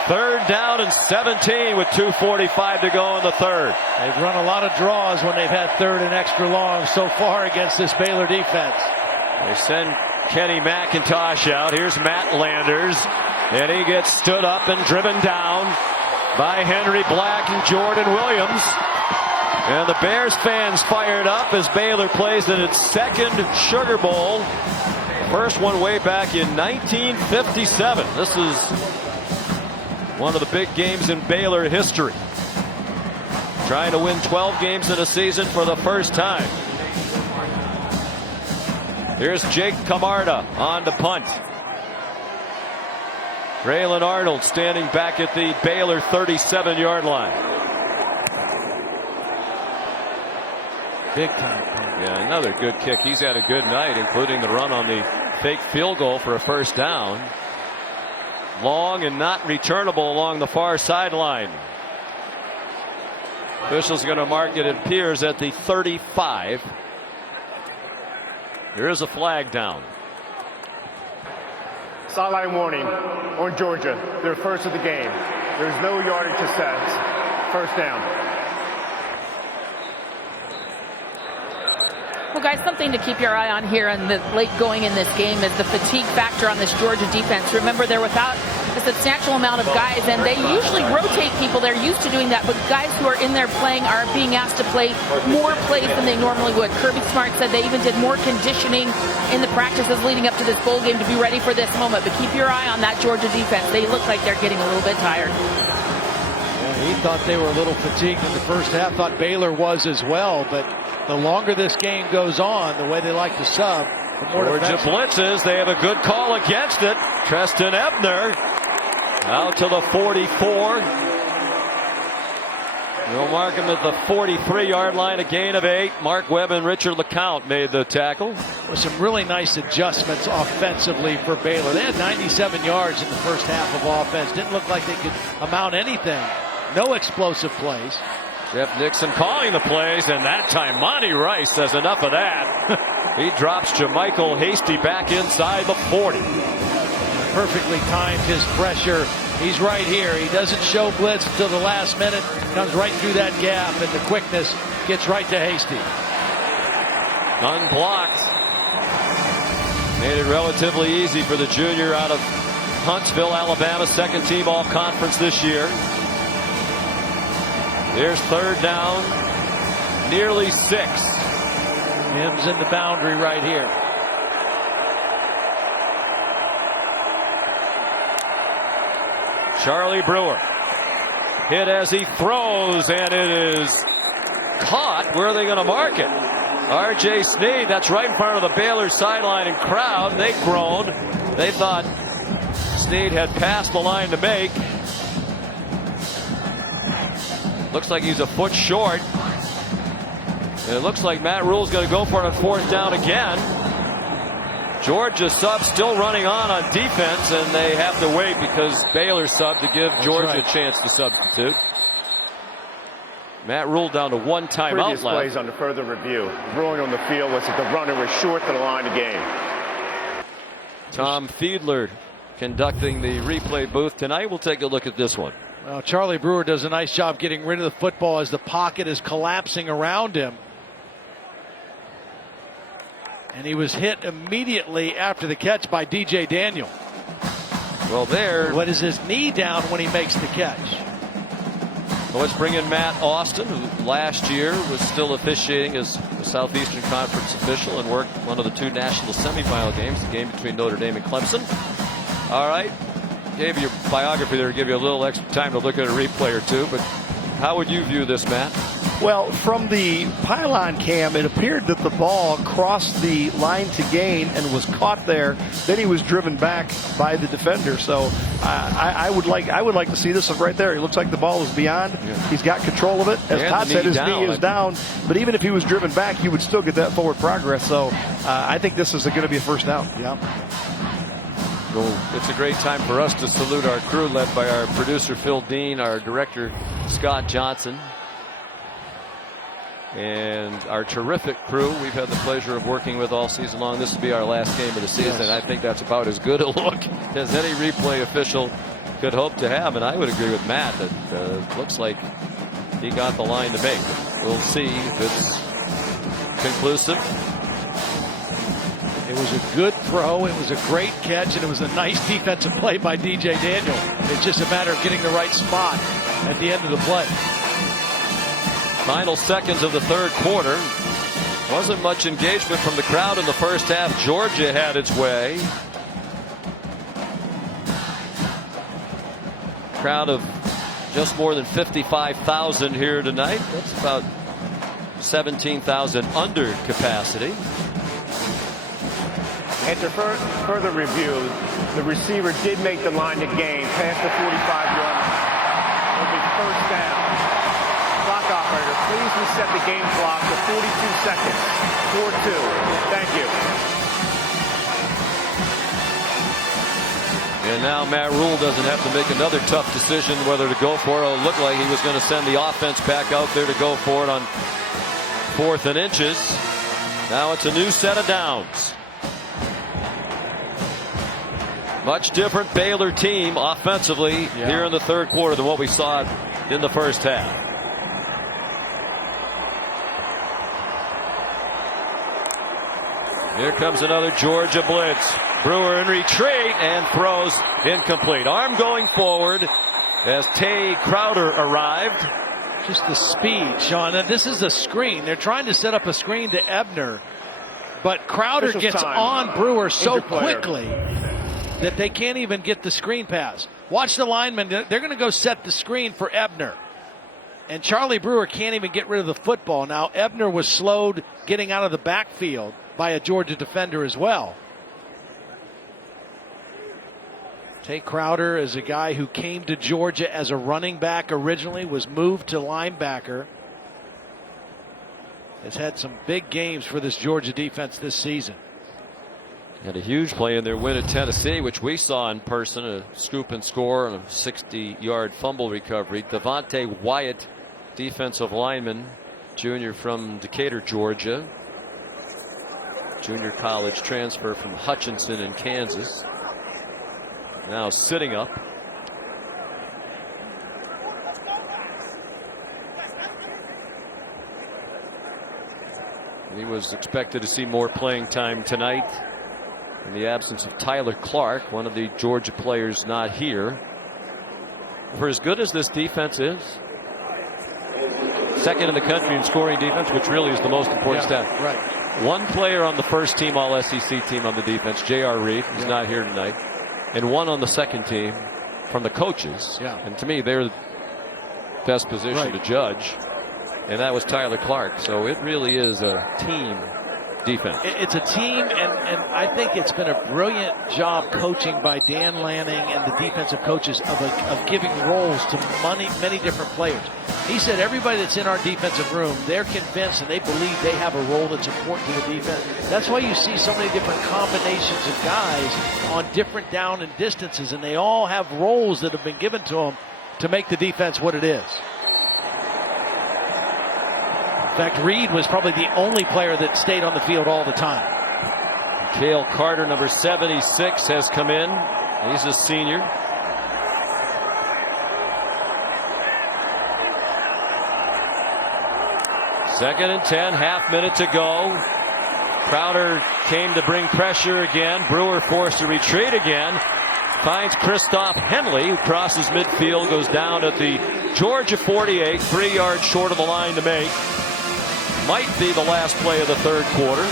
Third down and 17 with 2:45 to go in the third. They've run a lot of draws when they've had third and extra long so far against this Baylor defense. They send Kenny McIntosh out. Here's Matt Landers. And he gets stood up and driven down by Henry Black and Jordan Williams. And the Bears fans fired up as Baylor plays in its second Sugar Bowl. First one way back in 1957. This is one of the big games in Baylor history. Trying to win 12 games in a season for the first time. Here's Jake Camarda on the punt. Braylon Arnold standing back at the Baylor 37-yard line. Big time. Yeah, another good kick. He's had a good night, including the run on the fake field goal for a first down. Long and not returnable along the far sideline. Officials going to mark it appears at the 35. There is a flag down. Sideline warning on Georgia. They're first of the game. There's no yardage to set. First down. Well, guys, something to keep your eye on here in the late going in this game is the fatigue factor on this Georgia defense. Remember, they're without a substantial amount of guys, and they usually rotate people. They're used to doing that, but guys who are in there playing are being asked to play more plays than they normally would. Kirby Smart said they even did more conditioning in the practices leading up to this bowl game to be ready for this moment. But keep your eye on that Georgia defense. They look like they're getting a little bit tired. He thought they were a little fatigued in the first half. Thought Baylor was as well, but the longer this game goes on, the way they like to sub, the more Georgia blitzes. They have a good call against it. Treston Ebner out to the 44. We'll mark him at the 43-yard line, a gain of 8. Mark Webb and Richard LeCount made the tackle. With some really nice adjustments offensively for Baylor. They had 97 yards in the first half of offense. Didn't look like they could amount anything. No explosive plays. Jeff Nixon calling the plays, and that time Monty Rice says enough of that. He drops Jamichael Hasty back inside the 40. Perfectly timed his pressure. He's right here. He doesn't show blitz until the last minute. Comes right through that gap, and the quickness gets right to Hasty. Unblocked. Made it relatively easy for the junior out of Huntsville, Alabama. Second team all-conference this year. There's third down, nearly 6. Mims in the boundary right here. Charlie Brewer hit as he throws, and it is caught. Where are they going to mark it? R.J. Sneed, that's right in front of the Baylor sideline and crowd. They groaned. They thought Sneed had passed the line to make. Looks like he's a foot short. And it looks like Matt Rule's going to go for it on fourth down again. Georgia sub still running on defense, and they have to wait because Baylor sub to give Georgia a chance to substitute. Matt Rule down to one timeout left. Previous plays under further review. Ruling on the field was that the runner was short to the line of game. Tom Fiedler conducting the replay booth tonight. We'll take a look at this one. Well, Charlie Brewer does a nice job getting rid of the football as the pocket is collapsing around him. And he was hit immediately after the catch by DJ Daniel. Well, what is his knee down when he makes the catch? Well, let's bring in Matt Austin, who last year was still officiating as a Southeastern Conference official and worked one of the 2 national semifinal games, the game between Notre Dame and Clemson. All right. Gave you your biography there to give you a little extra time to look at a replay or two, but How would you view this, Matt? Well, from the pylon cam, it appeared that the ball crossed the line to gain and was caught there. Then he was driven back by the defender. So I would like to see this right there. It looks like the ball is beyond. Yeah. He's got control of it. As Todd said, his knee is down. But even if he was driven back, he would still get that forward progress. So I think this is going to be a first down. Yeah. Well, it's a great time for us to salute our crew, led by our producer Phil Dean, our director Scott Johnson, and our terrific crew we've had the pleasure of working with all season long. This will be our last game of the season. Yes. I think that's about as good a look as any replay official could hope to have. And I would agree with Matt that it looks like he got the line to make. We'll see if it's conclusive. It was a good throw. It was a great catch, and it was a nice defensive play by DJ Daniel. It's just a matter of getting the right spot at the end of the play. Final seconds of the third quarter. Wasn't much engagement from the crowd in the first half. Georgia had its way. Crowd of just more than 55,000 here tonight. That's about 17,000 under capacity. And to further review, the receiver did make the line to gain past the 45-yard line. It'll be first down. Clock operator, please reset the game clock to 42 seconds. 4-2. Thank you. And now Matt Rule doesn't have to make another tough decision whether to go for it. It looked like he was going to send the offense back out there to go for it on 4th and inches. Now it's a new set of downs. Much different Baylor team offensively here in the third quarter than what we saw in the first half. Here comes another Georgia blitz. Brewer in retreat and throws incomplete. Arm going forward as Tay Crowder arrived. Just the speed, Sean. And this is a screen. They're trying to set up a screen to Ebner, but Crowder gets on Brewer so quickly that they can't even get the screen pass. Watch the linemen. They're going to go set the screen for Ebner. And Charlie Brewer can't even get rid of the football. Now, Ebner was slowed getting out of the backfield by a Georgia defender as well. Tay Crowder is a guy who came to Georgia as a running back originally, was moved to linebacker. Has had some big games for this Georgia defense this season. Had a huge play in their win at Tennessee, which we saw in person, a scoop and score and a 60-yard fumble recovery. Devontae Wyatt, defensive lineman, junior from Decatur, Georgia. Junior college transfer from Hutchinson in Kansas. Now sitting up. He was expected to see more playing time tonight. In the absence of Tyler Clark, one of the Georgia players not here. For as good as this defense is, second in the country in scoring defense, which really is the most important stat. Right. One player on the first team All-SEC team on the defense, J.R. Reed, who's not here tonight, and one on the second team from the coaches. And to me, they're the best position to judge, and that was Tyler Clark. So it really is a team defense. It's a team, and I think it's been a brilliant job coaching by Dan Lanning and the defensive coaches of giving roles to many different players. He said everybody that's in our defensive room, they're convinced and they believe they have a role that's important to the defense. That's why you see so many different combinations of guys on different down and distances, and they all have roles that have been given to them to make the defense what it is. In fact, Reed was probably the only player that stayed on the field all the time. Cale Carter, number 76, has come in. He's a senior. Second and 10, half minute to go. Crowder came to bring pressure again. Brewer forced to retreat again. Finds Christoph Henley, who crosses midfield, goes down at the Georgia 48, 3 yards short of the line to make. Might be the last play of the third quarter.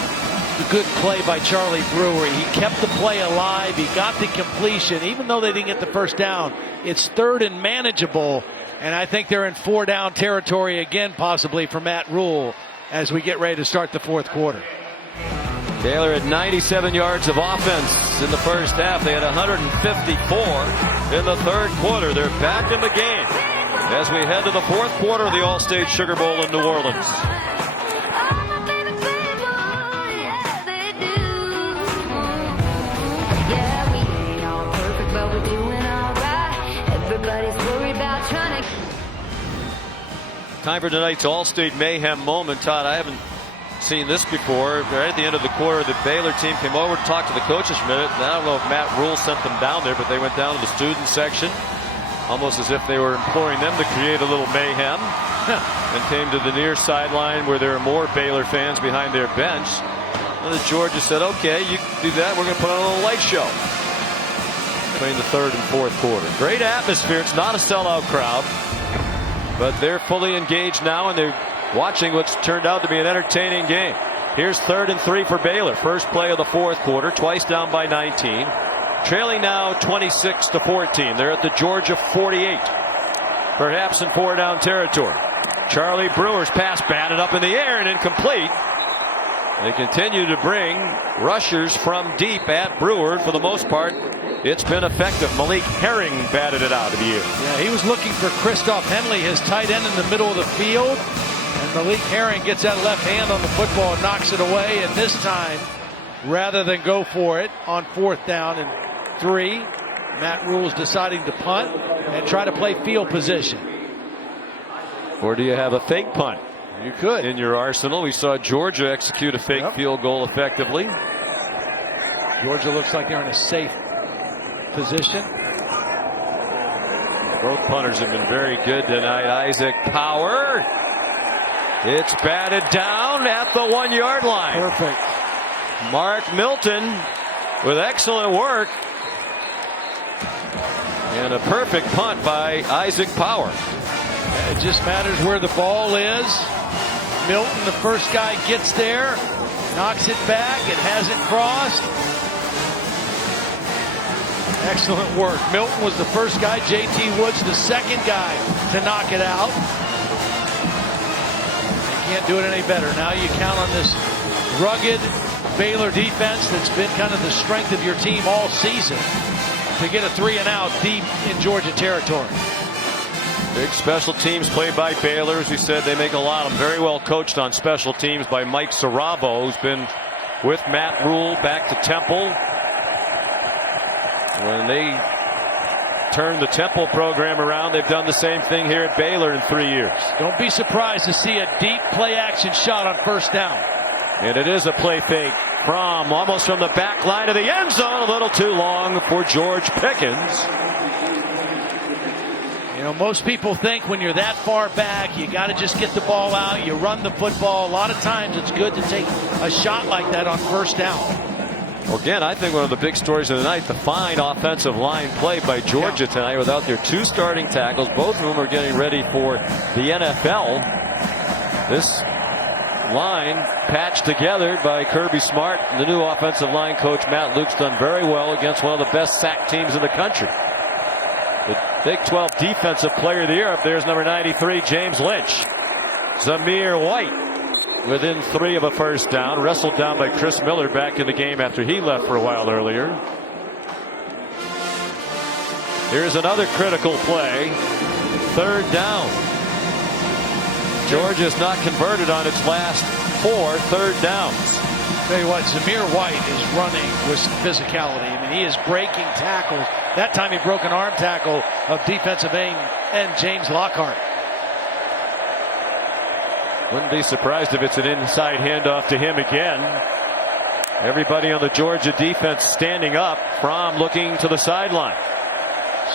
a good play by Charlie Brewer. He kept the play alive. He got the completion. Even though they didn't get the first down, it's third and manageable. And I think they're in 4-down territory again, possibly for Matt Rule, as we get ready to start the fourth quarter. Baylor had 97 yards of offense in the first half. They had 154 in the third quarter. They're back in the game as we head to the fourth quarter of the All-State Sugar Bowl in New Orleans. Time for tonight's All-State Mayhem moment. Todd, I haven't seen this before. Right at the end of the quarter, the Baylor team came over to talk to the coaches a minute. I don't know if Matt Rule sent them down there, but they went down to the student section, almost as if they were imploring them to create a little mayhem, and came to the near sideline where there are more Baylor fans behind their bench. And Georgia said, okay, you can do that. We're going to put on a little light show between the third and fourth quarter. Great atmosphere. It's not a sellout crowd, but they're fully engaged now, and they're watching what's turned out to be an entertaining game. Here's 3rd and 3 for Baylor. First play of the fourth quarter, twice down by 19. Trailing now 26-14. They're at the Georgia 48. Perhaps in 4-down territory. Charlie Brewer's pass batted up in the air and incomplete. They continue to bring rushers from deep at Brewer. For the most part, it's been effective. Malik Herring batted it out of the air. Yeah, he was looking for Christoph Henley, his tight end, in the middle of the field. And Malik Herring gets that left hand on the football and knocks it away. And this time, rather than go for it on 4th down and 3, Matt Rule's deciding to punt and try to play field position. Or do you have a fake punt? You could. In your arsenal. We saw Georgia execute a fake field goal effectively. Georgia looks like they're in a safe position. Both punters have been very good tonight. Isaac Power. It's batted down at the 1-yard line. Perfect. Mark Milton with excellent work. And a perfect punt by Isaac Power. It just matters where the ball is. Milton, the first guy, gets there, knocks it back. It hasn't crossed. Excellent work. Milton was the first guy. J.T. Woods the second guy to knock it out. They can't do it any better. Now you count on this rugged Baylor defense that's been kind of the strength of your team all season to get a 3-and-out deep in Georgia territory. Big special teams played by Baylor. As we said, they make a lot of them. Very well coached on special teams by Mike Saravo, who's been with Matt Rule back to Temple. When they turned the Temple program around, they've done the same thing here at Baylor in 3 years. Don't be surprised to see a deep play action shot on 1st down. And it is a play fake from almost from the back line of the end zone. A little too long for George Pickens. You know, most people think when you're that far back, you got to just get the ball out. You run the football. A lot of times it's good to take a shot like that on 1st down. Well, again, I think one of the big stories of the night, the fine offensive line play by Georgia tonight without their 2 starting tackles. Both of them are getting ready for the NFL. This line patched together by Kirby Smart. The new offensive line coach, Matt Luke's, done very well against one of the best sack teams in the country. The Big 12 Defensive Player of the Year up there is number 93, James Lynch. Zamir White within 3 of a 1st down, wrestled down by Chris Miller back in the game after he left for a while earlier. Here's another critical play. 3rd down. Georgia's not converted on its last 4 3rd downs. Tell you what, Zamir White is running with some physicality. I mean, he is breaking tackles. That time he broke an arm tackle of defensive end James Lockhart. Wouldn't be surprised if it's an inside handoff to him again. Everybody on the Georgia defense standing up. Fromm looking to the sideline.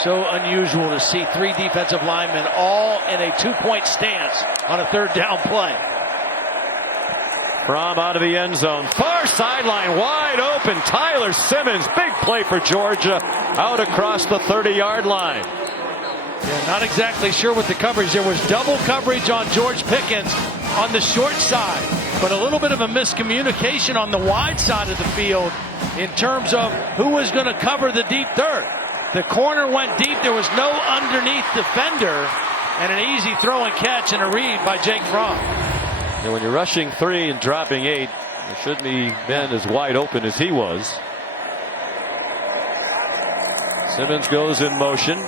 So unusual to see 3 defensive linemen all in a 2-point stance on a 3rd down play. Fromm out of the end zone. Far sideline wide open. Tyler Simmons. Big play for Georgia. Out across the 30-yard line. Yeah, not exactly sure what the coverage. There was double coverage on George Pickens on the short side. but a little bit of a miscommunication on the wide side of the field in terms of who was going to cover the deep third. The corner went deep. There was no underneath defender, and an easy throw and catch and a read by Jake Fromm. And when you're rushing 3 and dropping 8, it shouldn't be been as wide open as he was. Simmons goes in motion.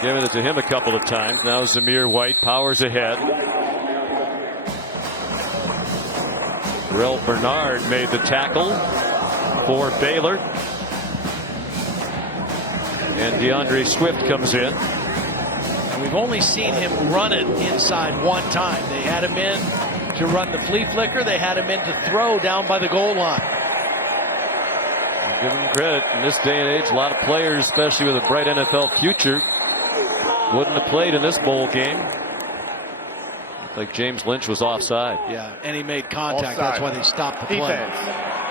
Giving it to him a couple of times. Now Zamir White powers ahead. Rel Bernard made the tackle for Baylor. And DeAndre Swift comes in. And we've only seen him run it inside one time. They had him in to run the flea flicker. They had him in to throw down by the goal line. Give him credit. In this day and age, a lot of players, especially with a bright NFL future, wouldn't have played in this bowl game. Looked like James Lynch was offside. Yeah, and he made contact. Offside. That's why they stopped the play. Defense.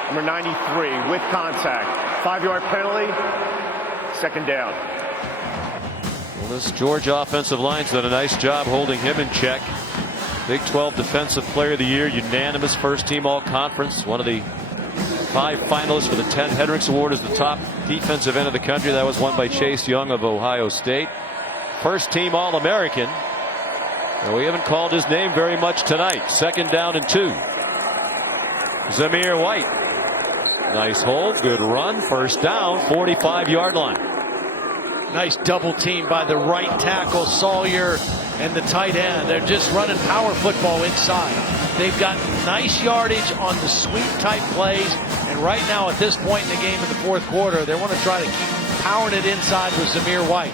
Number 93 with contact. 5-yard penalty. Second down. Well, this Georgia offensive line's done a nice job holding him in check. Big 12 Defensive Player of the Year, unanimous first-team All-Conference. One of the 5 finalists for the Ted Hendricks Award as the top defensive end of the country. That was won by Chase Young of Ohio State. First-team All-American. And we haven't called his name very much tonight. Second down and 2. Zamir White. Nice hold. Good run. First down. 45-yard line. Nice double team by the right tackle, Sawyer, and the tight end. They're just running power football inside. They've got nice yardage on the sweep type plays. And right now at this point in the game in the fourth quarter, they want to try to keep powering it inside with Zamir White.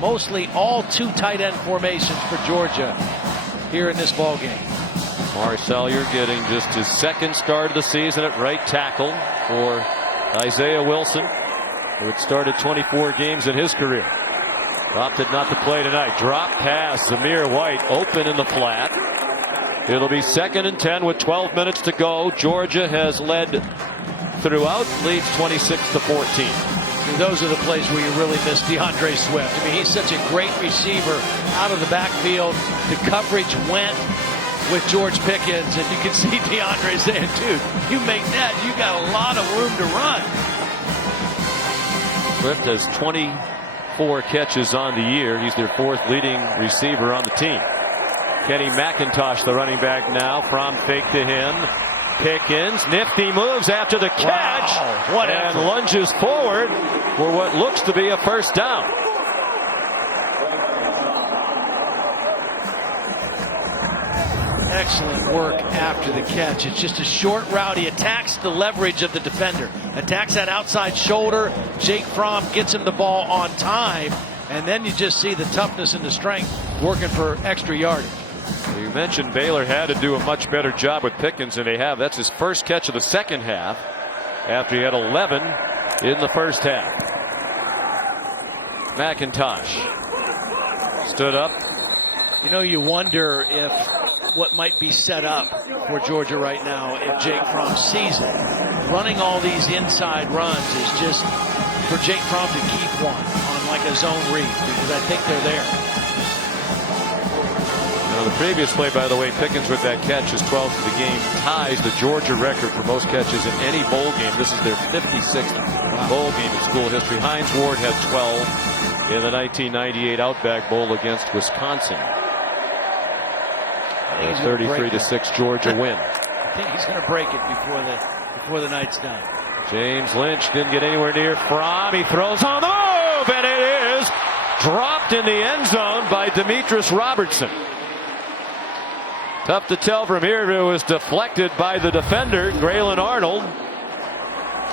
Mostly all 2 tight end formations for Georgia here in this ball game. Mari Salyer getting just his second start of the season at right tackle for Isaiah Wilson, who had started 24 games in his career. Opted not to play tonight. Drop pass. Zamir White open in the flat. It'll be 2nd and 10 with 12 minutes to go. Georgia has led throughout, leads 26-14. Those are the plays where you really miss DeAndre Swift. I mean, he's such a great receiver out of the backfield. The coverage went with George Pickens, and you can see DeAndre saying, dude, you make that, you got a lot of room to run. Swift has 24 catches on the year. He's their 4th leading receiver on the team. Kenny McIntosh, the running back now. From fake to him. Pickens, nifty moves after the catch. Wow, what and effort. lunges forward for what looks to be a first down. Excellent work after the catch. It's just a short route. He attacks the leverage of the defender. Attacks that outside shoulder. Jake Fromm gets him the ball on time. And then you just see the toughness and the strength working for extra yardage. You mentioned Baylor had to do a much better job with Pickens than they have. That's his first catch of the second half after he had 11 in the first half. McIntosh stood up. You know, you wonder if what might be set up for Georgia right now if Jake Fromm sees it. Running all these inside runs is just for Jake Fromm to keep one on like a zone read, because I think they're there. The previous play, by the way, Pickens with that catch is 12th for the game, ties the Georgia record for most catches in any bowl game. This is their 56th bowl game in school history. Hines Ward had 12 in the 1998 Outback Bowl against Wisconsin. A 33-6 Georgia win. I think he's going to break it before the night's done. James Lynch didn't get anywhere near Fromm. He throws on the move, and it is dropped in the end zone by Demetrius Robertson. Tough to tell from here. It was deflected by the defender, Graylin Arnold.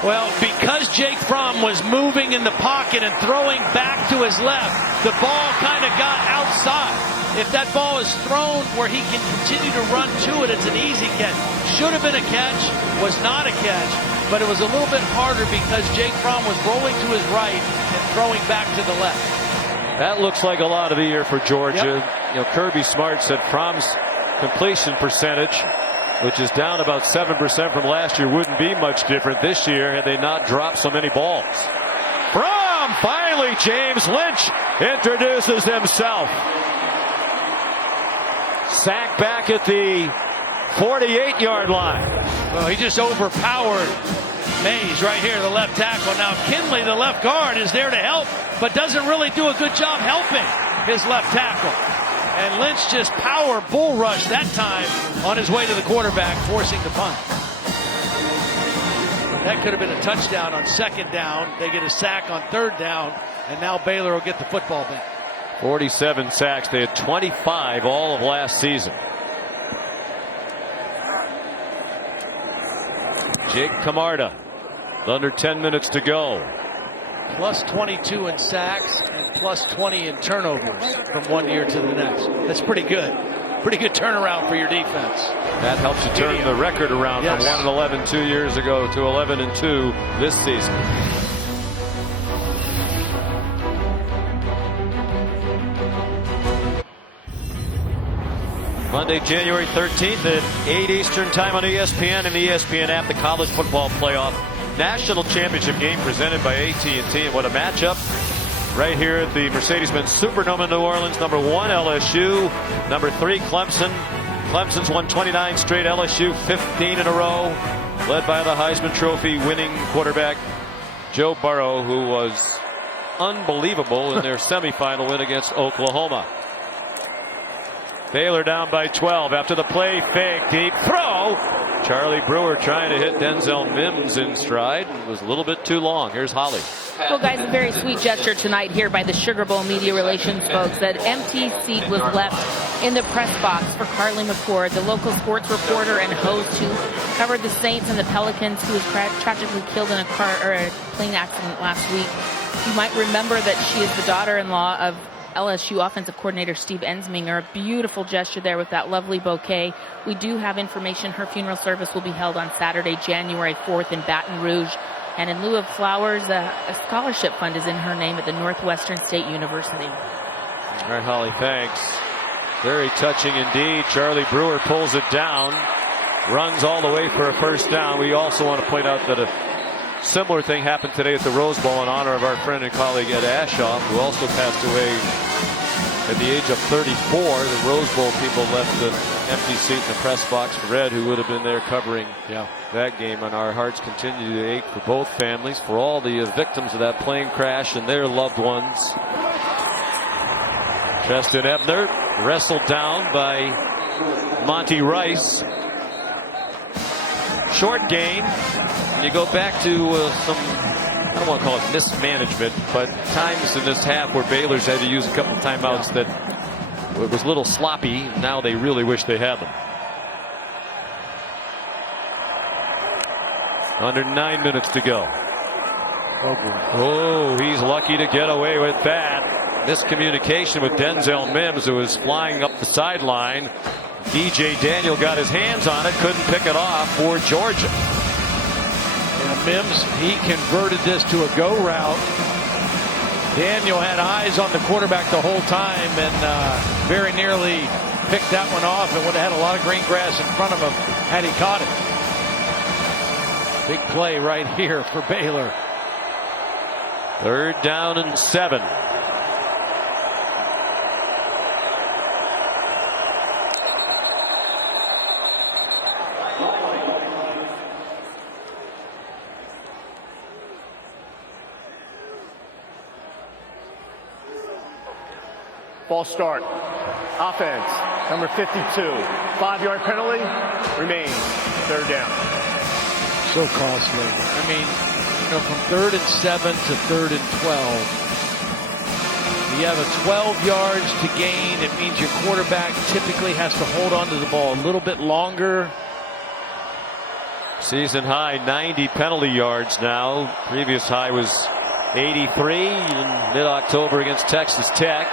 Well, because Jake Fromm was moving in the pocket and throwing back to his left, the ball kind of got outside. If that ball is thrown where he can continue to run to it, it's an easy catch. Should have been a catch, was not a catch, but it was a little bit harder because Jake Fromm was rolling to his right and throwing back to the left. That looks like a lot of the year for Georgia. Yep. You know, Kirby Smart said Fromm's completion percentage, which is down about 7% from last year, wouldn't be much different this year had they not dropped so many balls. Fromm, finally James Lynch introduces himself. Sack back at the 48-yard line. Well, he just overpowered Mays right here, the left tackle. Now Kinley, the left guard, is there to help, but doesn't really do a good job helping his left tackle. And Lynch just power bull rush that time on his way to the quarterback, forcing the punt. That could have been a touchdown on second down. They get a sack on third down, and now Baylor will get the football back. 47 sacks. They had 25 all of last season. Jake Camarda, under 10 minutes to go. Plus 22 in sacks and plus 20 in turnovers from one year to the next. That's pretty good. Pretty good turnaround for your defense. That helps you turn the record around from 1-11 2 years ago to 11-2 this season. Monday, January 13th at 8 Eastern time on ESPN and the ESPN app, the College Football Playoff National Championship game presented by AT&T. And what a matchup right here at the Mercedes-Benz Superdome in New Orleans. Number 1 LSU, number 3 Clemson. Clemson's won 29 straight, LSU 15 in a row, led by the Heisman Trophy winning quarterback Joe Burrow, who was unbelievable in their semifinal win against Oklahoma. Baylor down by 12 after the play fake, deep throw. Charlie Brewer trying to hit Denzel Mims in stride. It was a little bit too long. Here's Holly. Well, guys, a very sweet gesture tonight here by the Sugar Bowl media relations folks. That empty seat was left in the press box for Carly McCord, the local sports reporter and host who covered the Saints and the Pelicans, who was tragically killed in a plane accident last week. You might remember that she is the daughter-in-law of LSU offensive coordinator Steve Ensminger. A beautiful gesture there with that lovely bouquet. We do have information her funeral service will be held on Saturday, January 4th in Baton Rouge. And in lieu of flowers, a scholarship fund is in her name at the Northwestern State University. All right, Holly, thanks. Very touching indeed. Charlie Brewer pulls it down, runs all the way for a first down. We also want to point out that a similar thing happened today at the Rose Bowl in honor of our friend and colleague Ed Ashoff, who also passed away at the age of 34. The Rose Bowl people left the empty seat in the press box for Ed, who would have been there covering that game. And our hearts continue to ache for both families, for all the victims of that plane crash and their loved ones. Justin Ebner wrestled down by Monty Rice. Short gain. And you go back to some, I don't want to call it mismanagement, but times in this half where Baylor's had to use a couple of timeouts that it was a little sloppy. Now they really wish they had them. Under 9 minutes to go. Oh boy. Oh, he's lucky to get away with that. Miscommunication with Denzel Mims, who was flying up the sideline. DJ Daniel got his hands on it, couldn't pick it off for Georgia. And Mims, he converted this to a go route. Daniel had eyes on the quarterback the whole time and very nearly picked that one off and would have had a lot of green grass in front of him had he caught it. Big play right here for Baylor. 3rd down and 7. Ball start. Offense, number 52. 5-yard penalty remains. 3rd down. So costly. I mean, you know, from 3rd and 7 to 3rd and 12. You have a 12 yards to gain. It means your quarterback typically has to hold on to the ball a little bit longer. Season high 90 penalty yards now. Previous high was 83 in mid-October against Texas Tech.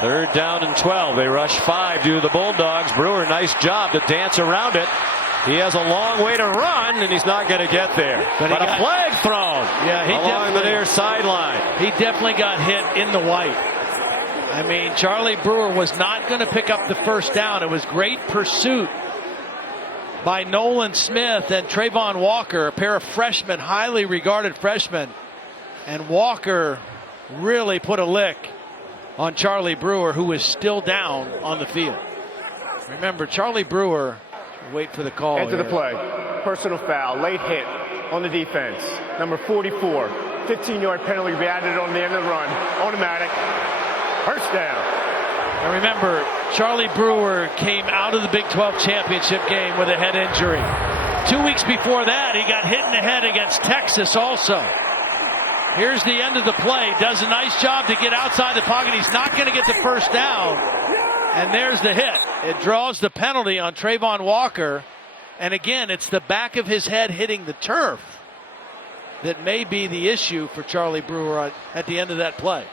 Third down and 12. They rush 5 to the Bulldogs. Brewer, nice job to dance around it. He has a long way to run, and he's not going to get there. But a flag thrown along the near sideline. He definitely got hit in the white. I mean, Charlie Brewer was not going to pick up the first down. It was great pursuit. by Nolan Smith and Trayvon Walker, a pair of freshmen, highly regarded freshmen. And Walker really put a lick on Charlie Brewer, who is still down on the field. Remember, Charlie Brewer, wait for the call. Enter the play. Personal foul, late hit on the defense. Number 44, 15-yard penalty, be added on the end of the run. Automatic. First down. And remember, Charlie Brewer came out of the Big 12 championship game with a head injury. 2 weeks before that, he got hit in the head against Texas also. Here's the end of the play. Does a nice job to get outside the pocket. He's not going to get the first down. And there's the hit. It draws the penalty on Trayvon Walker. And again, it's the back of his head hitting the turf that may be the issue for Charlie Brewer at the end of that play.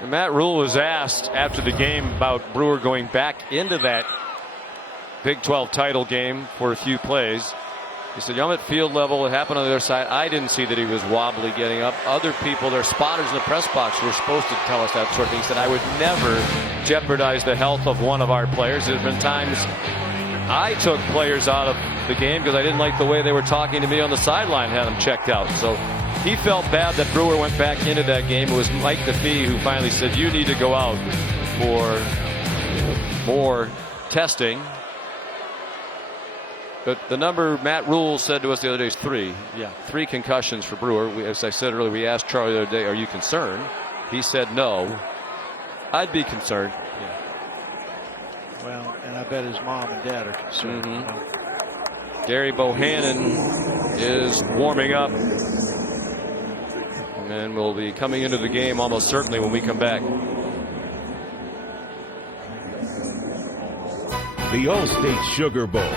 And Matt Rule was asked after the game about Brewer going back into that Big 12 title game for a few plays. He said, I'm at field level. It happened on the other side. I didn't see that he was wobbly getting up. Other people, their spotters in the press box, were supposed to tell us that sort of thing. He said, I would never jeopardize the health of one of our players. There's been times I took players out of the game because I didn't like the way they were talking to me on the sideline, had them checked out. So he felt bad that Brewer went back into that game. It was Mike DeFee who finally said, you need to go out for more testing. But the number Matt Rule said to us the other day is 3. Yeah. 3 concussions for Brewer. As I said earlier, we asked Charlie the other day, are you concerned? He said no. I'd be concerned. Yeah. Well, and I bet his mom and dad are concerned. Gary Bohannon is warming up. And will be coming into the game almost certainly when we come back. The All-State Sugar Bowl,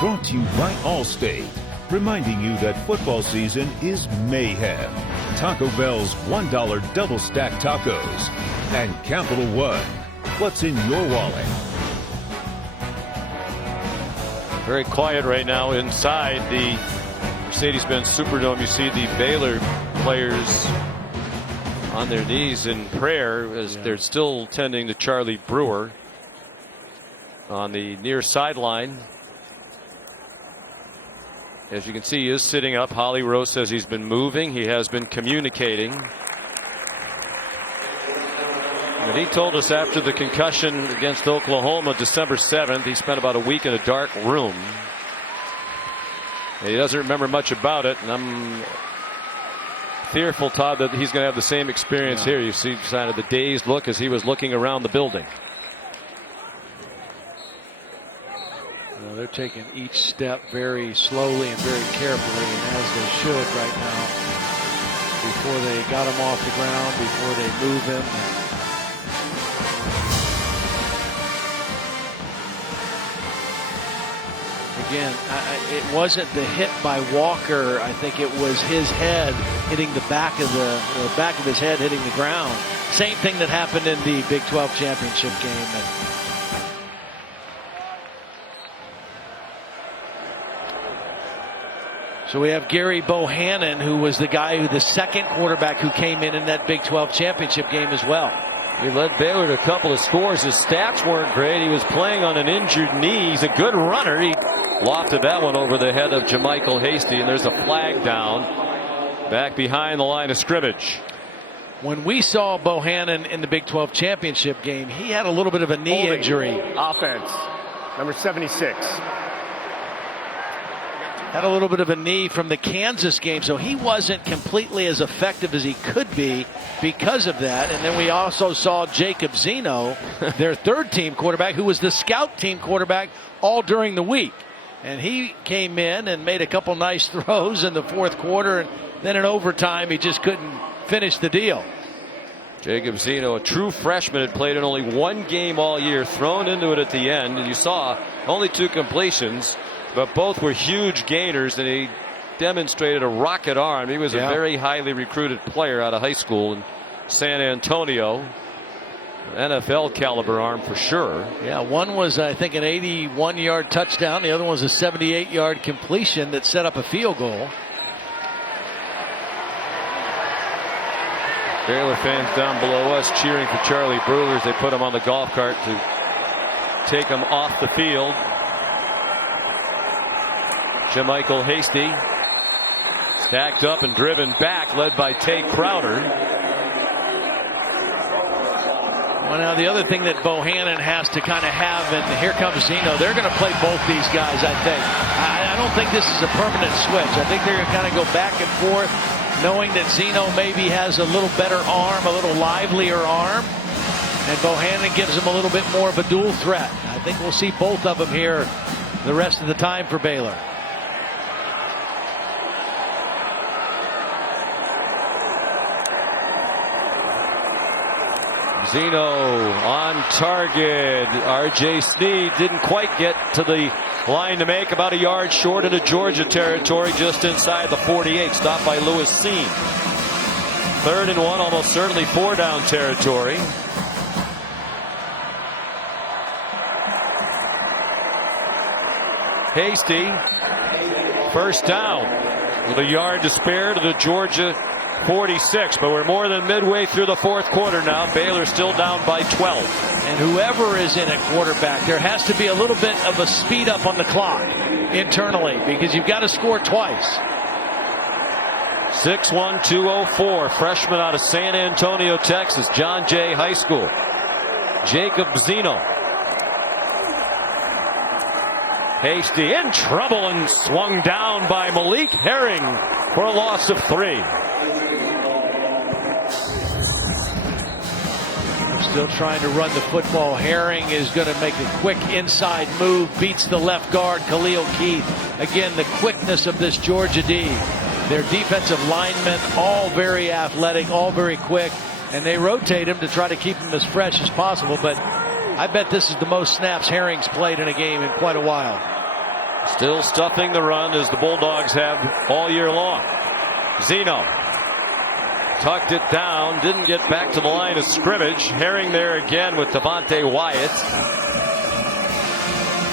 brought to you by Allstate, reminding you that football season is mayhem. Taco Bell's $1 double stack tacos and Capital One. What's in your wallet? Very quiet right now inside the Mercedes-Benz Superdome. You see the Baylor players on their knees in prayer as they're still tending to Charlie Brewer on the near sideline. As you can see, he is sitting up. Holly Rose says he's been moving. He has been communicating. And he told us after the concussion against Oklahoma December 7th, he spent about a week in a dark room. And he doesn't remember much about it. And I'm fearful, Todd, that he's going to have the same experience here. You see kind of the dazed look as he was looking around the building. They're taking each step very slowly and very carefully, and as they should right now, before they got him off the ground, before they move him. Again, it wasn't the hit by Walker. I think it was his head hitting the back of his head hitting the ground. Same thing that happened in the Big 12 championship game. So we have Gary Bohannon, who was the second quarterback who came in that Big 12 championship game as well. He led Baylor to a couple of scores. His stats weren't great. He was playing on an injured knee. He's a good runner. He lofted that one over the head of JaMychal Hasty, and there's a flag down back behind the line of scrimmage. When we saw Bohannon in the Big 12 championship game, he had a little bit of a knee injury. Offense, number 76. Had a little bit of a knee from the Kansas game, so he wasn't completely as effective as he could be because of that. And then we also saw Jacob Zeno, their third team quarterback, who was the scout team quarterback all during the week. And he came in and made a couple nice throws in the fourth quarter, and then in overtime he just couldn't finish the deal. Jacob Zeno, a true freshman, had played in only one game all year, thrown into it at the end, and you saw only 2 completions. But both were huge gainers, and he demonstrated a rocket arm. He was a very highly recruited player out of high school in San Antonio. NFL caliber arm for sure. Yeah, one was, I think, an 81-yard touchdown. The other one was a 78-yard completion that set up a field goal. Baylor fans down below us cheering for Charlie Brewer as they put him on the golf cart to take him off the field. JaMychal Hasty stacked up and driven back, led by Tay Crowder. Well, now the other thing that Bohannon has to kind of have, and here comes Zeno, they're going to play both these guys, I think. I don't think this is a permanent switch. I think they're going to kind of go back and forth, knowing that Zeno maybe has a little better arm, a little livelier arm, and Bohannon gives him a little bit more of a dual threat. I think we'll see both of them here the rest of the time for Baylor. Zeno on target. R.J. Sneed didn't quite get to the line to make, about a yard short into Georgia territory, just inside the 48. Stopped by Lewis Seen. 3rd and 1, almost certainly 4-down territory. Hasty, first down with a yard to spare to the Georgia 46, but we're more than midway through the 4th quarter now. Baylor still down by 12. And whoever is in at quarterback, there has to be a little bit of a speed up on the clock internally, because you've got to score twice. 6'1", 204, freshman out of San Antonio, Texas, John Jay High School, Jacob Zeno. Hasty in trouble and swung down by Malik Herring for a loss of 3. Still trying to run the football. Herring is going to make a quick inside move, beats the left guard, Khalil Keith. Again, the quickness of this Georgia D. Their defensive linemen, all very athletic, all very quick, and they rotate him to try to keep him as fresh as possible. But I bet this is the most snaps Herring's played in a game in quite a while. Still stuffing the run, as the Bulldogs have all year long. Zeno tucked it down, didn't get back to the line of scrimmage. Herring there again with Devontae Wyatt.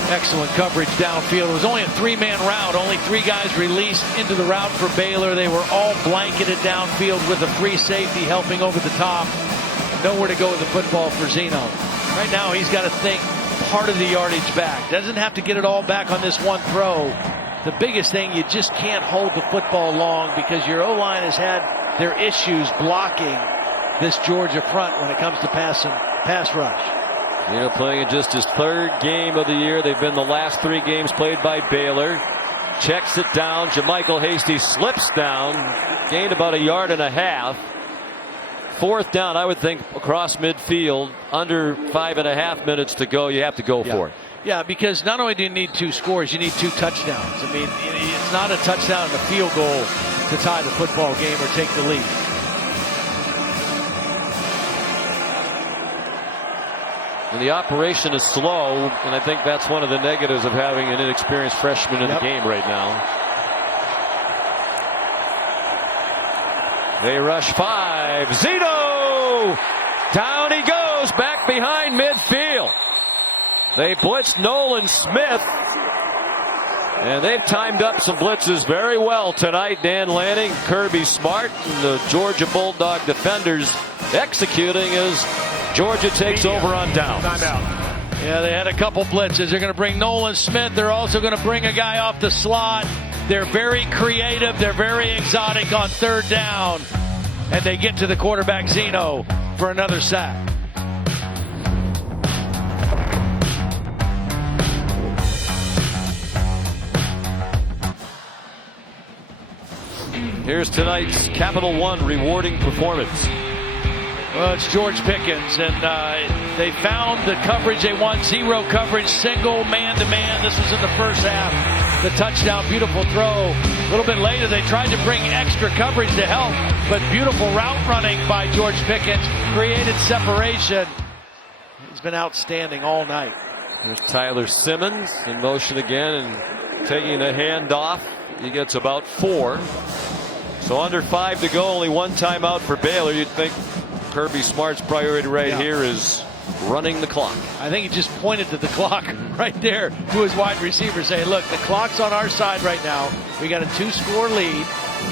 Excellent coverage downfield. It was only a 3-man route. Only 3 guys released into the route for Baylor. They were all blanketed downfield with a free safety helping over the top. Nowhere to go with the football for Zeno. Right now he's got to think part of the yardage back. Doesn't have to get it all back on this one throw. The biggest thing, you just can't hold the football long, because your O-line has had their issues blocking this Georgia front when it comes to pass rush. Zeno playing in just his 3rd game of the year. They've been the last 3 games played by Baylor. Checks it down. JaMychal Hasty slips down. Gained about a yard and a half. 4th down, I would think, across midfield. Under 5.5 minutes to go. You have to go for it. Yeah, because not only do you need 2 scores, you need 2 touchdowns. I mean, it's not a touchdown and a field goal to tie the football game or take the lead. And the operation is slow, and I think that's one of the negatives of having an inexperienced freshman in the game right now. They rush 5. Zeno! Down he goes, back behind midfield. They blitzed Nolan Smith, and they've timed up some blitzes very well tonight. Dan Lanning, Kirby Smart, and the Georgia Bulldog defenders executing as Georgia takes over on downs. Yeah, they had a couple blitzes. They're going to bring Nolan Smith. They're also going to bring a guy off the slot. They're very creative. They're very exotic on 3rd down. And they get to the quarterback, Zeno, for another sack. Here's tonight's Capital One rewarding performance. Well, it's George Pickens, and they found the coverage they want. 0 coverage, single man-to-man. This was in the first half. The touchdown, beautiful throw. A little bit later, they tried to bring extra coverage to help, but beautiful route running by George Pickens created separation. He's been outstanding all night. There's Tyler Simmons in motion again and taking a handoff. He gets about 4. So under 5 to go, only 1 timeout for Baylor. You'd think Kirby Smart's priority here is running the clock. I think he just pointed to the clock right there to his wide receiver, saying, look, the clock's on our side right now. We got a 2-score lead.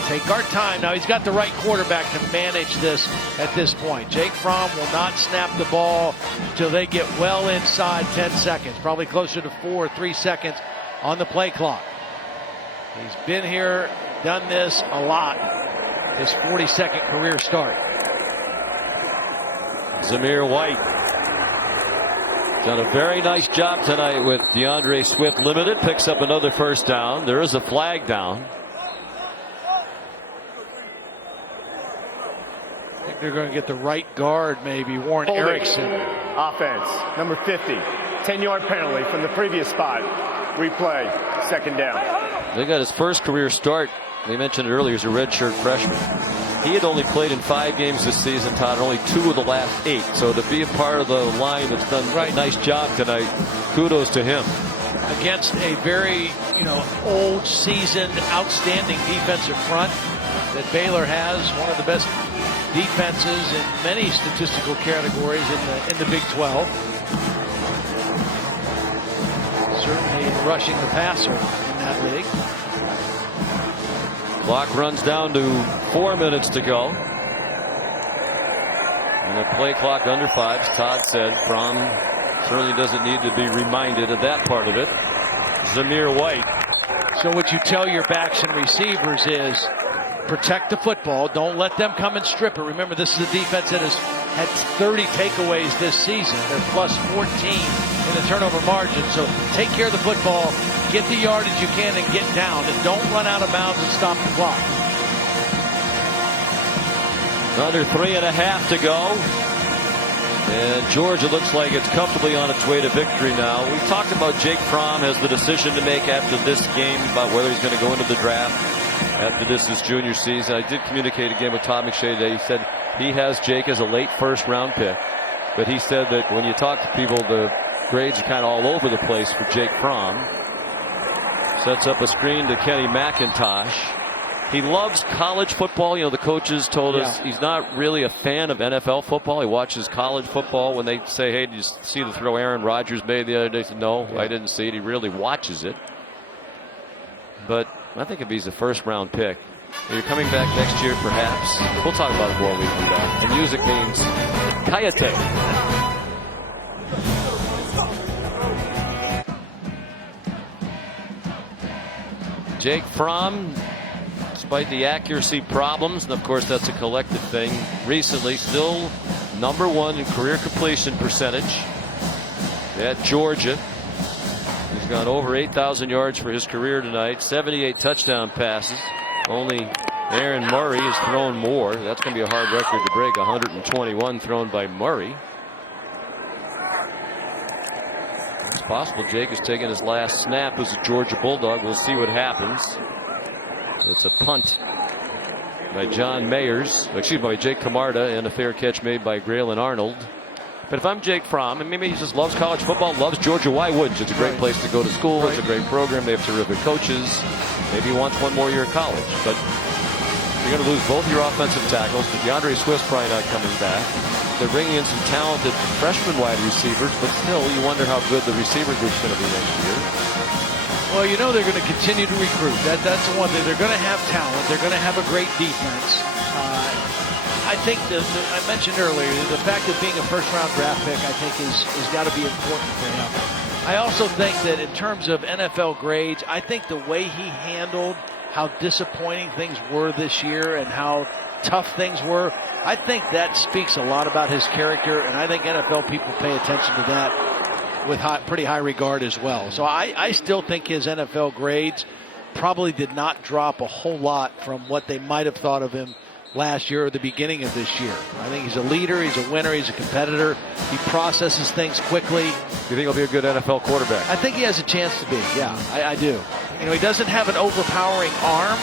Take our time. Now he's got the right quarterback to manage this at this point. Jake Fromm will not snap the ball until they get well inside 10 seconds, probably closer to 4 or 3 seconds on the play clock. He's been here, done this a lot. His 42nd career start. Zamir White done a very nice job tonight with DeAndre Swift limited. Picks up another first down. There is a flag down. I think they're going to get the right guard, maybe Warren Erickson. Offense, number 50. 10-yard penalty from the previous spot. Replay, second down. They got his first career start. We mentioned it earlier, as a redshirt freshman. He had only played in 5 games this season, Todd, only 2 of the last 8. So to be a part of the line that's done a nice job tonight, kudos to him. Against a very, old, seasoned, outstanding defensive front that Baylor has, one of the best defenses in many statistical categories in the Big 12. Certainly in rushing the passer in that league. Clock runs down to 4 minutes to go. And the play clock under 5, as Todd said. Fromm certainly doesn't need to be reminded of that part of it. Zamir White. So what you tell your backs and receivers is protect the football. Don't let them come and strip it. Remember, this is a defense that has had 30 takeaways this season. They're plus 14 in the turnover margin. So take care of the football. Get the yardage you can and get down. And don't run out of bounds and stop the clock. Under 3.5 to go. And Georgia looks like it's comfortably on its way to victory now. We talked about Jake Fromm has the decision to make after this game about whether he's going to go into the draft after this is junior season. I did communicate again with Todd McShay today. He said he has Jake as a late first-round pick. But he said that when you talk to people, the grades are kind of all over the place for Jake Fromm. Sets up a screen to Kenny McIntosh. He loves college football. The coaches told us he's not really a fan of NFL football. He watches college football. When they say, hey, did you see the throw Aaron Rodgers made the other day? He said, no, I didn't see it. He really watches it. But I think if he's a first-round pick, you're coming back next year, perhaps. We'll talk about it more when we come back. And music means Kayate. Jake Fromm, despite the accuracy problems, and of course that's a collective thing, recently still #1 in career completion percentage at Georgia. He's gone over 8,000 yards for his career tonight, 78 touchdown passes. Only Aaron Murray has thrown more. That's going to be a hard record to break, 121 thrown by Murray. It's possible Jake has taken his last snap as a Georgia Bulldog. We'll see what happens. It's a punt by John Mayers, by Jake Camarda, and a fair catch made by Graylin Arnold. But if I'm Jake Fromm, and maybe he just loves college football, loves Georgia, why wouldn't you? It's a great place to go to school. It's a great program. They have terrific coaches. Maybe he wants one more year of college. But you're going to lose both your offensive tackles. DeAndre Swift's probably not coming back. They're bringing in some talented freshman wide receivers, but still, you wonder how good the receiver group's going to be next year. Well, they're going to continue to recruit. That's the one thing. They're going to have talent. They're going to have a great defense. I think I mentioned earlier, the fact of being a first-round draft pick, I think, is got to be important for him. I also think that in terms of NFL grades, I think the way he handled how disappointing things were this year and how tough things were, I think that speaks a lot about his character, and I think NFL people pay attention to that with pretty high regard as well. So I still think his NFL grades probably did not drop a whole lot from what they might have thought of him last year or the beginning of this year. I think he's a leader, he's a winner, he's a competitor. He processes things quickly. You think he'll be a good NFL quarterback? I think he has a chance to be, yeah, I do. He doesn't have an overpowering arm,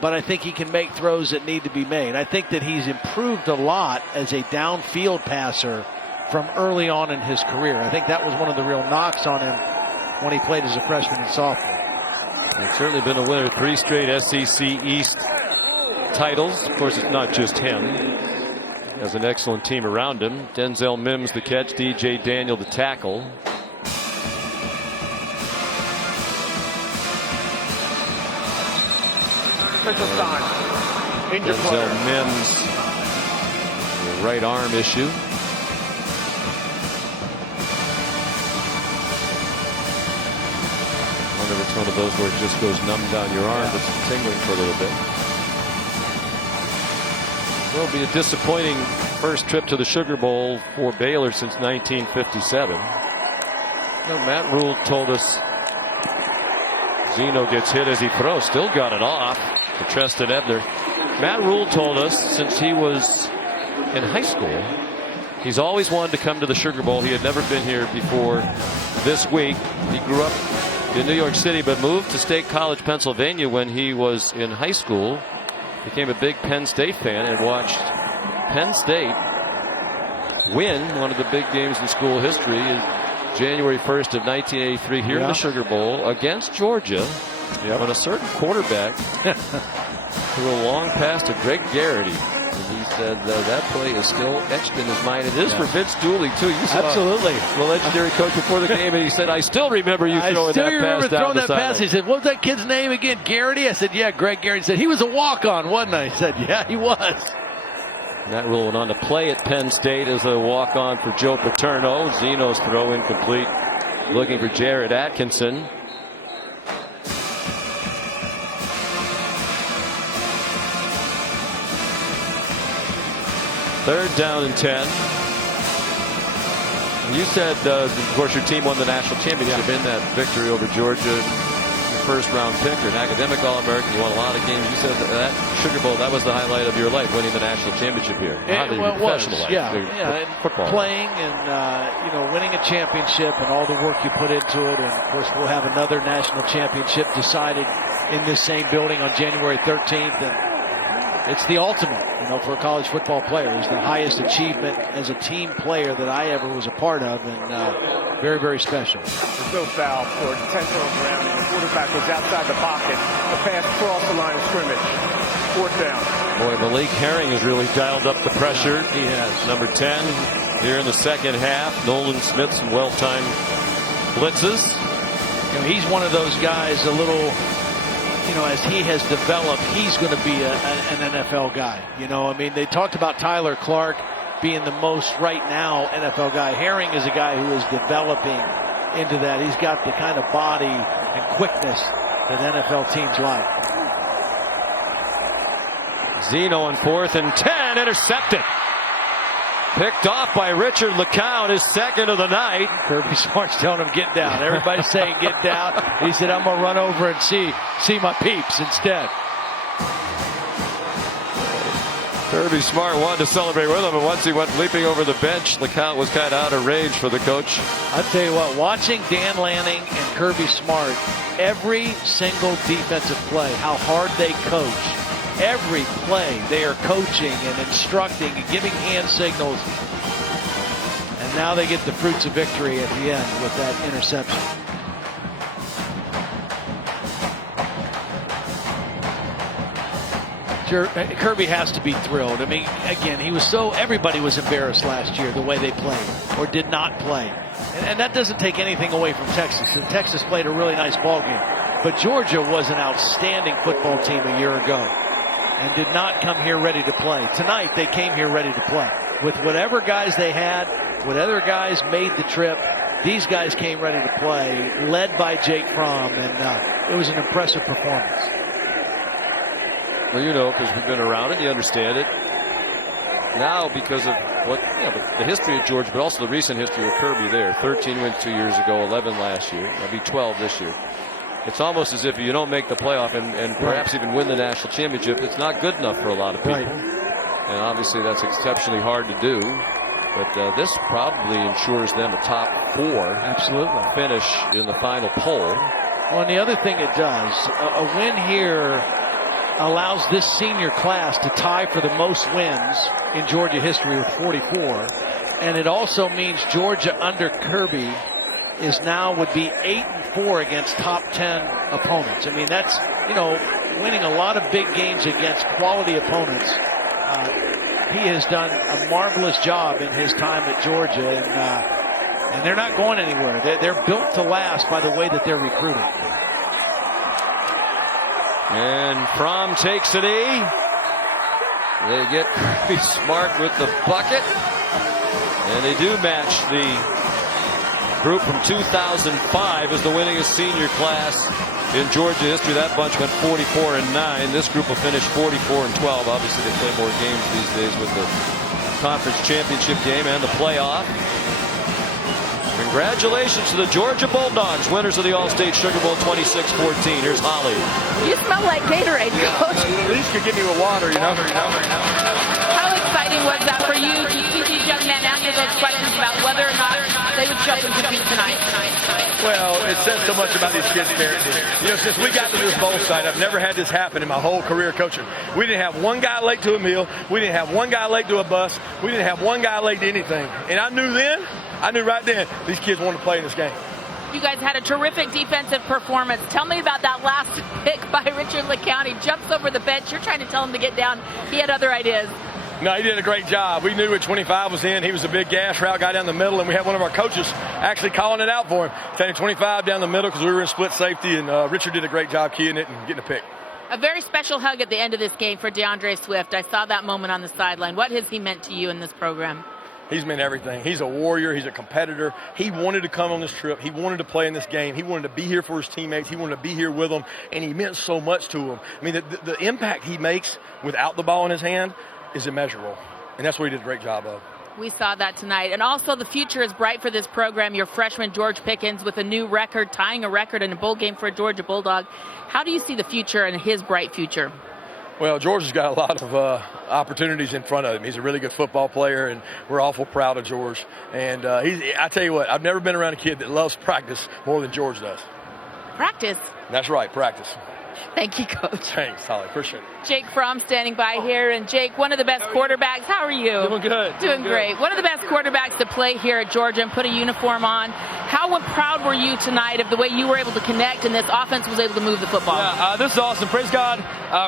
but I think he can make throws that need to be made. I think that he's improved a lot as a downfield passer from early on in his career. I think that was one of the real knocks on him when he played as a freshman and sophomore. He's certainly been a winner, 3 straight SEC East titles. Of course, it's not just him. He has an excellent team around him. Denzel Mims the catch, DJ Daniel the tackle. Denzel Mims, the right arm issue. Under the one of those where it just goes numb down your arm, just tingling for a little bit. Will be a disappointing first trip to the Sugar Bowl for Baylor since 1957. Matt Rule told us Zeno gets hit as he throws. Still got it off to Treston Ebner. Matt Rule told us since he was in high school, he's always wanted to come to the Sugar Bowl. He had never been here before this week. He grew up in New York City but moved to State College, Pennsylvania when he was in high school. Became a big Penn State fan and watched Penn State win one of the big games in school history January 1st of 1983 here in the Sugar Bowl against Georgia when a certain quarterback threw a long pass to Greg Garrity. And he said that play is still etched in his mind. It is for Vince Dooley, too. You saw absolutely the legendary coach before the game, and he said, I still remember you throwing that pass down the sideline. I still remember throwing that pass. He said, what was that kid's name again? Garrity? I said, yeah, Greg Garrity. He said, he was a walk-on, wasn't he? I said, yeah, he was. Matt Rule went on to play at Penn State as a walk-on for Joe Paterno. Zeno's throw incomplete. Looking for Jared Atkinson. Third down and 10. You said, of course, your team won the national championship in that victory over Georgia. First-round pick, or an academic All-American. You won a lot of games. You said that Sugar Bowl, that was the highlight of your life, winning the national championship here. Professional life. Football. Playing and winning a championship and all the work you put into it. And of course, we'll have another national championship decided in this same building on January 13th. And it's the ultimate, for a college football player. It's the highest achievement as a team player that I ever was a part of, and very, very special. There's no foul for intentional grounding. The quarterback was outside the pocket. The pass crossed the line of scrimmage. Fourth down. Boy, Malik Herring has really dialed up the pressure. He has. Number 10 here in the second half. Nolan Smith, some well-timed blitzes. He's one of those guys, a little, as he has developed, he's going to be an NFL guy. They talked about Tyler Clark being the most right now NFL guy. Herring is a guy who is developing into that. He's got the kind of body and quickness that NFL teams like. Zeno on 4th and 10, intercepted. Picked off by Richard LeCounte, his second of the night. Kirby Smart's telling him get down. Everybody's saying get down. He said, I'm going to run over and see my peeps instead. Kirby Smart wanted to celebrate with him, and once he went leaping over the bench, LeCounte was kind of out of range for the coach. I'll tell you what, watching Dan Lanning and Kirby Smart, every single defensive play, how hard they coach, every play they are coaching and instructing and giving hand signals. And now they get the fruits of victory at the end with that interception. Kirby has to be thrilled. Again, everybody was embarrassed last year the way they played or did not play. And that doesn't take anything away from Texas. And Texas played a really nice ball game. But Georgia was an outstanding football team a year ago and did not come here ready to play. Tonight, they came here ready to play. With whatever guys they had, what other guys made the trip, these guys came ready to play, led by Jake Fromm, and it was an impressive performance. Well, because we've been around it, you understand it. Now, because of the history of Georgia, but also the recent history of Kirby there. 13 wins 2 years ago, 11 last year. That'll be 12 this year. It's almost as if you don't make the playoff and perhaps even win the national championship, it's not good enough for a lot of people. And obviously that's exceptionally hard to do. But this probably ensures them a top 4 finish in the final poll. Well, and the other thing it does, a win here allows this senior class to tie for the most wins in Georgia history with 44. And it also means Georgia under Kirby would be 8-4 against top 10 opponents. That's, winning a lot of big games against quality opponents. He has done a marvelous job in his time at Georgia, and they're not going anywhere. They're built to last by the way that they're recruiting. And Fromm takes an E. They get Kirby Smart with the bucket. And they do match the group from 2005 as the winningest senior class In Georgia history, that bunch went 44-9. This group will finish 44-12. Obviously, they play more games these days with the conference championship game and the playoff. Congratulations to the Georgia Bulldogs, winners of the All-State Sugar Bowl 26-14. Here's Holly. You smell like Gatorade, Coach. At least you give me a water, you know. How exciting was that for you to see these young men answer those questions about whether or not they would show up and compete tonight? Well, it says so much about these kids' character. You know, since we got to this bowl site, I've never had this happen in my whole career coaching. We didn't have one guy late to a meal. We didn't have one guy late to a bus. We didn't have one guy late to anything. And I knew right then, these kids wanted to play in this game. You guys had a terrific defensive performance. Tell me about that last pick by Richard LeCounte. He jumps over the bench. You're trying to tell him to get down. He had other ideas. No, he did a great job. We knew when 25 was in, he was a big gas route guy down the middle, and we had one of our coaches actually calling it out for him, taking 25 down the middle because we were in split safety, and Richard did a great job keying it and getting a pick. A very special hug at the end of this game for DeAndre Swift. I saw that moment on the sideline. What has he meant to you in this program? He's meant everything. He's a warrior. He's a competitor. He wanted to come on this trip. He wanted to play in this game. He wanted to be here for his teammates. He wanted to be here with them, and he meant so much to them. I mean, the impact he makes without the ball in his hand is immeasurable, and that's what he did a great job of. We saw that tonight. And also the future is bright for this program. Your freshman, George Pickens, with a new record, tying a record in a bowl game for a Georgia Bulldog. How do you see the future and his bright future? Well, George has got a lot of opportunities in front of him. He's a really good football player, and we're awful proud of George. And I tell you what, I've never been around a kid that loves practice more than George does. Practice? That's right, practice. Thank you, Coach. Thanks, Holly. Appreciate it. Jake Fromm standing by here. And Jake, one of the best quarterbacks. How are you? Doing good. Doing great. One of the best quarterbacks to play here at Georgia and put a uniform on. How proud were you tonight of the way you were able to connect and this offense was able to move the football? Yeah, this is awesome. Praise God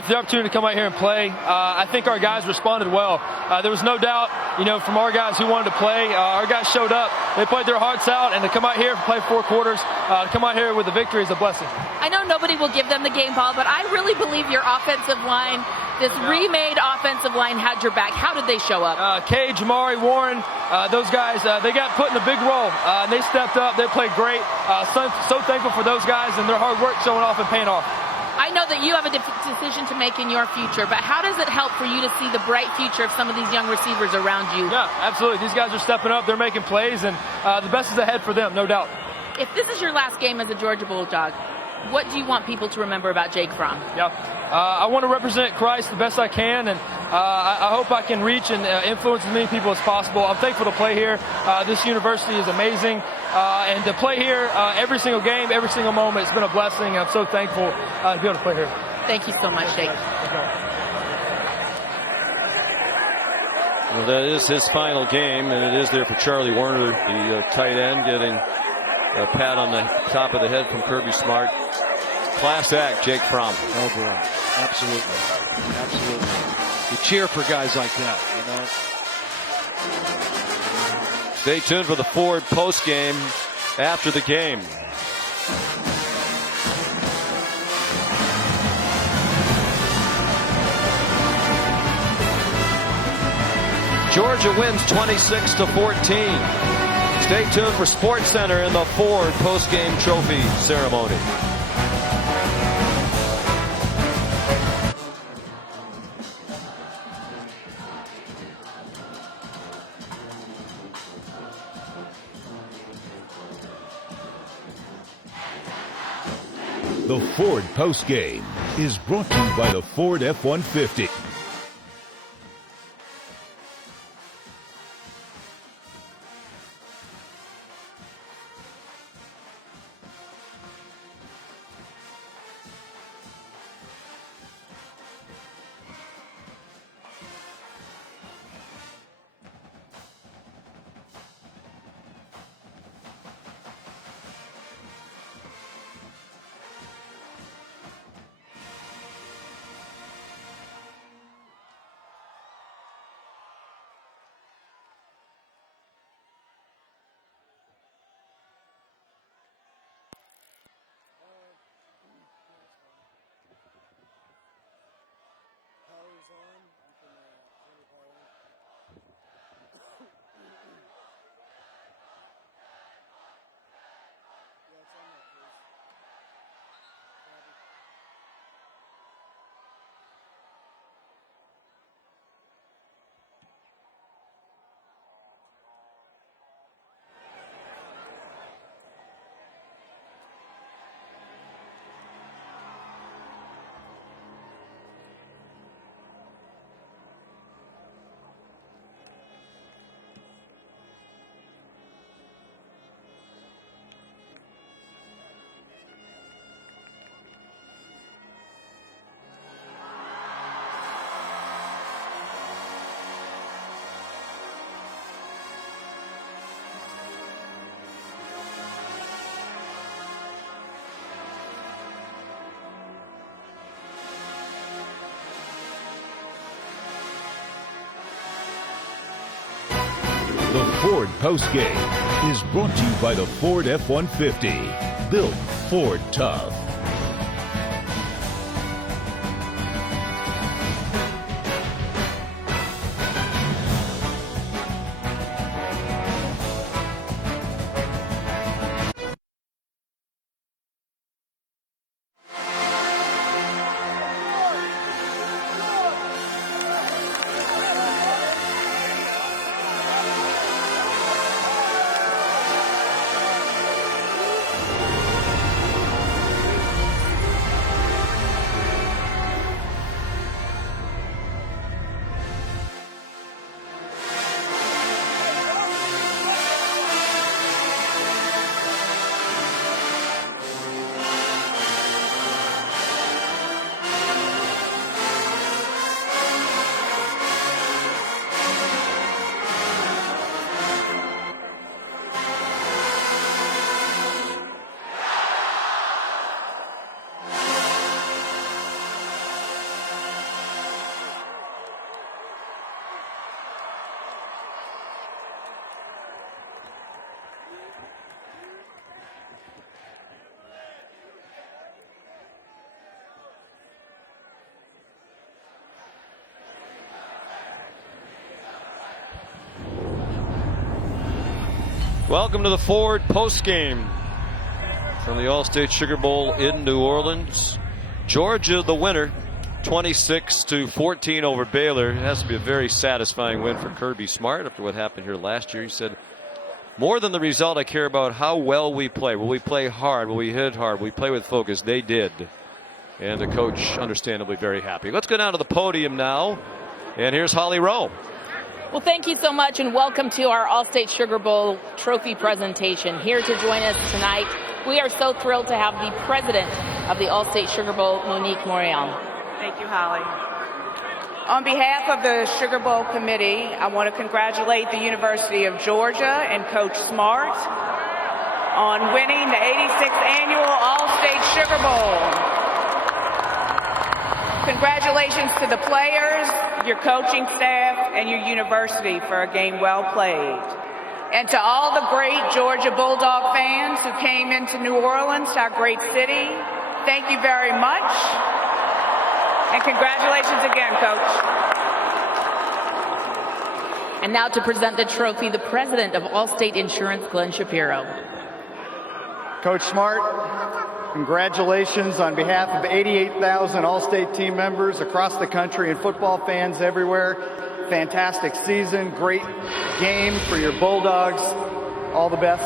for the opportunity to come out here and play. I think our guys responded well. There was no doubt, from our guys who wanted to play. Our guys showed up. They played their hearts out, and to come out here and play 4 quarters, to come out here with a victory is a blessing. I know nobody will give them the game ball, but I really believe your offensive line, this remade offensive line, had your back. How did they show up? Cage, Jamari, Warren, those guys, they got put in a big role. And they stepped up. They played great. So thankful for those guys and their hard work showing off and paying off. I know that you have a decision to make in your future, but how does it help for you to see the bright future of some of these young receivers around you? Yeah, absolutely. These guys are stepping up. They're making plays, and the best is ahead for them, no doubt. If this is your last game as a Georgia Bulldog, what do you want people to remember about Jake Fromm? Yeah, I want to represent Christ the best I can, and I hope I can reach and influence as many people as possible. I'm thankful to play here. This university is amazing, and to play here every single game, every single moment, it's been a blessing, and I'm so thankful to be able to play here. Thank you so much, Jake. Well, that is his final game, and it is there for Charlie Warner, the tight end, getting a pat on the top of the head from Kirby Smart. Class act, Jake Fromm. Oh, boy. Absolutely. Absolutely. You cheer for guys like that, Stay tuned for the Ford post game after the game. Georgia wins 26-14. Stay tuned for Sports Center in the Ford post-game trophy ceremony. The Ford postgame is brought to you by the Ford F-150. Ford postgame is brought to you by the Ford F-150. Built Ford tough. Welcome to the Ford postgame from the Allstate Sugar Bowl in New Orleans. Georgia, the winner, 26-14 over Baylor. It has to be a very satisfying win for Kirby Smart after what happened here last year. He said, more than the result, I care about how well we play. Will we play hard? Will we hit hard? Will we play with focus? They did. And the coach, understandably, very happy. Let's go down to the podium now. And here's Holly Rowe. Well, thank you so much, and welcome to our Allstate Sugar Bowl trophy presentation. Here to join us tonight, we are so thrilled to have the president of the Allstate Sugar Bowl, Monique Morial. Thank you, Holly. On behalf of the Sugar Bowl committee, I want to congratulate the University of Georgia and Coach Smart on winning the 86th annual Allstate Sugar Bowl. Congratulations to the players, your coaching staff, and your university for a game well played. And to all the great Georgia Bulldog fans who came into New Orleans, our great city, thank you very much. And congratulations again, Coach. And now to present the trophy, the president of Allstate Insurance, Glenn Shapiro. Coach Smart, congratulations on behalf of 88,000 Allstate team members across the country and football fans everywhere. Fantastic season, great game for your Bulldogs. All the best.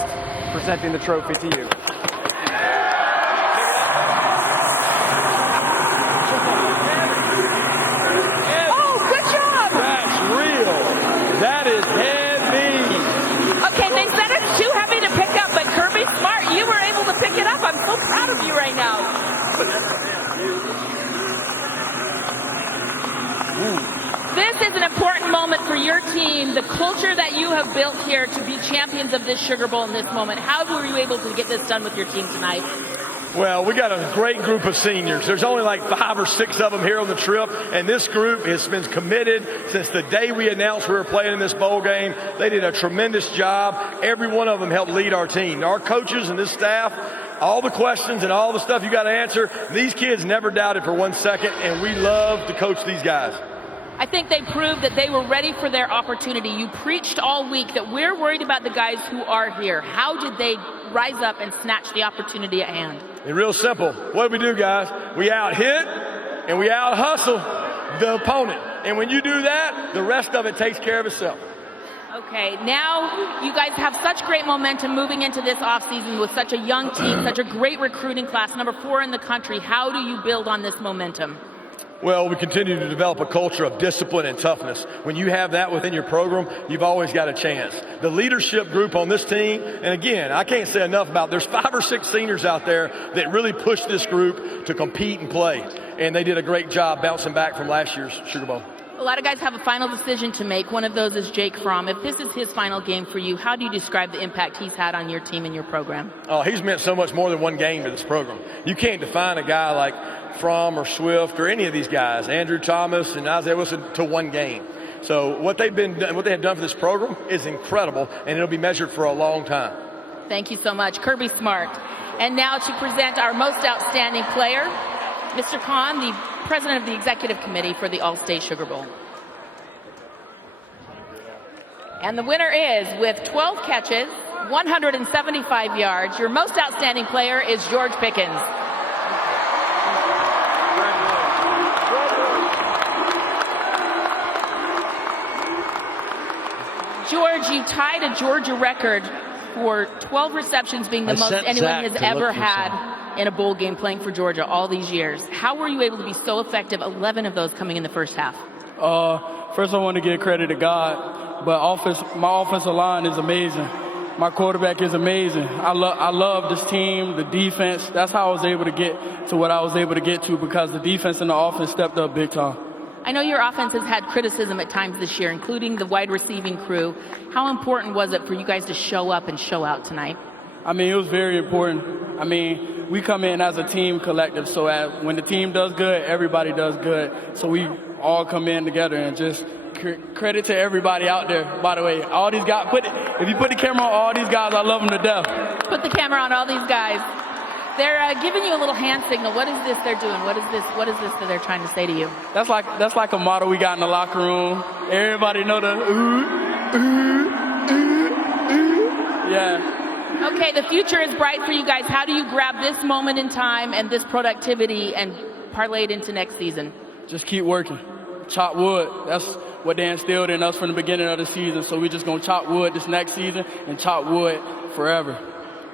Presenting the trophy to you. Oh, good job! That's real. That is heavy. Okay, they said it's too heavy to pick up, but Kirby Smart, you were able to pick it up. I'm so proud of you right now. This is an important moment for your team, the culture that you have built here to be champions of this Sugar Bowl in this moment. How were you able to get this done with your team tonight? Well, we got a great group of seniors. There's only like 5 or 6 of them here on the trip, and this group has been committed since the day we announced we were playing in this bowl game. They did a tremendous job. Every one of them helped lead our team. Our coaches and this staff, all the questions and all the stuff you got to answer, these kids never doubted for 1 second, and we love to coach these guys. I think they proved that they were ready for their opportunity. You preached all week that we're worried about the guys who are here. How did they rise up and snatch the opportunity at hand? And real simple. What do we do, guys? We out-hit and we out-hustle the opponent. And when you do that, the rest of it takes care of itself. Okay, now you guys have such great momentum moving into this offseason with such a young team, such a great recruiting class, number 4 in the country. How do you build on this momentum? Well, we continue to develop a culture of discipline and toughness. When you have that within your program, you've always got a chance. The leadership group on this team, and again, I can't say enough about, there's 5 or 6 seniors out there that really pushed this group to compete and play. And they did a great job bouncing back from last year's Sugar Bowl. A lot of guys have a final decision to make. One of those is Jake Fromm. If this is his final game for you, how do you describe the impact he's had on your team and your program? Oh, he's meant so much more than one game to this program. You can't define a guy like Fromm or Swift or any of these guys, Andrew Thomas and Isaiah Wilson, to one game. So what they have done for this program is incredible, and it'll be measured for a long time. Thank you so much, Kirby Smart. And now to present our most outstanding player, Mr. Kahn, the president of the executive committee for the All-State Sugar Bowl. And the winner is, with 12 catches, 175 yards, your most outstanding player is George Pickens. George, you tied a Georgia record for 12 receptions, being the most anyone has ever had in a bowl game playing for Georgia all these years. How were you able to be so effective, 11 of those coming in the first half? First, I want to give credit to God, but my offensive line is amazing. My quarterback is amazing. I love this team, the defense. That's how I was able to get to what I was able to get to, because the defense and the offense stepped up big time. I know your offense has had criticism at times this year, including the wide receiving crew. How important was it for you guys to show up and show out tonight? I mean, it was very important. I mean, we come in as a team collective, so when the team does good, everybody does good. So we all come in together, and just credit to everybody out there. By the way, all these guys, if you put the camera on all these guys, I love them to death. Put the camera on all these guys. They're giving you a little hand signal. What is this they're doing? What is this that they're trying to say to you? That's like a motto we got in the locker room. Everybody know the ooh, ooh, ooh, ooh. Yeah. Okay, the future is bright for you guys. How do you grab this moment in time and this productivity and parlay it into next season? Just keep working. Chop wood. That's what they instilled in us from the beginning of the season. So we're just going to chop wood this next season and chop wood forever.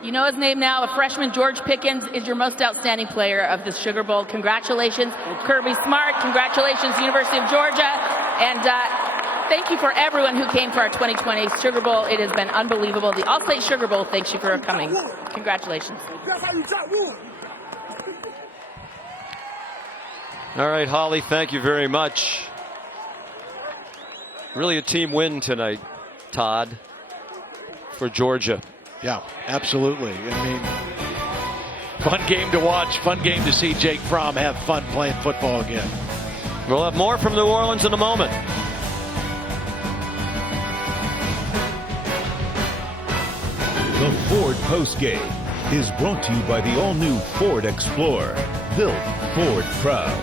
You know his name now. A freshman, George Pickens, is your most outstanding player of the Sugar Bowl. Congratulations, Kirby Smart. Congratulations, University of Georgia. And thank you for everyone who came for our 2020 Sugar Bowl. It has been unbelievable. The All-State Sugar Bowl thanks you for coming. Congratulations. All right, Holly, thank you very much. Really a team win tonight, Todd, for Georgia. Yeah, absolutely. I mean, fun game to watch, fun game to see Jake Fromm have fun playing football again. We'll have more from New Orleans in a moment. The Ford Postgame is brought to you by the all-new Ford Explorer, built Ford proud.